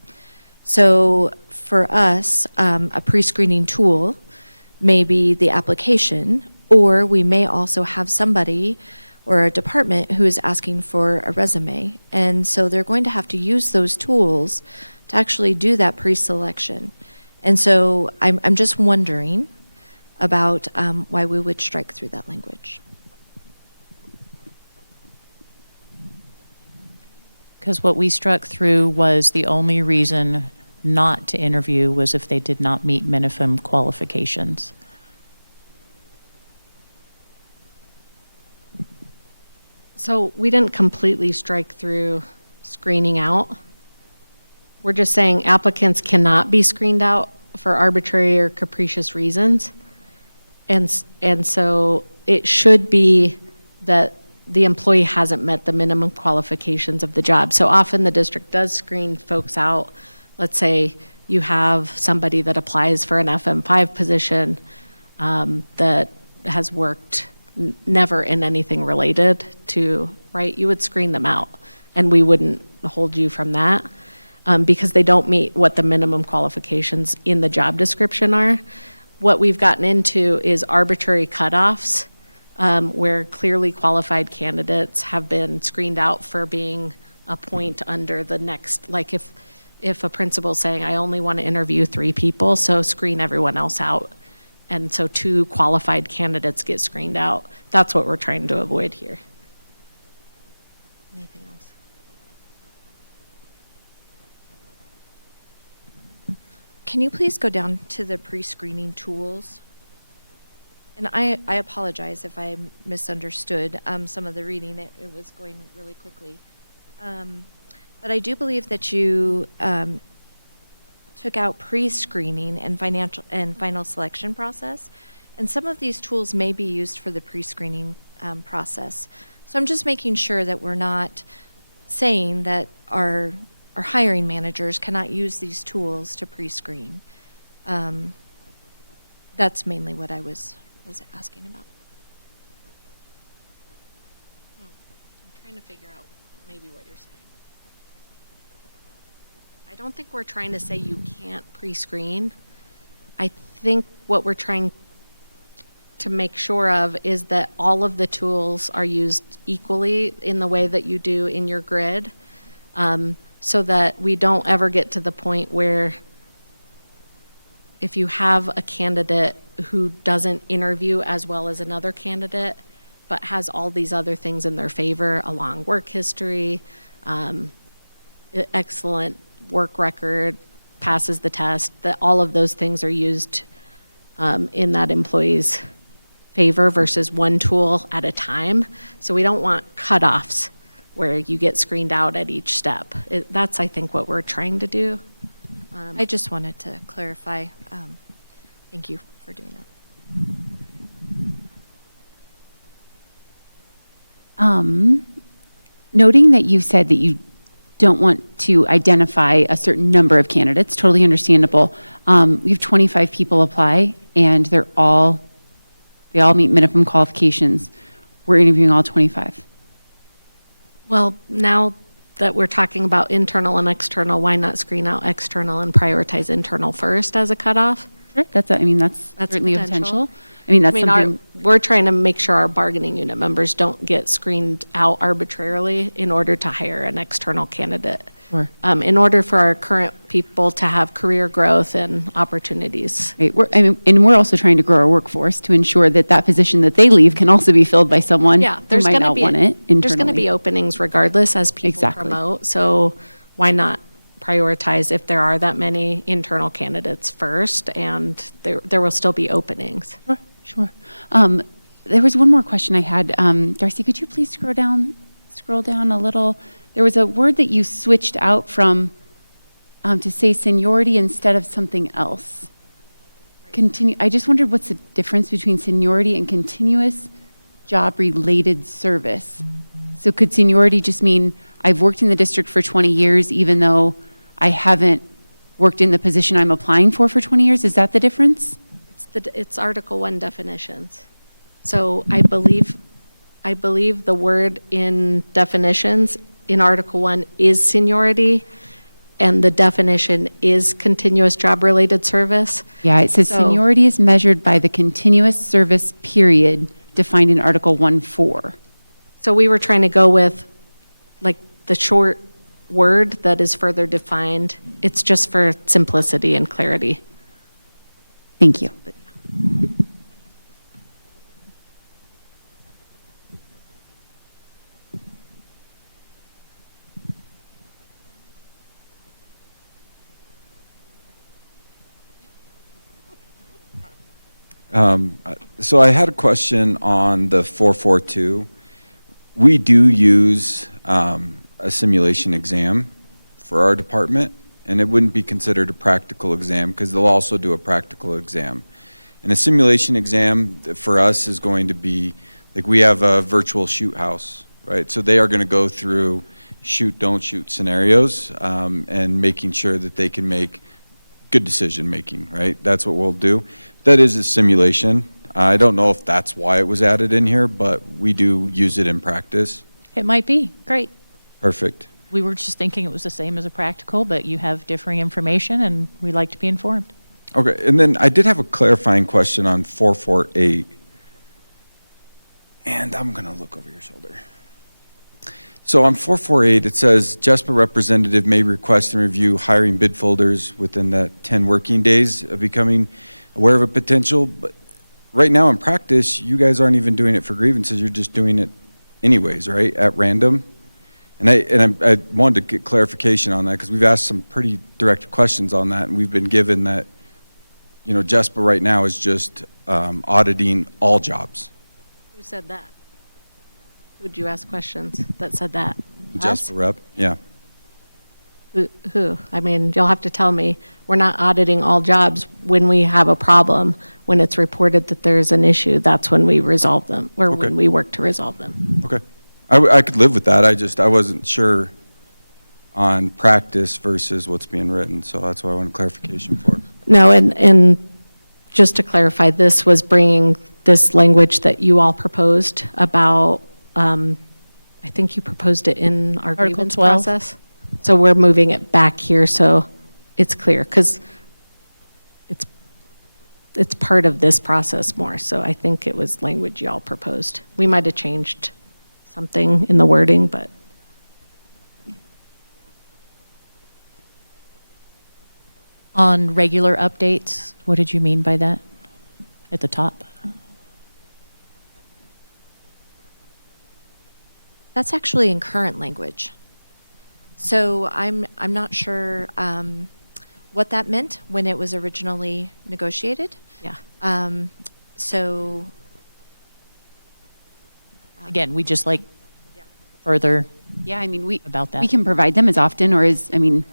So for us, a pre-screening tool may be the application, or we may also have somebody or a department who is asking for a resume. And so they're going to have to use those tools to actually do that pre-selection. And so I'm just wondering about why we would strike through that language. Because what we struck through was the only reason not to interview was if they did not meet minimum qualifications. So we didn't completely strike through screening out. We're just saying applicants cannot be screened out for arbitrary or capricious reasons. And so it should be that the employee hasn't met the minimum qualifications of the job. So often the district does screen folks out. Let's say you have somebody that applies for an FM5 position that has worked never in anything related to, right? You would screen them out, and we wouldn't hold you from that because they don't meet what the minimum qualifications in the job description are. What we've gotten into is arbitrary cutoffs where clearly qualified candidates have been screened out for being a point under the next, like if a principal's saying, I only want to interview 3 people, so screen everyone else out. And so 2 qualified candidates get screened out. That's what we're trying to avoid here. Anything else? Can you please go down to the pre-screening tools? And I apologize if I misunderstood some of the reading. It was going really quickly. But I do believe that you took out pre-screening and final selection process. And some of these tools may be used for the pre-screening process. So I'm just making sure that we're not saying that our hiring managers cannot use these tools to pre-screen. That's mainly what I was asking about. I'm trying to figure out maybe what you're saying. I don't think we're trying to say you can't pre-screen. I think what we're trying to make sure of is that all of the tools are used equally in the way that you do in your grid, so that we don't ever get to the point where if you have a candidate who doesn't interview as well as another candidate, but has all these other things in their favor, a long work history, excellent work record, passes the test, that all of those things are used in that employee's favor versus one tool at a time. So we don't want cutoffs where you get screened out at each step. That's, I think, what we're trying to do. I just wanted to clarify. Thank you for doing that. Noting that you said that you don't want to identify a certain number of candidates, totally understandable. We have 25 people apply, and they all meet minimum qualifications. We're interviewing all 25. Well, now that we're talking about internal and external, why not screen out external and prioritize internal first as a cutoff? Sure, that's certainly a potential. I mean, that's something. We're trying to make sure our bargaining unit members don't get screened out arbitrarily in order to hire an external candidate. Sure. In order for our current people to have career growth and opportunities. Right. And we're also trying to grow our workforce to ensure that that position that they leave can also be filled by someone Yeah, who there's might going to not be want it internally. there's going to be openings regardless as people Exactly. promote. So why not prioritize if there are that many internal candidates first, and there will still be openings. Sure. There was one more question I had. Darcy, could you please scroll down a little? There was a word that you switched out from to say seniority instead of something else. I just wondered what's the difference between seniority and continuous job-related service. So could seniority just mean I've worked in the district for 20 years even though I haven't worked in the position I'm applying for 20 years? Is that the difference? It's Article 1 definitions. So I believe the word in definitions in Article 1 is seniority, and the definition is continuous job-related service. Yeah, it says So- seniority is measured by the continuous service period defined in Article 1.4. So we were trying to go with, like, the short word that is further defined. It's just for simplicity and clarity. Thank you. So I had a question on the 442. We do use a simulation exam for our department, and it wouldn't be considered a practical exam because they'll also do a practical exam. And a simulation exam for us is going to be, like we have a virtual shoot house, right? So they are going to go through shoot, don't shoot scenarios and making sure that they can make good decision making, right? That's what we'll do. That is a simulation. I don't know if that's why it was added in here, but we do use it in practice. It might be. Great. Perfect. We were just thinking it was the same as a practical, but you have differing information, and we like to be informed. Okay, and then I did have a clarifying question on 448. And I'm going to look over your shoulder. So on 448, it says JESPA representative may request and review hiring bid folders within the 10 working days of becoming aware of a potential. But right now in practice, you guys aren't even doing it for grievances. You're just doing it anyways, right, at random? And I wanted to get clarification on that because we've asked some pretty direct questions on that, and we've been given that, you know, JESPA right now is just auditing all jobs. Who said that? Who'd you ask questions that said that? JESPA rep, yeah. Who? I mean, you'll have to tell me. We're not auditing all jobs when we have a problem. When it's reported that there's an issue, that's when we resolve them, or Okay. when we work to resolve them. Okay. I could live with that. I wasn't sure on practice versus what's being written, so that's what I wanted clarification for. No, and just to clarify, this was bringing this language that you all proposed about, I think you proposed it in our Article grievance 12. process. So we're moving it back here so it's clear, because it's part of this process more. So I think it was language you all proposed. We might have changed something in the wording, but. On regular updates, what did you mean by that at the top? That's actually in current language. So I'm not sure what that meant when it was originally negotiated. Yeah. So. Again, we just like further Yeah, I mean, we about that. we can provide them as often or as, I mean,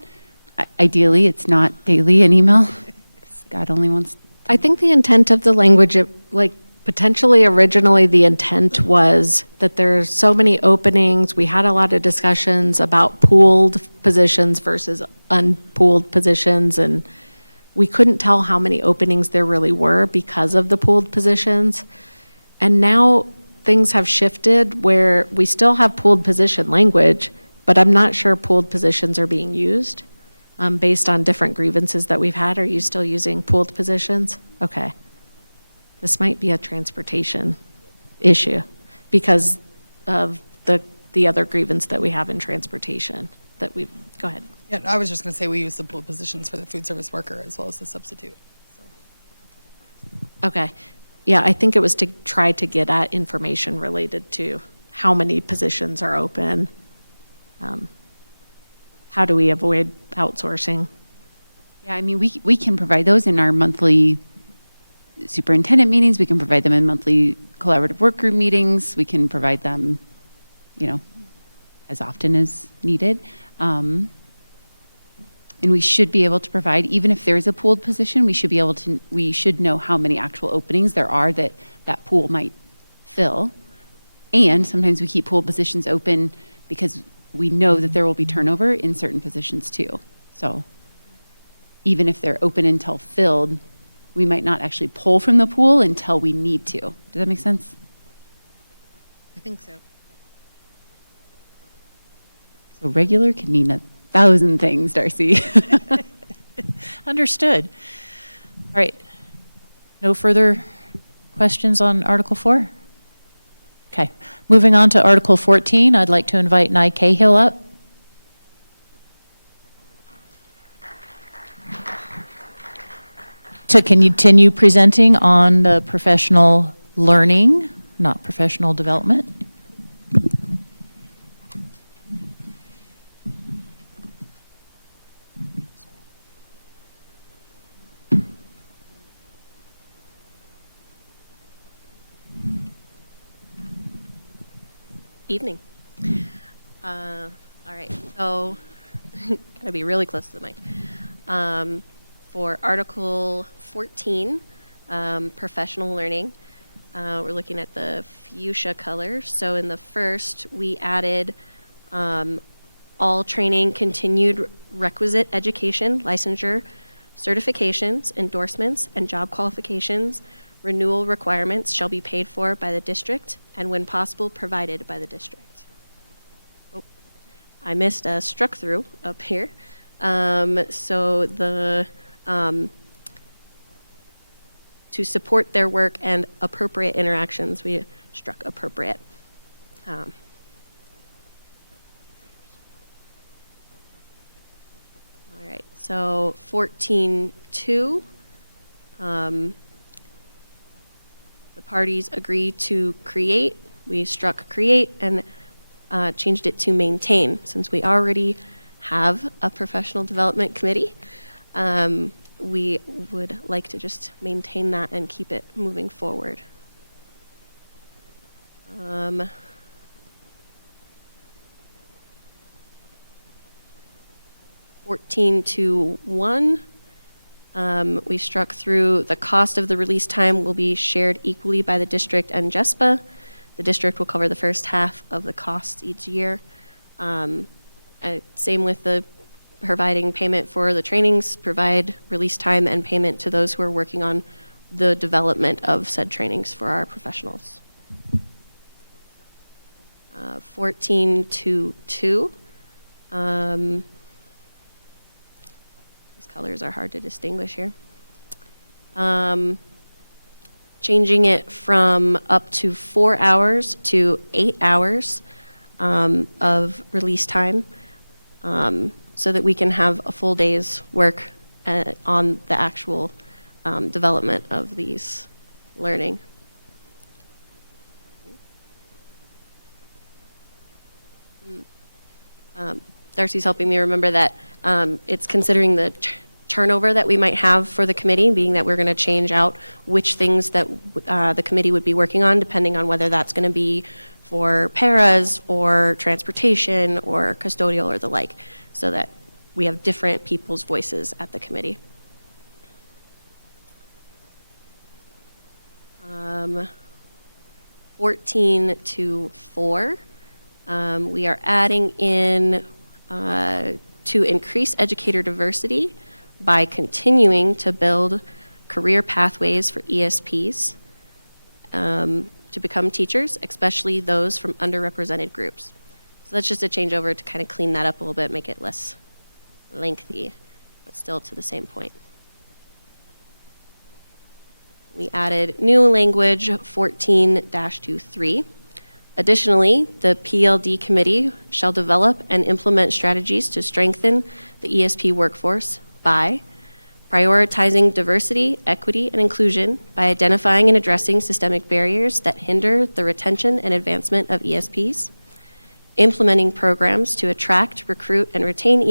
ideally, it's not daily an email. 'Cause God only wants. I think the intent of the language, like potentially originally the intent was that there's so many openings. We had a lot of discussions about pooled positions versus unpooled positions, and we couldn't tell how many openings there really were because of the pooled positions. And now things have shifted where we still have pooled position language, but I'm not sure pooled positions are being used based on different grievances that we've had. Are you still using pooled positions? Okay. This might be a transportation issue because of the other grievance that we have in transportation that we've, go ahead. Yeah, I was just going to say we use the pooled positions for the food service worker as well as the substitute. So. Okay. Yeah, I think it was to try to get at information related to how many positions are open. How do we avoid outsourcing? Yeah, I mean, we can provide those in our monthly superintendent meetings. We can provide them in monthly collaborative work group meetings. We can provide them, you know, as often as needed. And we should be able to provide, even if there is a pooled position, we should know how many actual openings there are that that pool might fill. And sometimes we keep pooled positions open because we know that there will be turnover in certain positions too. So even if they're open until filled, we might not actually pull from the pool until we need to. Does that make sense? I think so. So regular can mean 1,000 things, Darcy. Understood. All right. No further questions on Article 4? Okay. Moving on to Article 14, I'd like to invite Nye Cahill up. To continue presenting on the professional learning, not professional development. Evening. All right, so, gotta be really close to the mic. For Article 14, professional learning, we're looking at the fuchsia color. So in the first, we added all training, continued requisite education, licensure, certifications, endorsements, and job qualifications, renewal requirements shall be paid for by the district and when possible, provided by the district. Oh, I missed a struck through up here. So the, to support their work and appropriate interactions, we struck appropriate. All right, so 14.2, the parties agree to create. We struck create and changed it to maintain. Since we already have a professional development committee, we would like to just maintain that and keep it moving forward. 14.2.1, we struck through the cost of the release time will be shared equally by the district and JESPA. The district will cover the first half of the costs each year. Same with the providing payment for the trainings, provide release time and payment to those who are working on the development of said trainings for our professionals. 14.2.2. These colors are hard to distinguish here. Changing it from up to 4 hours to 8 hours of release time, so that we can have a full day's work on the actual development of these learning. Darcy's helping me remember that it's considering the turnover that we might have for the committee, being that we're going to change out which things that the committee would be working on, depending on whether that's going to be for paras or transportation or custodial or the like, so that we have different people's voices at the committee. 14.2.4, we are adding in to increase educator diversity by continuing to build career pathways for ESPs to become teachers, especially those from underrepresented groups. So that's just a changeover to kind of clean that up a little bit, make it less lengthy, but still to the same point. We added new language 14-2.3. Additionally, the PLD committee shall develop and implement strategies to strengthen the ESP workforce by prioritizing diversity, equity, and inclusion by identifying and addressing systemic barriers that hinder the retention and advancement of ESPs, implementing programs to attract, recruit, and retain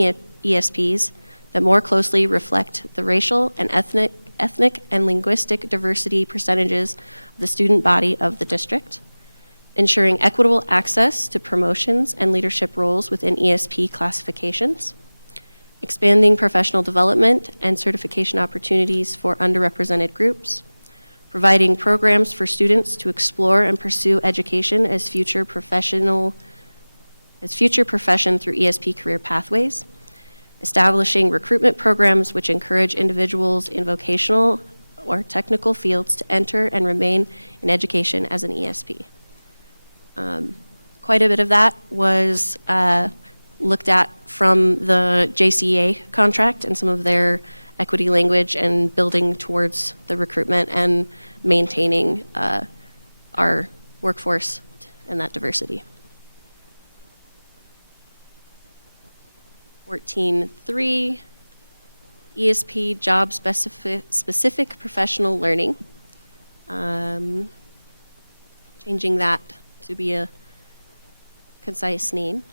ESPs that more closely reflect the racial and ethnic and linguistic diversity percentages of the student body of the district, ensuring equitable access to promotions and leadership roles within ESP classifications, expanding professional development and certification opportunities for underrepresented groups, providing programs for students to explore and pursue education as future profession through ESP career pathways, establishing recruitment programs which encourage individuals in vocational or technical fields to enter and remain in education as an ESP. Quite a bit of that was looked at from the JCEA contract and some of their equity language and building towards the recruitment and maintaining our workforce and that diversity. 14.3, ESP job specific professional learning. Changing that to be a concise name.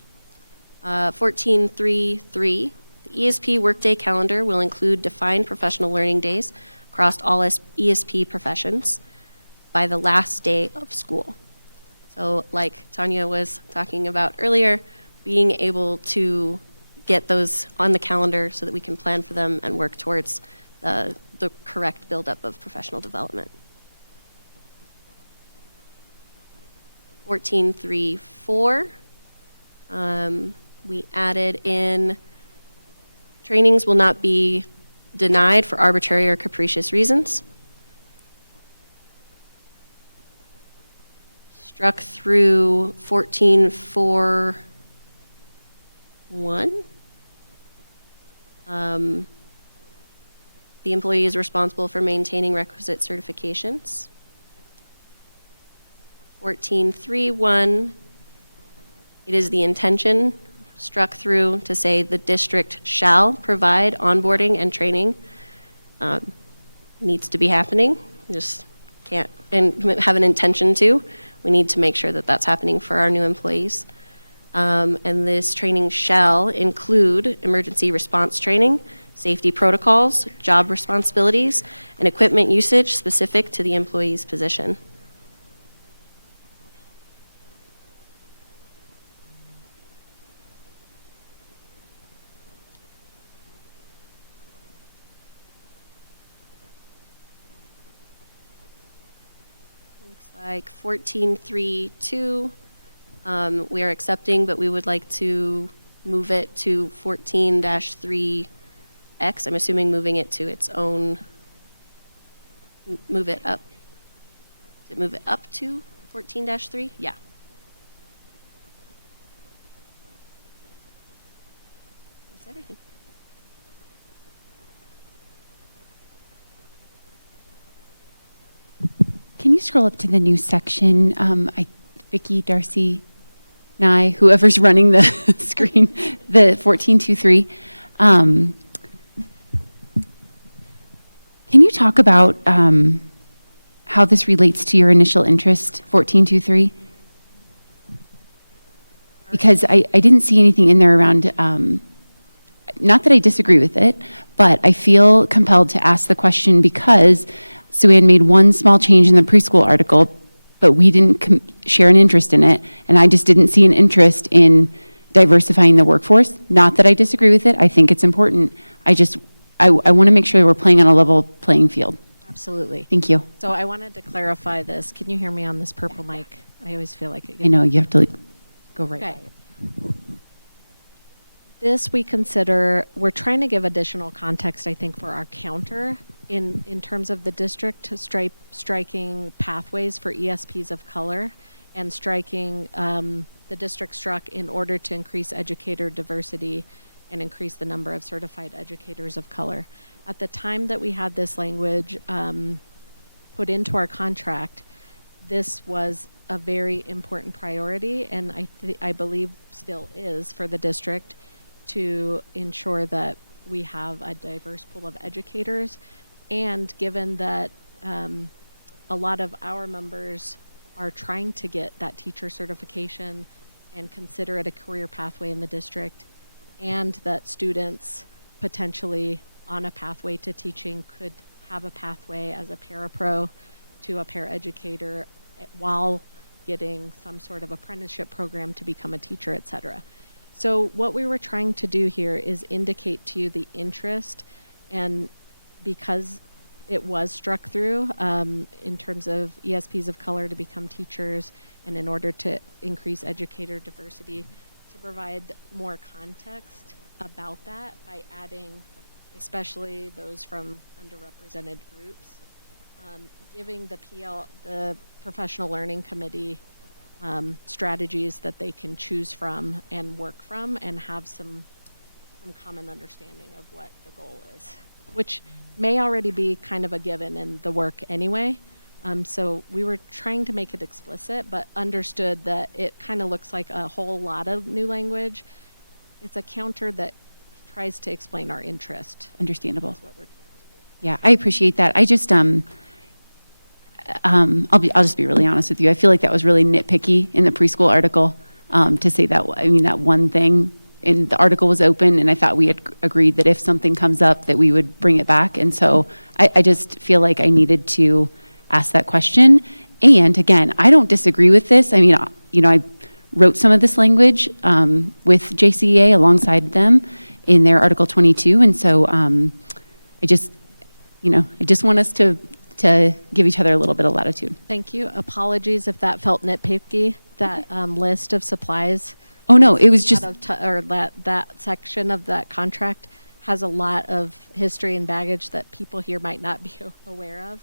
14.3.3, the ESP workday calendar will include defined professional learning days across all ESP professions by the last day of school. So like Tanya was talking about earlier, being able to get those on the calendar so that we can plan for them and work towards the correct buildup of professional development. 14.3.4, we added in trainings will not be denied for arbitrary or capricious reasons. Struck through 14.4.1. The employee is responsible for maintaining requisite certifications. 14.3.1, it is the intention, struck through to say the district shall provide onboarding and training. Needs to be happening, just can't and have an intention to. We need to make sure that that's happening for our new employees. And this training shall include emergency response training, safety protocols, job responsibilities, and equipment usage specific to the employee's position. Looks like 14.3.2, we are accepting, but we would like to move it to 14-3X. I'm assuming moving it to its own, move it up. Did it move it up to 14-3? Yeah. That's everything. Can you scroll up to the new section? Vicki, Darcy, Nye, whoever's running the screen, the 14.2.3. Can you talk about how this relates to your initial interest, 14.2.3? Because I didn't see anything in there around, not that I disagree with it, but I feel compelled to ask the question because Suann made one small change in the preschool article, but we didn't share an interest in it, and I just didn't see an interest in diversifying the workforce. Not that I disagree with it, I think it's important. I want to make sure we're playing on a level playing field. Absolutely. Thank you. So I wanted to clarify this. Can you hear me on this purple mic? I always feel like it. I know, you have to go right Okay. by it. This we consider, we're trying to give additional context, I think, for our counter in terms of the district striking pathways for ESPs of color and striking, the district struck in order to increase educator diversity and increase the number of certified educators of color. At the time that we had this language put into our contract, this was a very important priority, and I believe still is for the district to ensure that we have a diverse pool of educators. And given that a lot of our members are trying to get that teacher certification and consider it a career pathway in the district, and that students potentially on a pathway to teaching could have a pathway as a parapro to a paraeducator while getting some sort of apprenticeship program to become a teacher, et cetera. So what we were trying to do here is indicate to you the interest, and because it was struck through in terms of ESPs of color to become teachers, and in order to increase educator diversity, to provide more context about that by adding especially those from underrepresented groups, giving the Professional Learning Committee strategies that they can choose from and work from and have some common understanding of what the goal is, which may already be kind of a given in the work anyway. So we were trying to make it explicit, but understood that it kind of looks like a whole lot of new language. It's a counter that tries to explain our interest. Understandable. That's what we're trying to do. Yeah, I appreciate that. I just, I'll just be really honest with you. I feel like that was really nitpicky in the preschool article to say that. I mean, that one thing in the article was open, and I thought we had agreed that if something comes up, that we would bring it back. And so I just feel like I needed to ask that question. And again, I don't disagree with this. I mean, I wrote some of this language with JCEA alongside them in their Article 22. And so I just want us to give each other a little bit of latitude. Thank you. Apologies if that felt nitpicky, that list of supplies. Oh, no, it was just, Or that section of that contract has a lot of history and baggage that people here might not be aware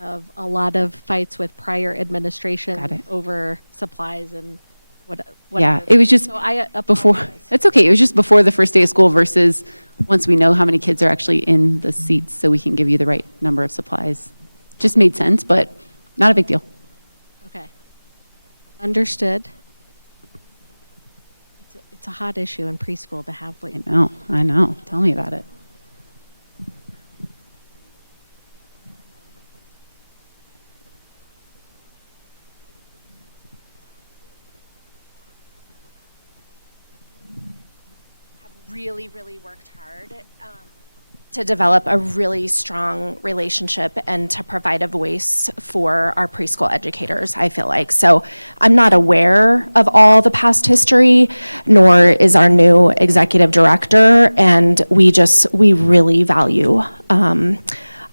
of a lot of fights with prior administration Got it. over supplies and whatever. yeah, it was just So I before, apologize. it's okay. It was just before the first day of school versus once we know how many kids are actually in the seats so we can give you the right number of supplies. Just made sense, but not a big deal. Okay. Understood. It's a hot issue in preschool to have like. I know. Tell me about it. Really, really worked hard to develop a really strong relationship and to provide a voice for our preschool educators, I feel like. So I'm not aware of all the past history, nor is our new executive director, and we really value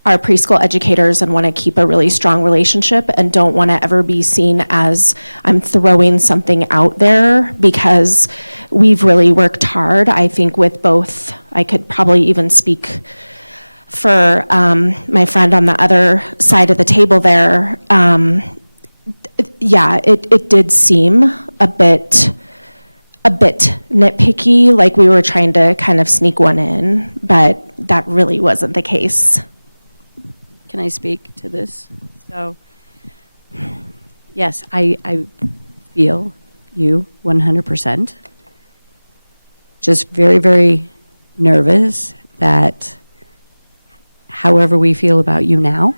our preschool educators and want to keep a really strong relationship and don't want to ever be seen as I'm throwing something out there, because we've really worked hard, I think, with both. I could probably even speak for my friend on the other side of the table there. Yeah, it did seem a bit nitpicky, like we were trying to kind of sneak one in, but that really wasn't the case. Can I speak to this? So, yes, I feel you 100%. Just very, very nervous that however we feel about you now,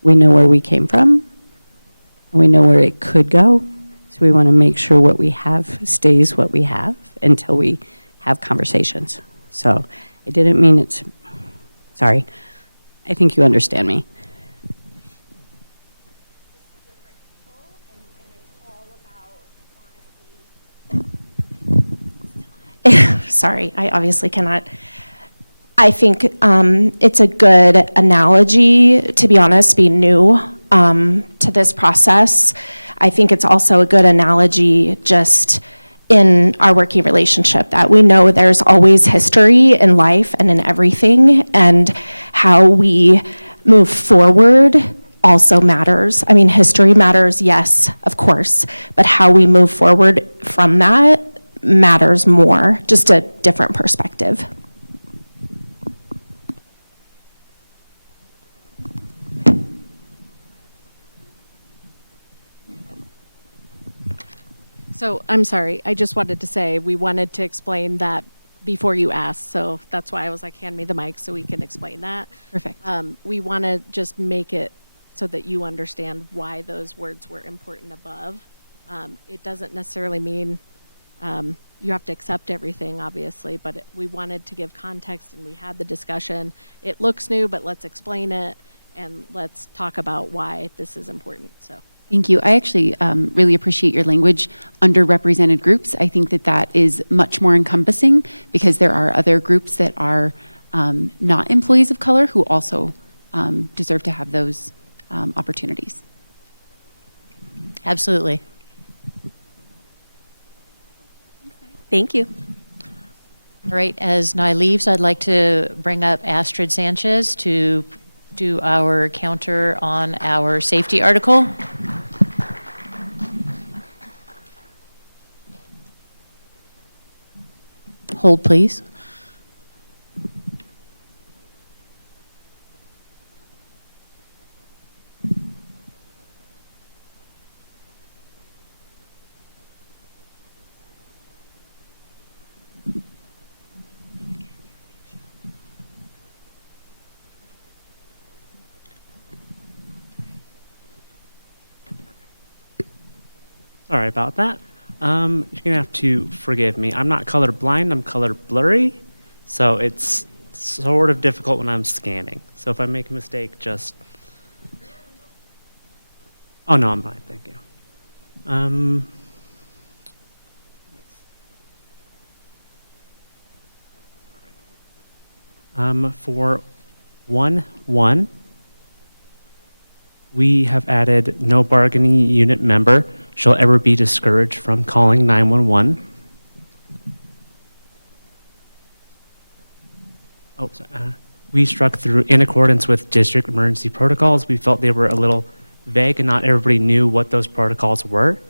we know where we came from, and we know where it could go. So we want to make sure what we have stays what we have until we have conversations. So I didn't mean it's, sorry. I think you understand me. Sorry, I obviously cannot. I think it's a good analogy, to be honest, being new to this process. I think it's also a good analogy just in our working relationship, that we know there's always history in life and in everything, and how we move forward also matters. I mean, history matters, yes, of course, but how we move forward from that matters more, just a different perspective. So I'm sorry, I just wanted to say, we wanted to explain that before you asked, so that's why I was like, hand me the mic so we can explain that. Perfect. We want to just make it so that you understand why those words were important above. It doesn't necessarily mean you have to accept everything, obviously, but we wanted to give context and we had the discussion. It looks new, but let's explain it and let's talk about why this is important, so. Thank you. I actually really appreciate your language, underrepresented groups. I think that is much more encompassing, because there are other groups that are not employees of color who also deserve to have those opportunities. Absolutely. Thank you. All right, as Nye leaves, I'd like to bring up Astrid Sanchez to do our counter on our safety article. Hold, please. Sorry about that. You're gonna have to forgive me. I'm not color blind, I'm color blurry, so it's sort of difficult when I'm scanning. So if I make a mistake, just Oh, no, I'm fine, thank you. For 1.1, we have added no bargaining unit member shall ever be discouraged from calling 911. Oh, sorry. We struck through in accordance with district emergency protocols. We felt they were a little vague and not everybody knew what those protocols were.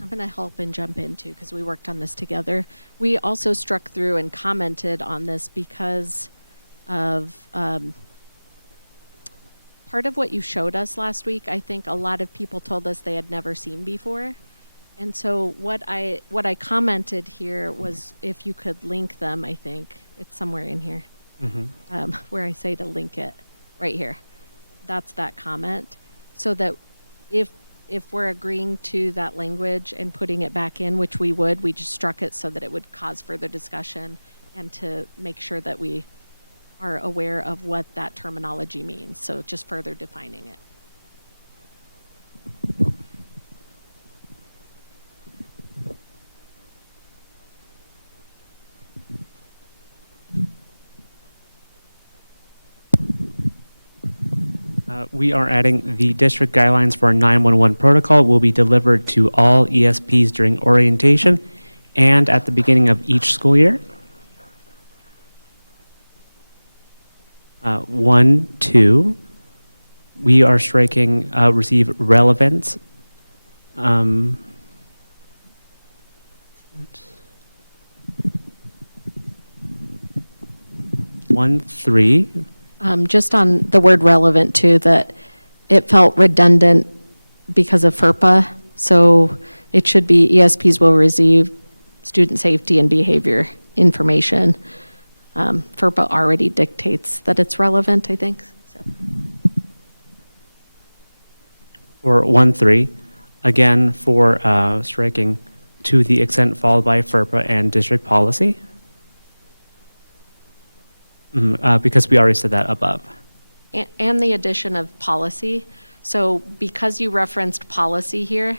I'm going to help and jump in too, because we worked on this together. We also struck through and commented on this because of part of what you showed us last week. I think a lot of people told us they had never seen before. And so what I commented here was if you could link them, I think. It's somewhere in here, where I say to link it, right here. That's that comment. So that if we're agreeing to that language and putting it back in, which we would, we just struck it so that it would cause further discussion and to make sure that we are aware of what that terminology means. So just further defining it. We are adding the district guidelines for our 911 protocol will be delivered to all ESPs during orientation and at the beginning of each school year. 1.2, we are striking receive relevance. 1.3. Just on the word relevant too, that it felt redundant because of FERPA. So it should be ESPs will receive student safety and behavior information. FERPA already dictates that it's relevant, I think. So. For 1.3, again, for striking to the extent followed by FERPA and district policy. Because we already said that above. And the addition of policy. So because you referenced policy here,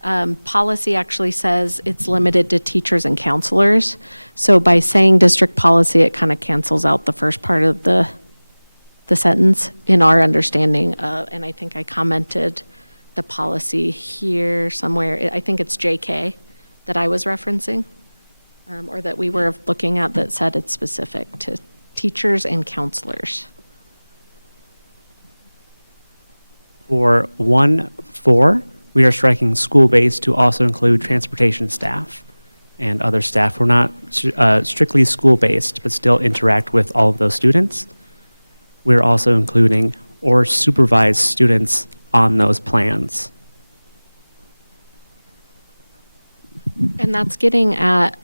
policy actually says it's limited to teachers and counselors. So by saying district policy, it kind of cancels out the first part of the sentence in our understanding. And I think I commented the policy here somewhere. I think it's JK that I was referencing, or that we were looking at that said it's specific to teachers and counselors. For 1.4, we are striking school-based to also include transportation staff and other staff. We're not strictly school-based, but still interact with all of those students. We're also including or supervise students on those plans. And that's getting at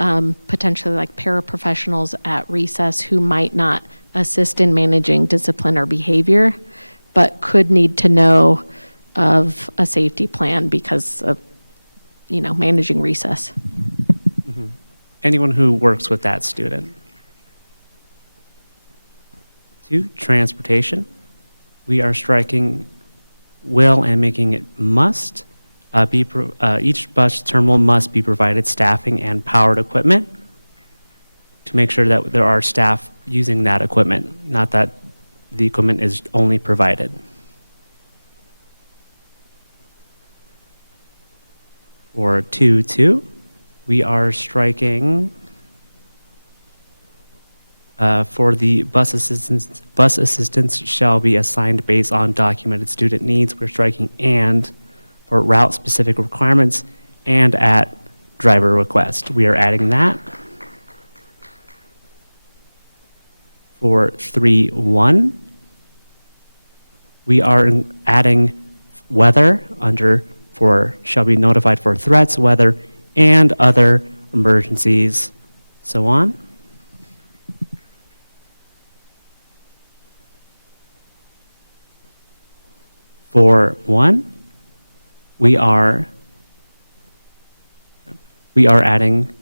potentially like paraprofessionals at recess who might not assist in managing discipline or behavior, but could need to know of a safety plan because of, managing recess. Mm-hmm. Anyone who works with that student. 2, transportation. We are striking will and making it must. Each bus terminal must be provided staffing and powered equipment to make sure that there are staff using that equipment, not that the equipment is only provided. For 2.2, we are striking for the bus assistants shall be assigned based on documented student needs. We're striking and for route-specific requirements and at driver request. We are adding that. For 3.1, we are adding weather under for shall be notified for threats, weather, and other emergencies, so on. For 1, we are adding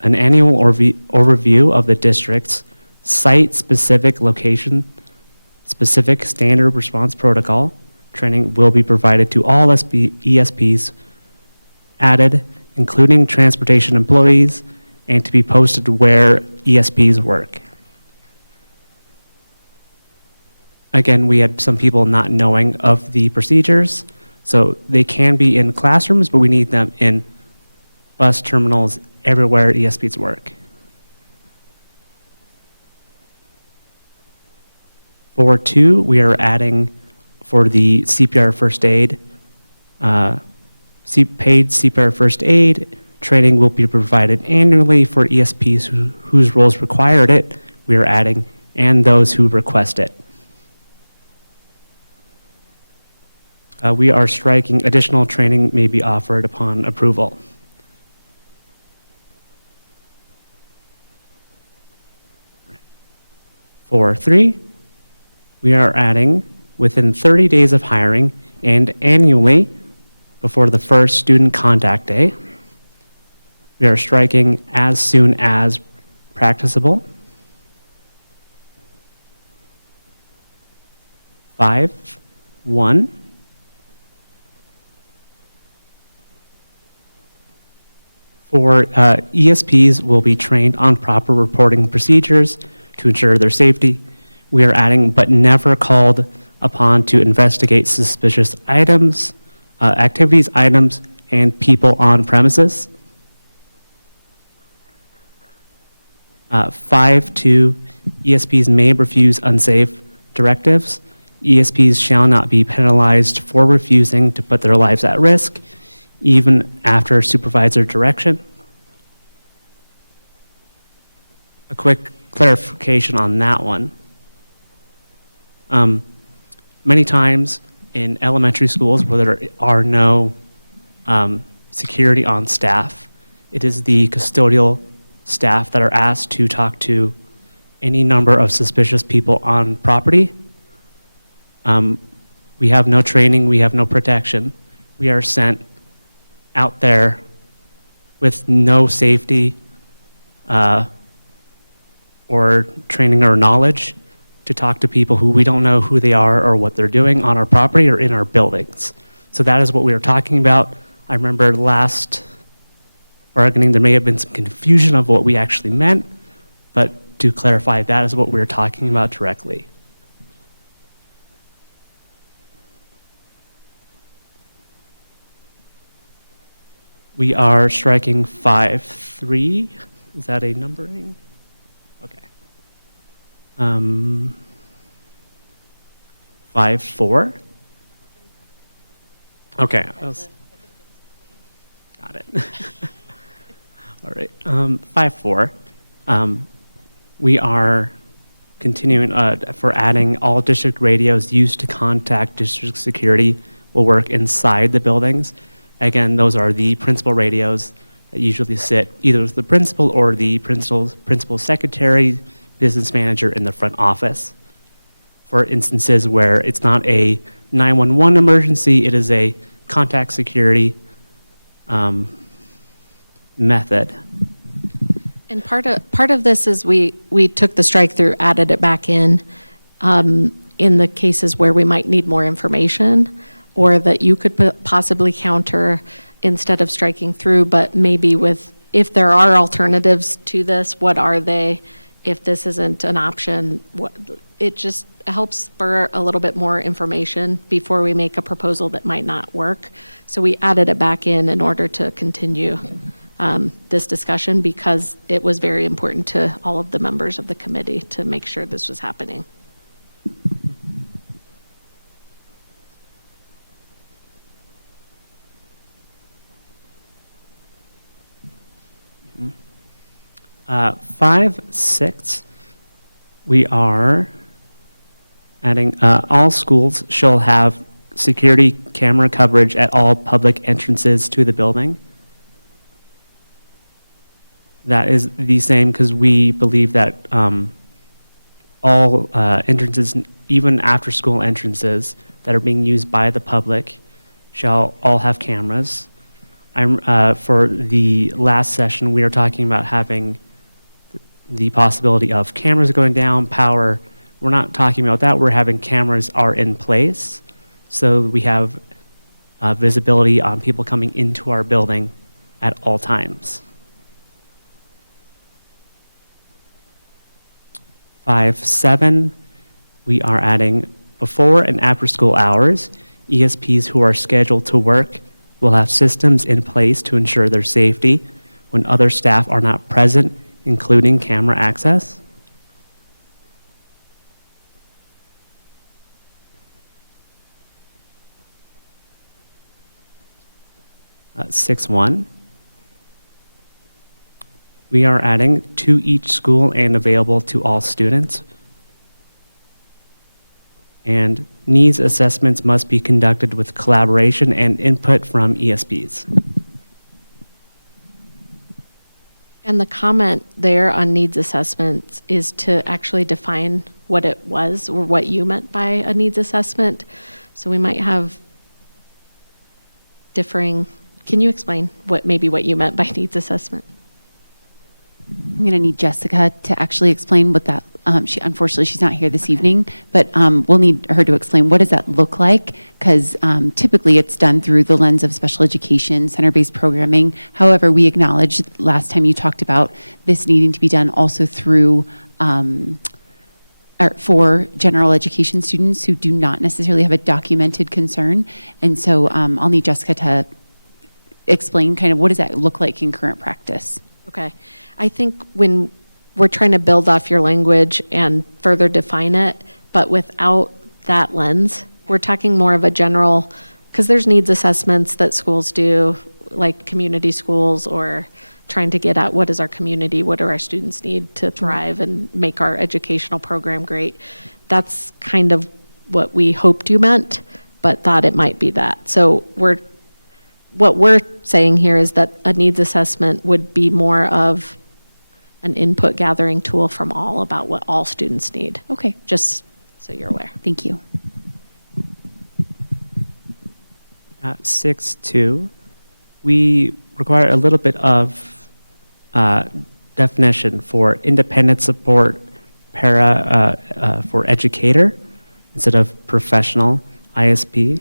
an annual overview of the district's site-specific location-specific standard response protocol, training will be provided to all ESPs added, including transportation employees, and to be posted where ESPs work. Again, we had some people not knowing of the procedures, so they can be in classrooms, but we need them in bus terminals everywhere ESPs work. For 2, we are adding for the CPR first aid, paid CPR first aid training will be provided annually for ESPs whose roles required it. We are adding, and those who request it. We are striking additional training may be offered upon approval. For 3, we are adding within 30 days of hiring and annually before the first student contact day. We are striking as soon as practicable. 5.1. For ESPs will be trained on proper reporting procedures to ensure their safety. We are adding, but never called upon to investigate suspicious items, activities, items, and people on premises. 5.2, ESPs may refuse unsafe directives. ESPs shall not be penalized for refusing to put their lives at risk, even after supervisor direction. A quick clarification on that one. Many times in elementary schools where there are no security on staff, it is the custodial staff that are asked to talk to any number of suspicious people on property. We have no training, we have no protection. We are sent out there with no safety or training or knowledge to talk to people who we don't know who they are or what they're doing on our property or in our buildings. So that is what we were talking about. I remember last bargaining, there may have been some confusion of what we actually meant, but to clarify, that is what we were talking about directly. We are striking 5.3. Is that a numbering? Okay. 5.4. Okay. Got it. All right. 5.4. We are continuing for adding all district radios used to contact district security will work inside the buildings. Again, those are the principal radios that usually sit either with the principal or the principal secretary, business manager in the front office. For instances where it's not a 911 emergency, it is a contact security method. And part of this is we took the strike through, added it back in the cases where we might need more information, or that you could possibly counter instead of striking through, but maybe if there are alternatives to this, what are they? If this isn't an option, it just helps spur a little bit more information before we make a proposal that might not work. So we added it back in order to continue this discussion, because it was very important to all of the members of the committee to make sure this was happening. Mm-hmm. 5.6, we are adding all schools shall have security camera coverage at all public entrances to the building. That is the same because we believe that all entrances, even after school entrances that are being used by the public, shall all have cameras. For the last session, we were talking about having the possibility of cameras going down, power. We're not talking about that. We're having cameras are in place. so we have visibility on people coming into our building at all times. 5.7, we are adding before and after school hours, ESPs who are scheduled to work will have systems in place to ensure their safety when other staff are not present, including camera access. Uh, 6.1, we are adding to each school and available to all students. And needs assessments must be conducted with collaboration and input from ESPs. And the comment there on needs assessments is to actually define what it was or what you meant by a needs assessment. So we might have differing, can you explain what you meant by needs assessment? I'm going to need Jessica to actually explain what that, unfortunately, she's not here this evening, but we'll need her to explain what does that look like, because typically it's done through the lens of special education, center-based programming. However, we acknowledged last time you talked about this needing to be done also through, or for general education students who do not necessarily have a documented concern. And so I'll need Jessica to explain kind of what does that look like in current practice. Okay. I think when we're trying to build off your language and further define it, but without that lens, we're talking more of a general, because there's needs assessments that schools do, like community schools, or trying to get at what is our community, what do our students need to thrive and make our educational program great. That's kind of what we hoped you meant, but thought it might be that. So what we're saying here is that a needs assessment would be more of an input gathering tool from all about what all students need. Okay. Just so you're aware. Thank you. 6.2, we require a little bit of definition for independent support for educator instead of professional ISP.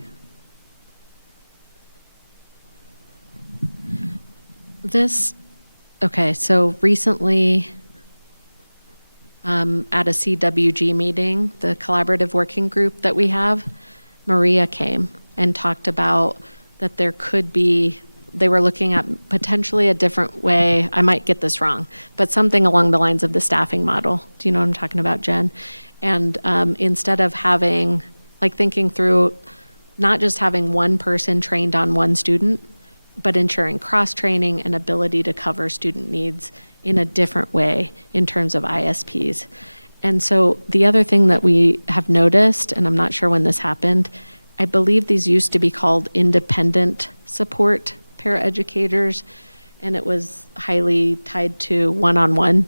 Okay, so recently at a CWG meeting, the collaborative working group that we have, Maria came and talked about that there could be, they were looking at potentially a different way, I might get this wrong, but something along the lines of the staffing model. Do you know what I'm talking about, Jen? And instead of having, like thinking through, not just having one person trained on one student, but ensuring cross-training and ability to cover student needs in a different way in terms of ISPs. And so the other thing that we have noticed, and I'm not sure when this happened, I believe these used to be called independent support paraeducators, and it was highly tied to one-on-one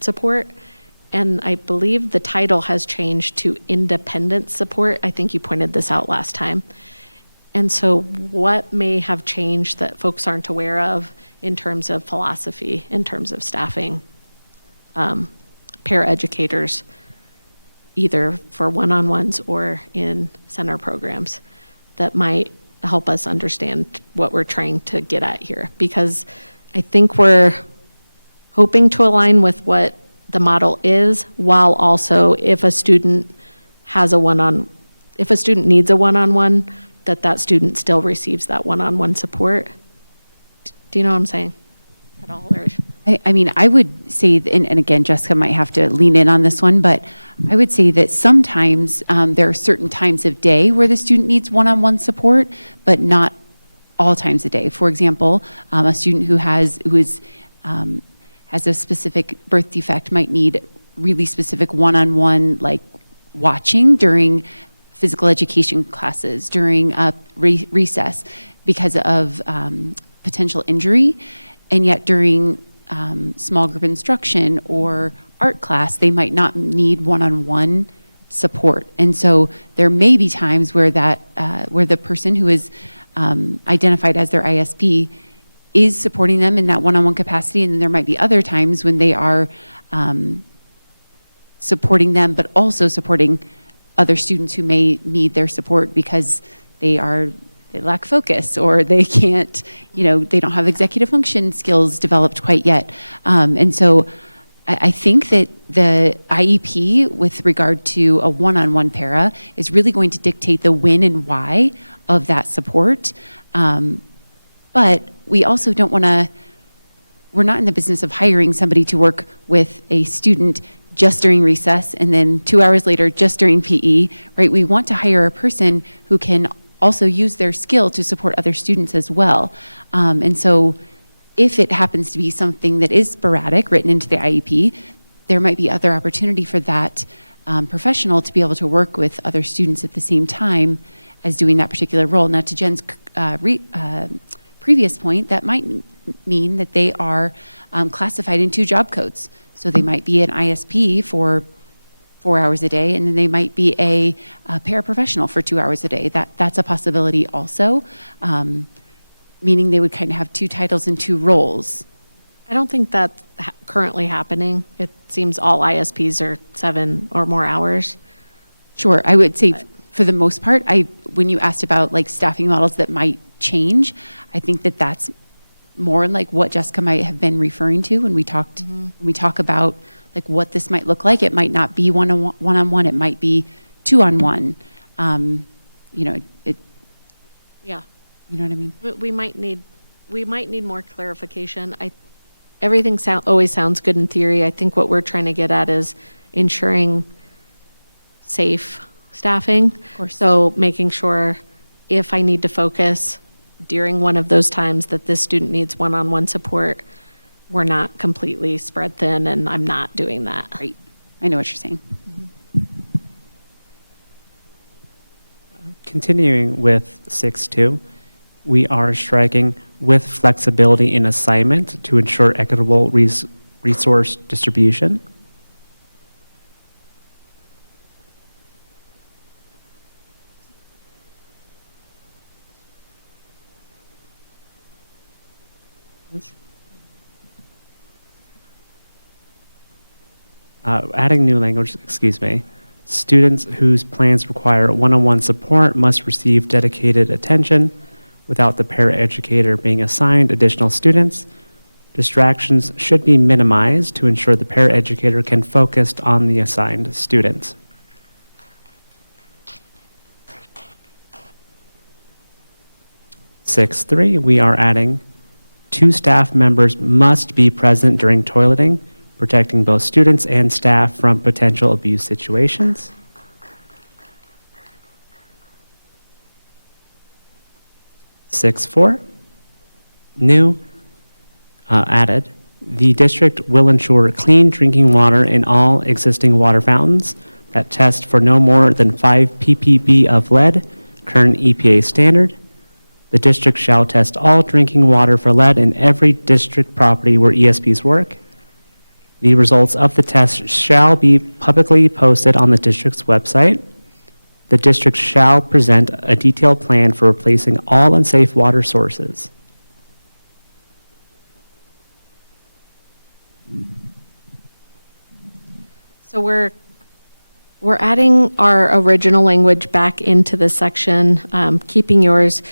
support. And I believe the title has changed to independent support. I think you pointed this out last time. And so what may have changed that folks aren't aware of in terms of philosophy, in terms of staffing paraeducators, either for one-on-ones or in center programs, that might help us understand what we're trying to get at here? Because I think we're hoping to align with what the model is, while also if a student has if a student needs a one-on-one, that student still receives that one-on-one support. Do you know what I'm saying at all? Or? I mean, I would say, and again, Jessica might have to lean in on this one, but I would say that sometimes there are certain times of day where the student needs one-on-one support, but not all times a day. For example, a student who has a specific birth defect might need really specific one-on-one, like watching during physical education classes, during recess because of potential injury, and yet during small group instruction or art class, they might not need one-on-one support. And so there may be times where where the person who is identified as their ISP is supporting them in that one-on-one capacity, and then there might be other times when they are supporting them, but also supporting other students who may need their support because they lack focus, or they can't, they don't have executive function skills developed quite yet. And so I think that the IEP with regard to a one-on-one para is really going to dictate the when and why of that support. But we also don't want to, we're not in the business of hiring somebody to work with a student just during recess and then 2 hours later just during PE, right? We want to hire a person who can also use their skill to support other students as well. And so if it happens to be something that is sporadic written into the IEP, there might be other opportunity for that professional to be able to work with other students at the same time as doing that particular role. Now, to Jen's previous point, that might mean that they are classified in 2 job codes. So they might be an ISP for 4 hours a day, and then they might be a paraprofessional for 2 hours a day. That's a possibility also, meaning they would kind of have 2 titles and 2 roles. I don't think that's currently happening. It seems all ISPs are 7 or more hours. Sure, I would say for the most part, when you asked about like staffing models that might change, I think that that's more like what Jessica might have been referring to when we talked, when we talk about like what this might look like. It might not be one-on-one, it might be 2-on-1. Yeah. You know what I mean? But we might need more clarification. Everything always sounds good in theory. I think what we're trying to get at is ensuring safe staffing. Of course. So making sure if I need to focus during one of those times that this student needs one-on-one support, we're not completely spread thin, and I'm not doing that. Right. I know what you're saying. Continuing with 6.2, we are striking with flexibility in assignment to ensure equitable resource distribution. Adding new language, excuse me. Students whose plans require one-on-one support must receive dedicated attention without the paraeducator being assigned additional students. Distractions should be minimized to ensure the paraeducator can focus on the assigned students. Six three, we are adding 2 staff members must be present during toileting, protecting both students and staff from potential abuse situations. 6.4, new, added, the district will ensure clean drinking water in all existing water fountains that test for no more than 5 ppb of lead, current EPA standard. The district shall test all drinking water for lead in every district property where ESPs work. The results of the test shall be publicly posted on the district's website. The district shall present a detailed plan for replacing all unsafe water sources. So we're adding our original language back into this section, keeping yours,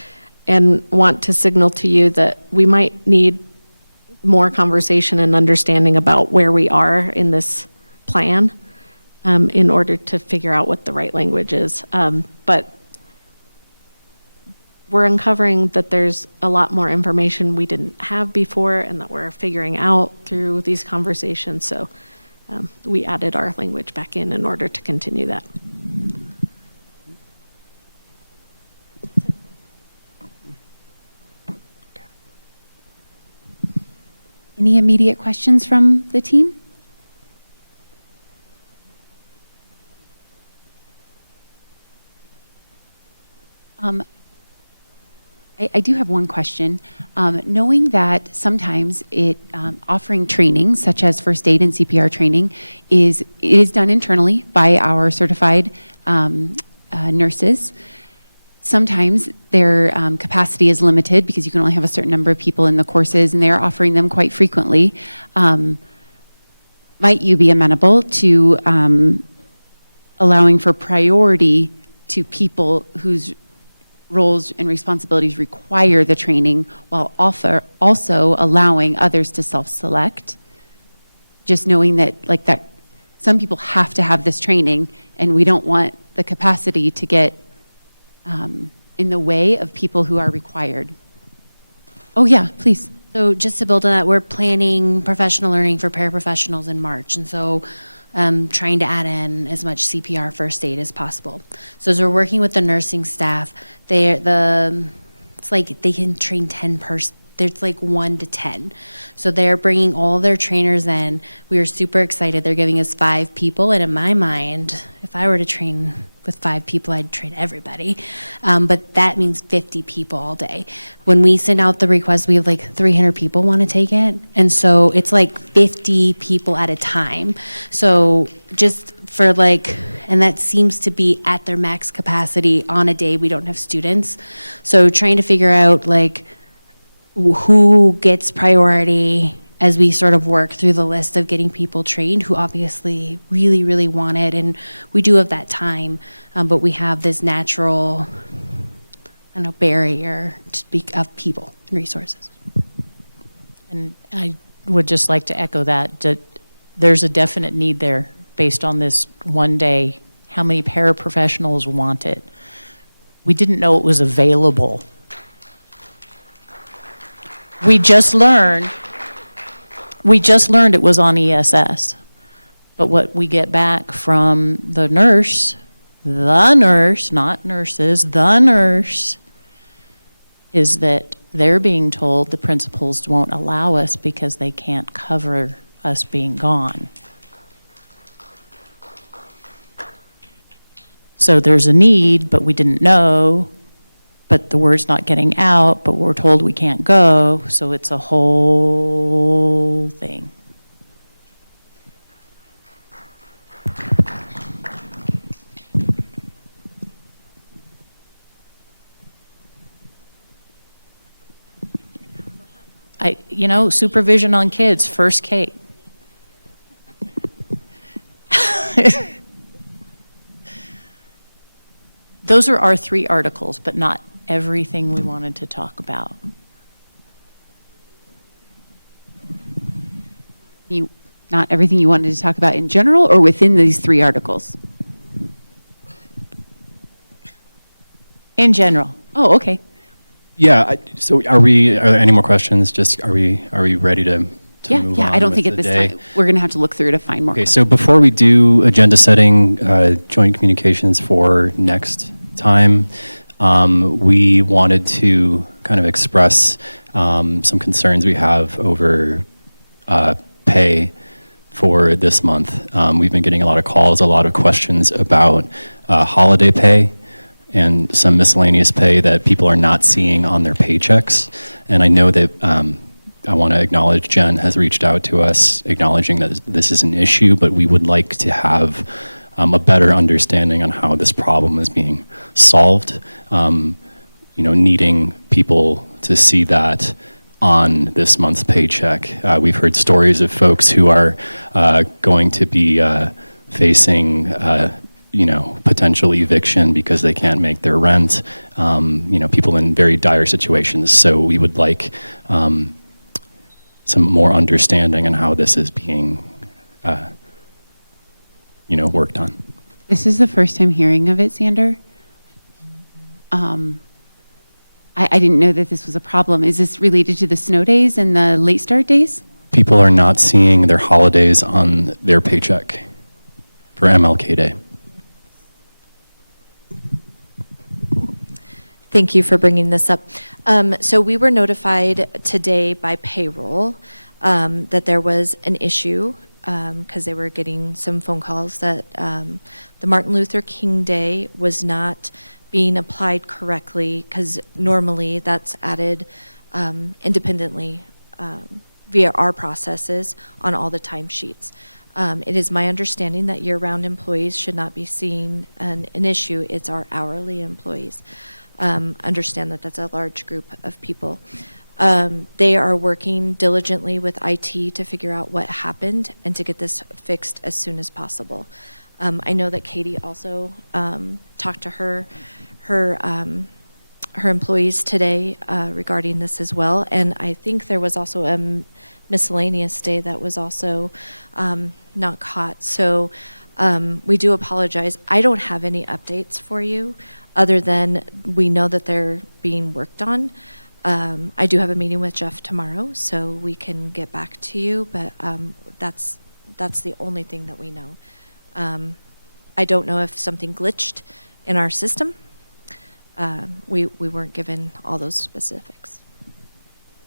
and want to signal to you that we might need more conversation and understanding about where we are in this plan in order to figure out what the right language is. But we're uncovering that there's a lot more information we didn't have before and that we're figuring out through these conversations. So we added our language back in order to continue that. Any immediate questions from the team? I do have one question. Knowing that sometimes offering training, such as first aid and CPR training, is done internally by our certified nurses. Sometimes their capacity is limited because you can only have a certain number of people in the courses, and they are offering them quite frequently. Might you be amenable to allowing for priority to people whose roles and responsibilities require the training, while also allowing others to self-select. Just knowing that, like, that some people have to have this training, and we don't want the capacity to get in the way of people who are required. Oh, yeah, please. So just to build on that, we're planning professional learning for paraprofessionals in March, and so trying to add in as much CPR first aid as possible. So as we're working with the nursing staff, it's like they can train 10 there's like 1 to 10. So they're bringing all their trainers in. We are super excited. They're giving us 5 people, and in my mind, if I were to train with 5 people, I'd train everybody. But that means 50 people all day. When we send out the request, we have like 300 people want to take it. And so it's like 50 people at a time. So just for and that seems to be at their max capacity on a day we don't have students. So trying to figure out who gets priority as we sort of work through the list of getting people trained who obviously really, really want it. And we do have that time, but we have this natural, barrier to speak of people and resources. And I would just like to echo that there's a definite need there based on this one day, how many paraprofessionals want it. We didn't know it was available. We just learned it was on ESS. But what we get back from the nurse, not nurses, the nurse, is that they're being told the principals won't allow us because they can't cover us being gone. So there's a need, but we didn't know. But the word's not getting out, but we're told we can't go, so it's a whole thing. Supervision on kids, first Kate. Those are our 3 articles, but not everything we wanted to talk about. Not everything you wanted to talk about in general or within these 3 articles? In general. Oh, okay. Yeah, so are there any more questions? Just, are we ready to move on I don't with think at the this day? time. We're going to have to look through to find more. Okay, so before we do agenda setting, joint communications for next time, we wanted to kind of express some concerns we have over pay for this month. We've been getting a lot of calls, a lot of questions about holiday pay and some miscellaneous pay that people are not seeing on their paychecks. And I know that I want to acknowledge Jen has reached out to us acknowledging that this is an issue, but we would like to have a better understanding on how this problem is being solved. Needing people to see that on this month's paycheck. We've heard stories of folks who are going to be facing potential eviction because they can't make their rent, people in very dire situations. So we would like some more understanding on how this is being worked on. This is the first time hearing of it, Sander. I didn't know that this was a problem. Is this related to the snow days and the late start days? People are not seeing their holidays on their paycheck for MLK Day. Thank you for bringing this up. So we were notified today by payroll that there was an issue because they were getting some phone calls that the Martin Luther King Day was not being applied correctly, because normally that's added independently via our processes on all the timesheets. It is my understanding that year-round employees should not be seeing an issue. It's our hourly employees. Understand that that's a large group of people. They are working diligently with IT to figure out what happened and to get this fixed as soon as possible. I know that Katie also talked to her employees today regarding this as well. And I think there was also a miscellaneous day that was also not caught. So we do apologize. I don't have any updates for you other than we know that they're being worked on. I do have a meeting with Jeff tomorrow, so we can get back to you, but that's the only thing that we know. I don't know if something glitched in our system. We weren't given all those specifics.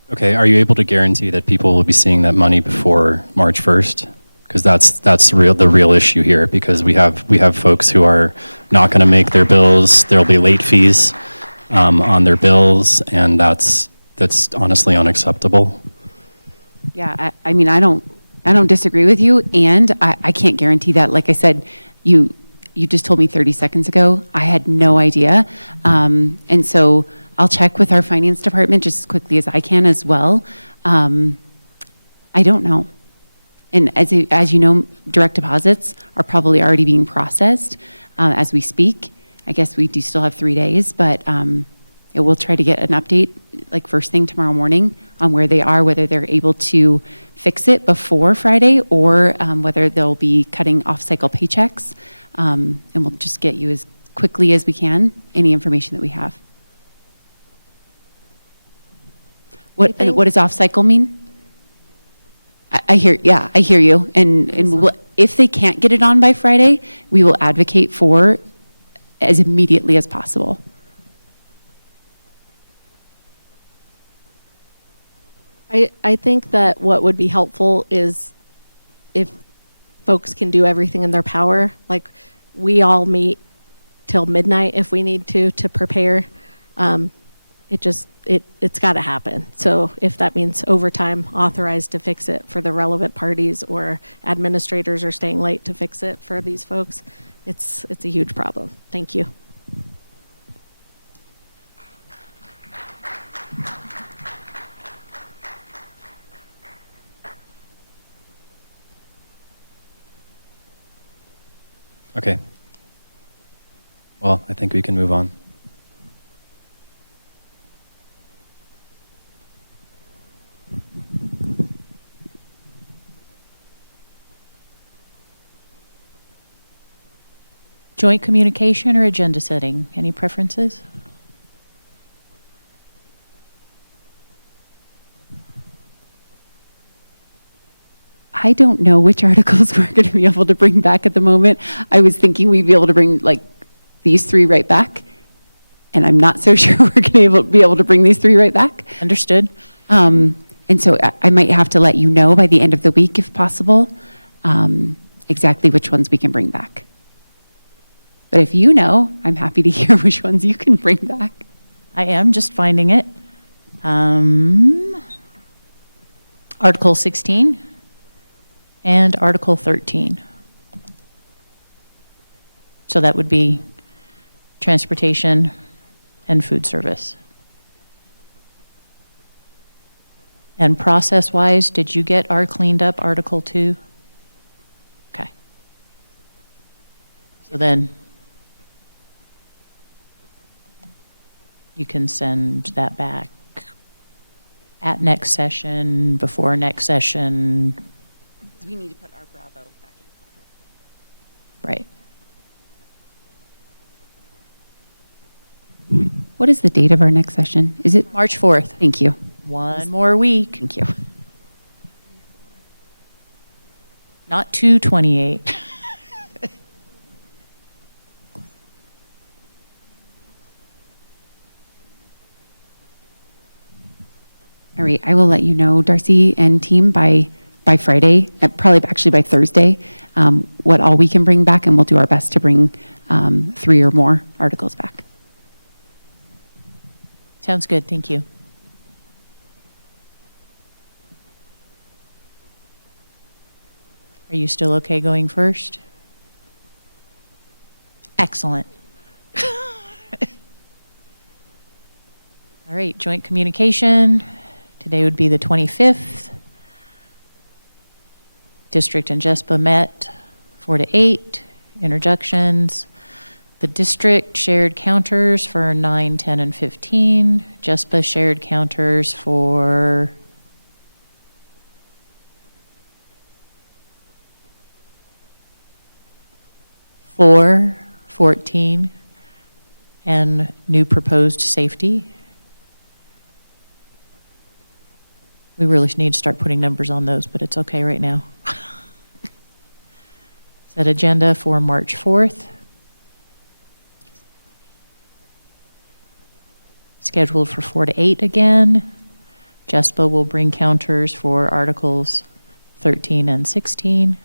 Okay, are you able to guarantee that people will be seeing that money before March 1st? Because that's the real issue here, because we have folks who are not going to make their bills. There'll be late fees on their bills, and that's honestly unacceptable. Yeah, I mean, I don't disagree with you, and I can't guarantee that. Like I said, you just told me 30 seconds ago. I had no idea. And so I'll check with our finance department just as quickly as I can as well. I don't know. And as you know, direct deposits are probably already being processed as we speak. I guess we do still have 3 days, but we'll try to get an update like first thing tomorrow morning on where they are, whether they're able to fix it before Friday or whether they'll be cutting off-cycle paychecks. And we'll just get you as quickly as we can any information that we have. What does off-cycle mean? I hear you. And if they can't get it on by Friday, we will advocate for as immediately as possible. I think that what would be helpful is if folks can do everything in their power, like we all meet till midnight if we need to prepare. It's got to happen. So if that means overtime authorized to fix it for the relevant parties, or administrators are staying late to fix it for these folks, it's a huge problem. Thank you. Okay. Well, I think we can move on. Joint communication or agenda setting? Any preferences? I don't know which articles we're going to be able to bring back at the moment. I was thinking we'd be able to bring like these 3 right back, and I'm not so sure we're going to be able to bring these 3 right back. Understood. And so I might have to let you know by the end of the week, if possible, exactly which ones we can bring back. But if you know, I'm happy to hear which ones you can bring back. I am just finding it. Article 16 and Article 13. So that would be transportation and food service. And process-wise, did you get our cleaned up Article 2? Okay. So then you can send that back at next session, before next session. We need to put our Bravo back in. Right. What is the date of our next session? Is it March 4th. Thank you. One more week. Thank you. Not 2/28. All right, I will let you know, Darcy and team, by Friday, probably actually by Thursday, what all we can bring back, and we'll do our best to bring 3 or more articles back. Sounds good. Thank you. Are you still okay going first? Excellent. All right, joint communication. Today would be the 25th. District and JESPA met 4 to 8. interjections. The district shared counters for 9, 10, and 15. JESPA shared counters for 4, 14, and new proposed safety. We really need to start putting numbers on those, but it's okay right now. Set agenda for March 4th. Scheduled for 4 to 8 again. JESPA will bring counters for Articles 13 and 16.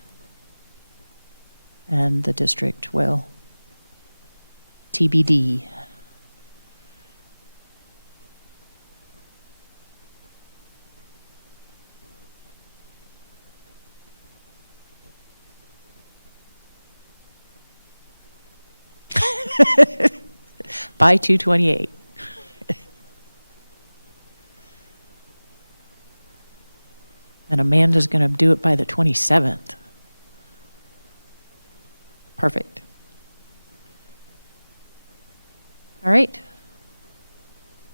And the district will. TBD. By 2/28. And Amanda's going to do it by the 27th. Perfect. All right.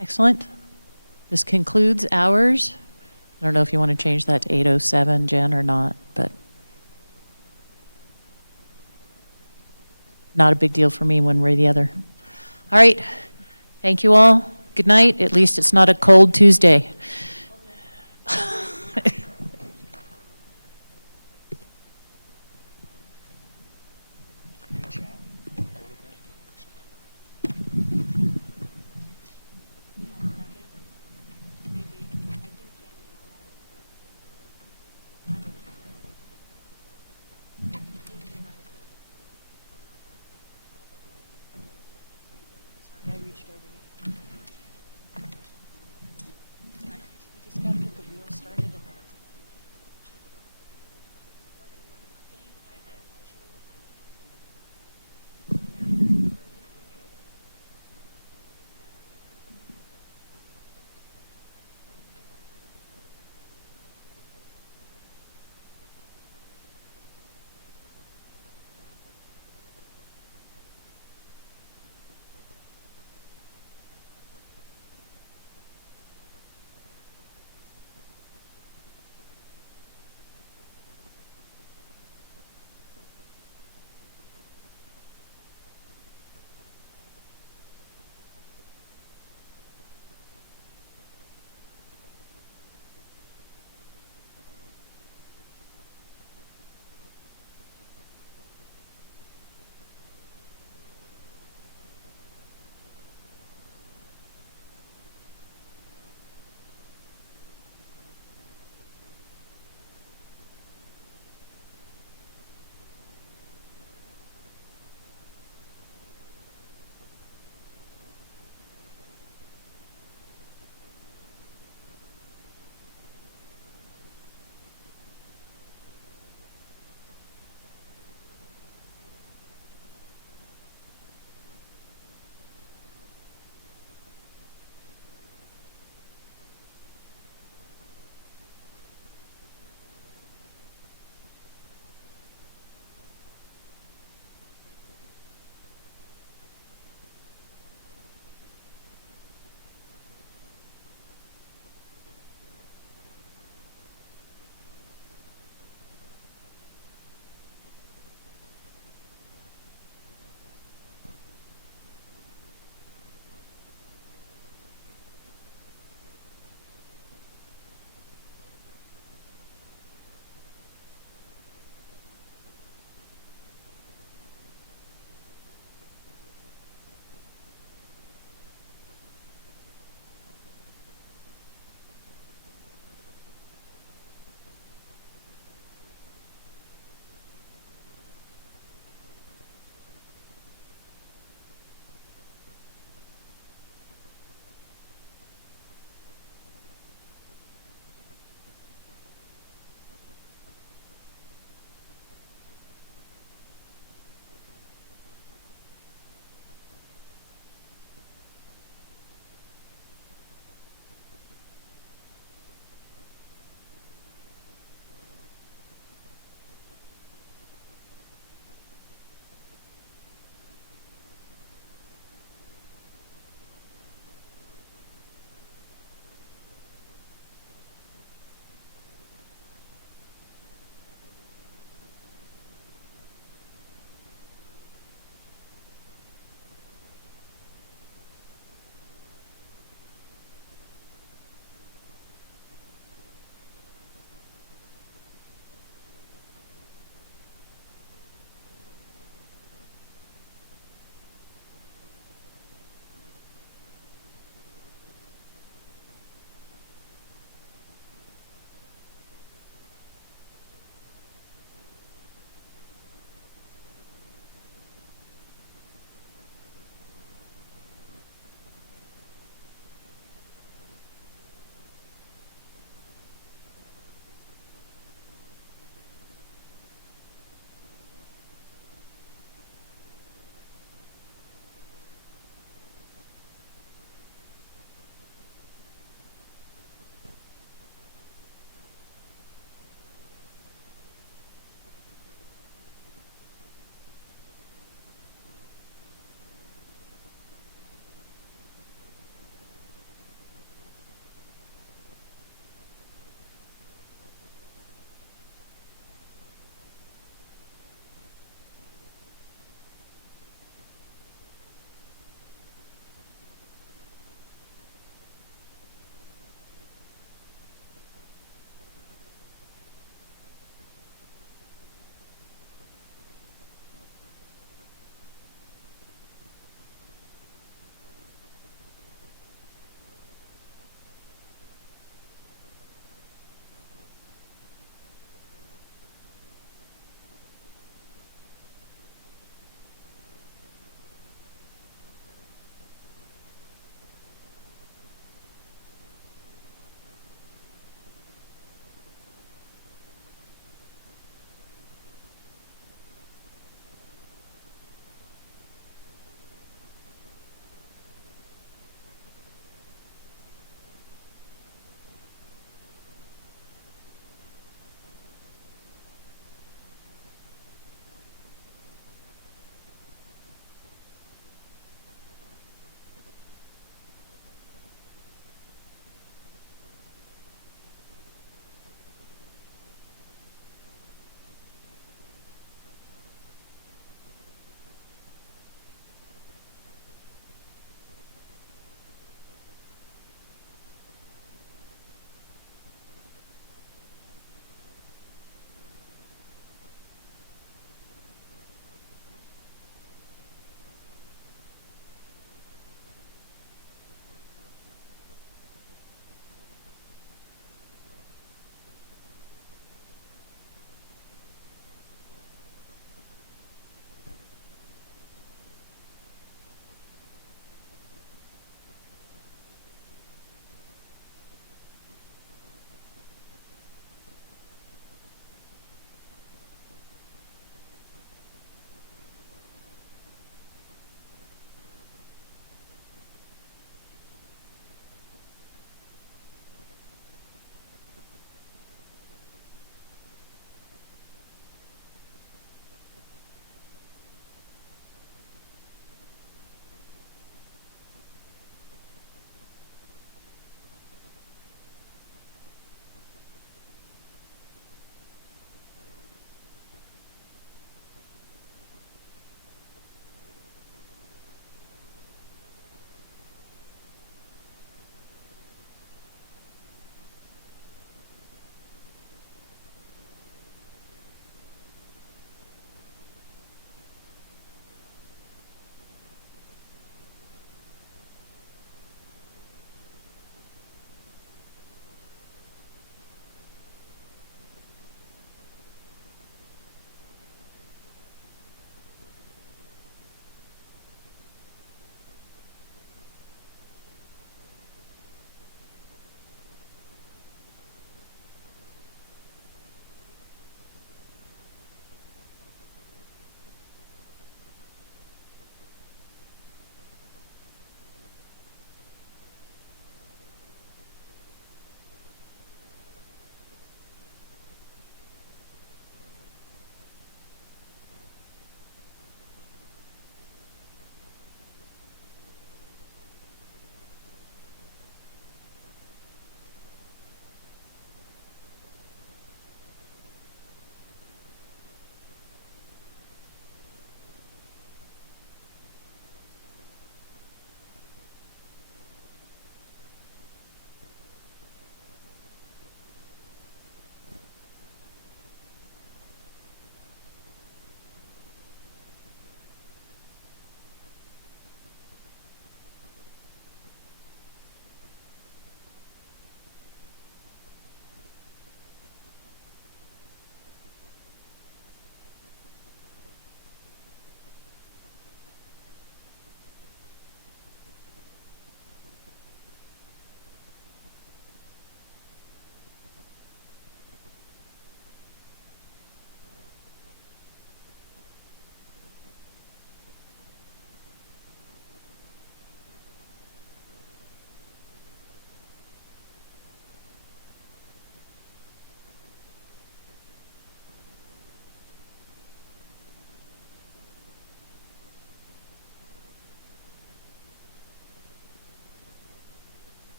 Excellent. This concludes ours. I don't know if you want to change that to 8:07, Jen, or not, but not a big deal for me one way or the other. All right. Thank you all. Good night. At least it's not a cold Tuesday.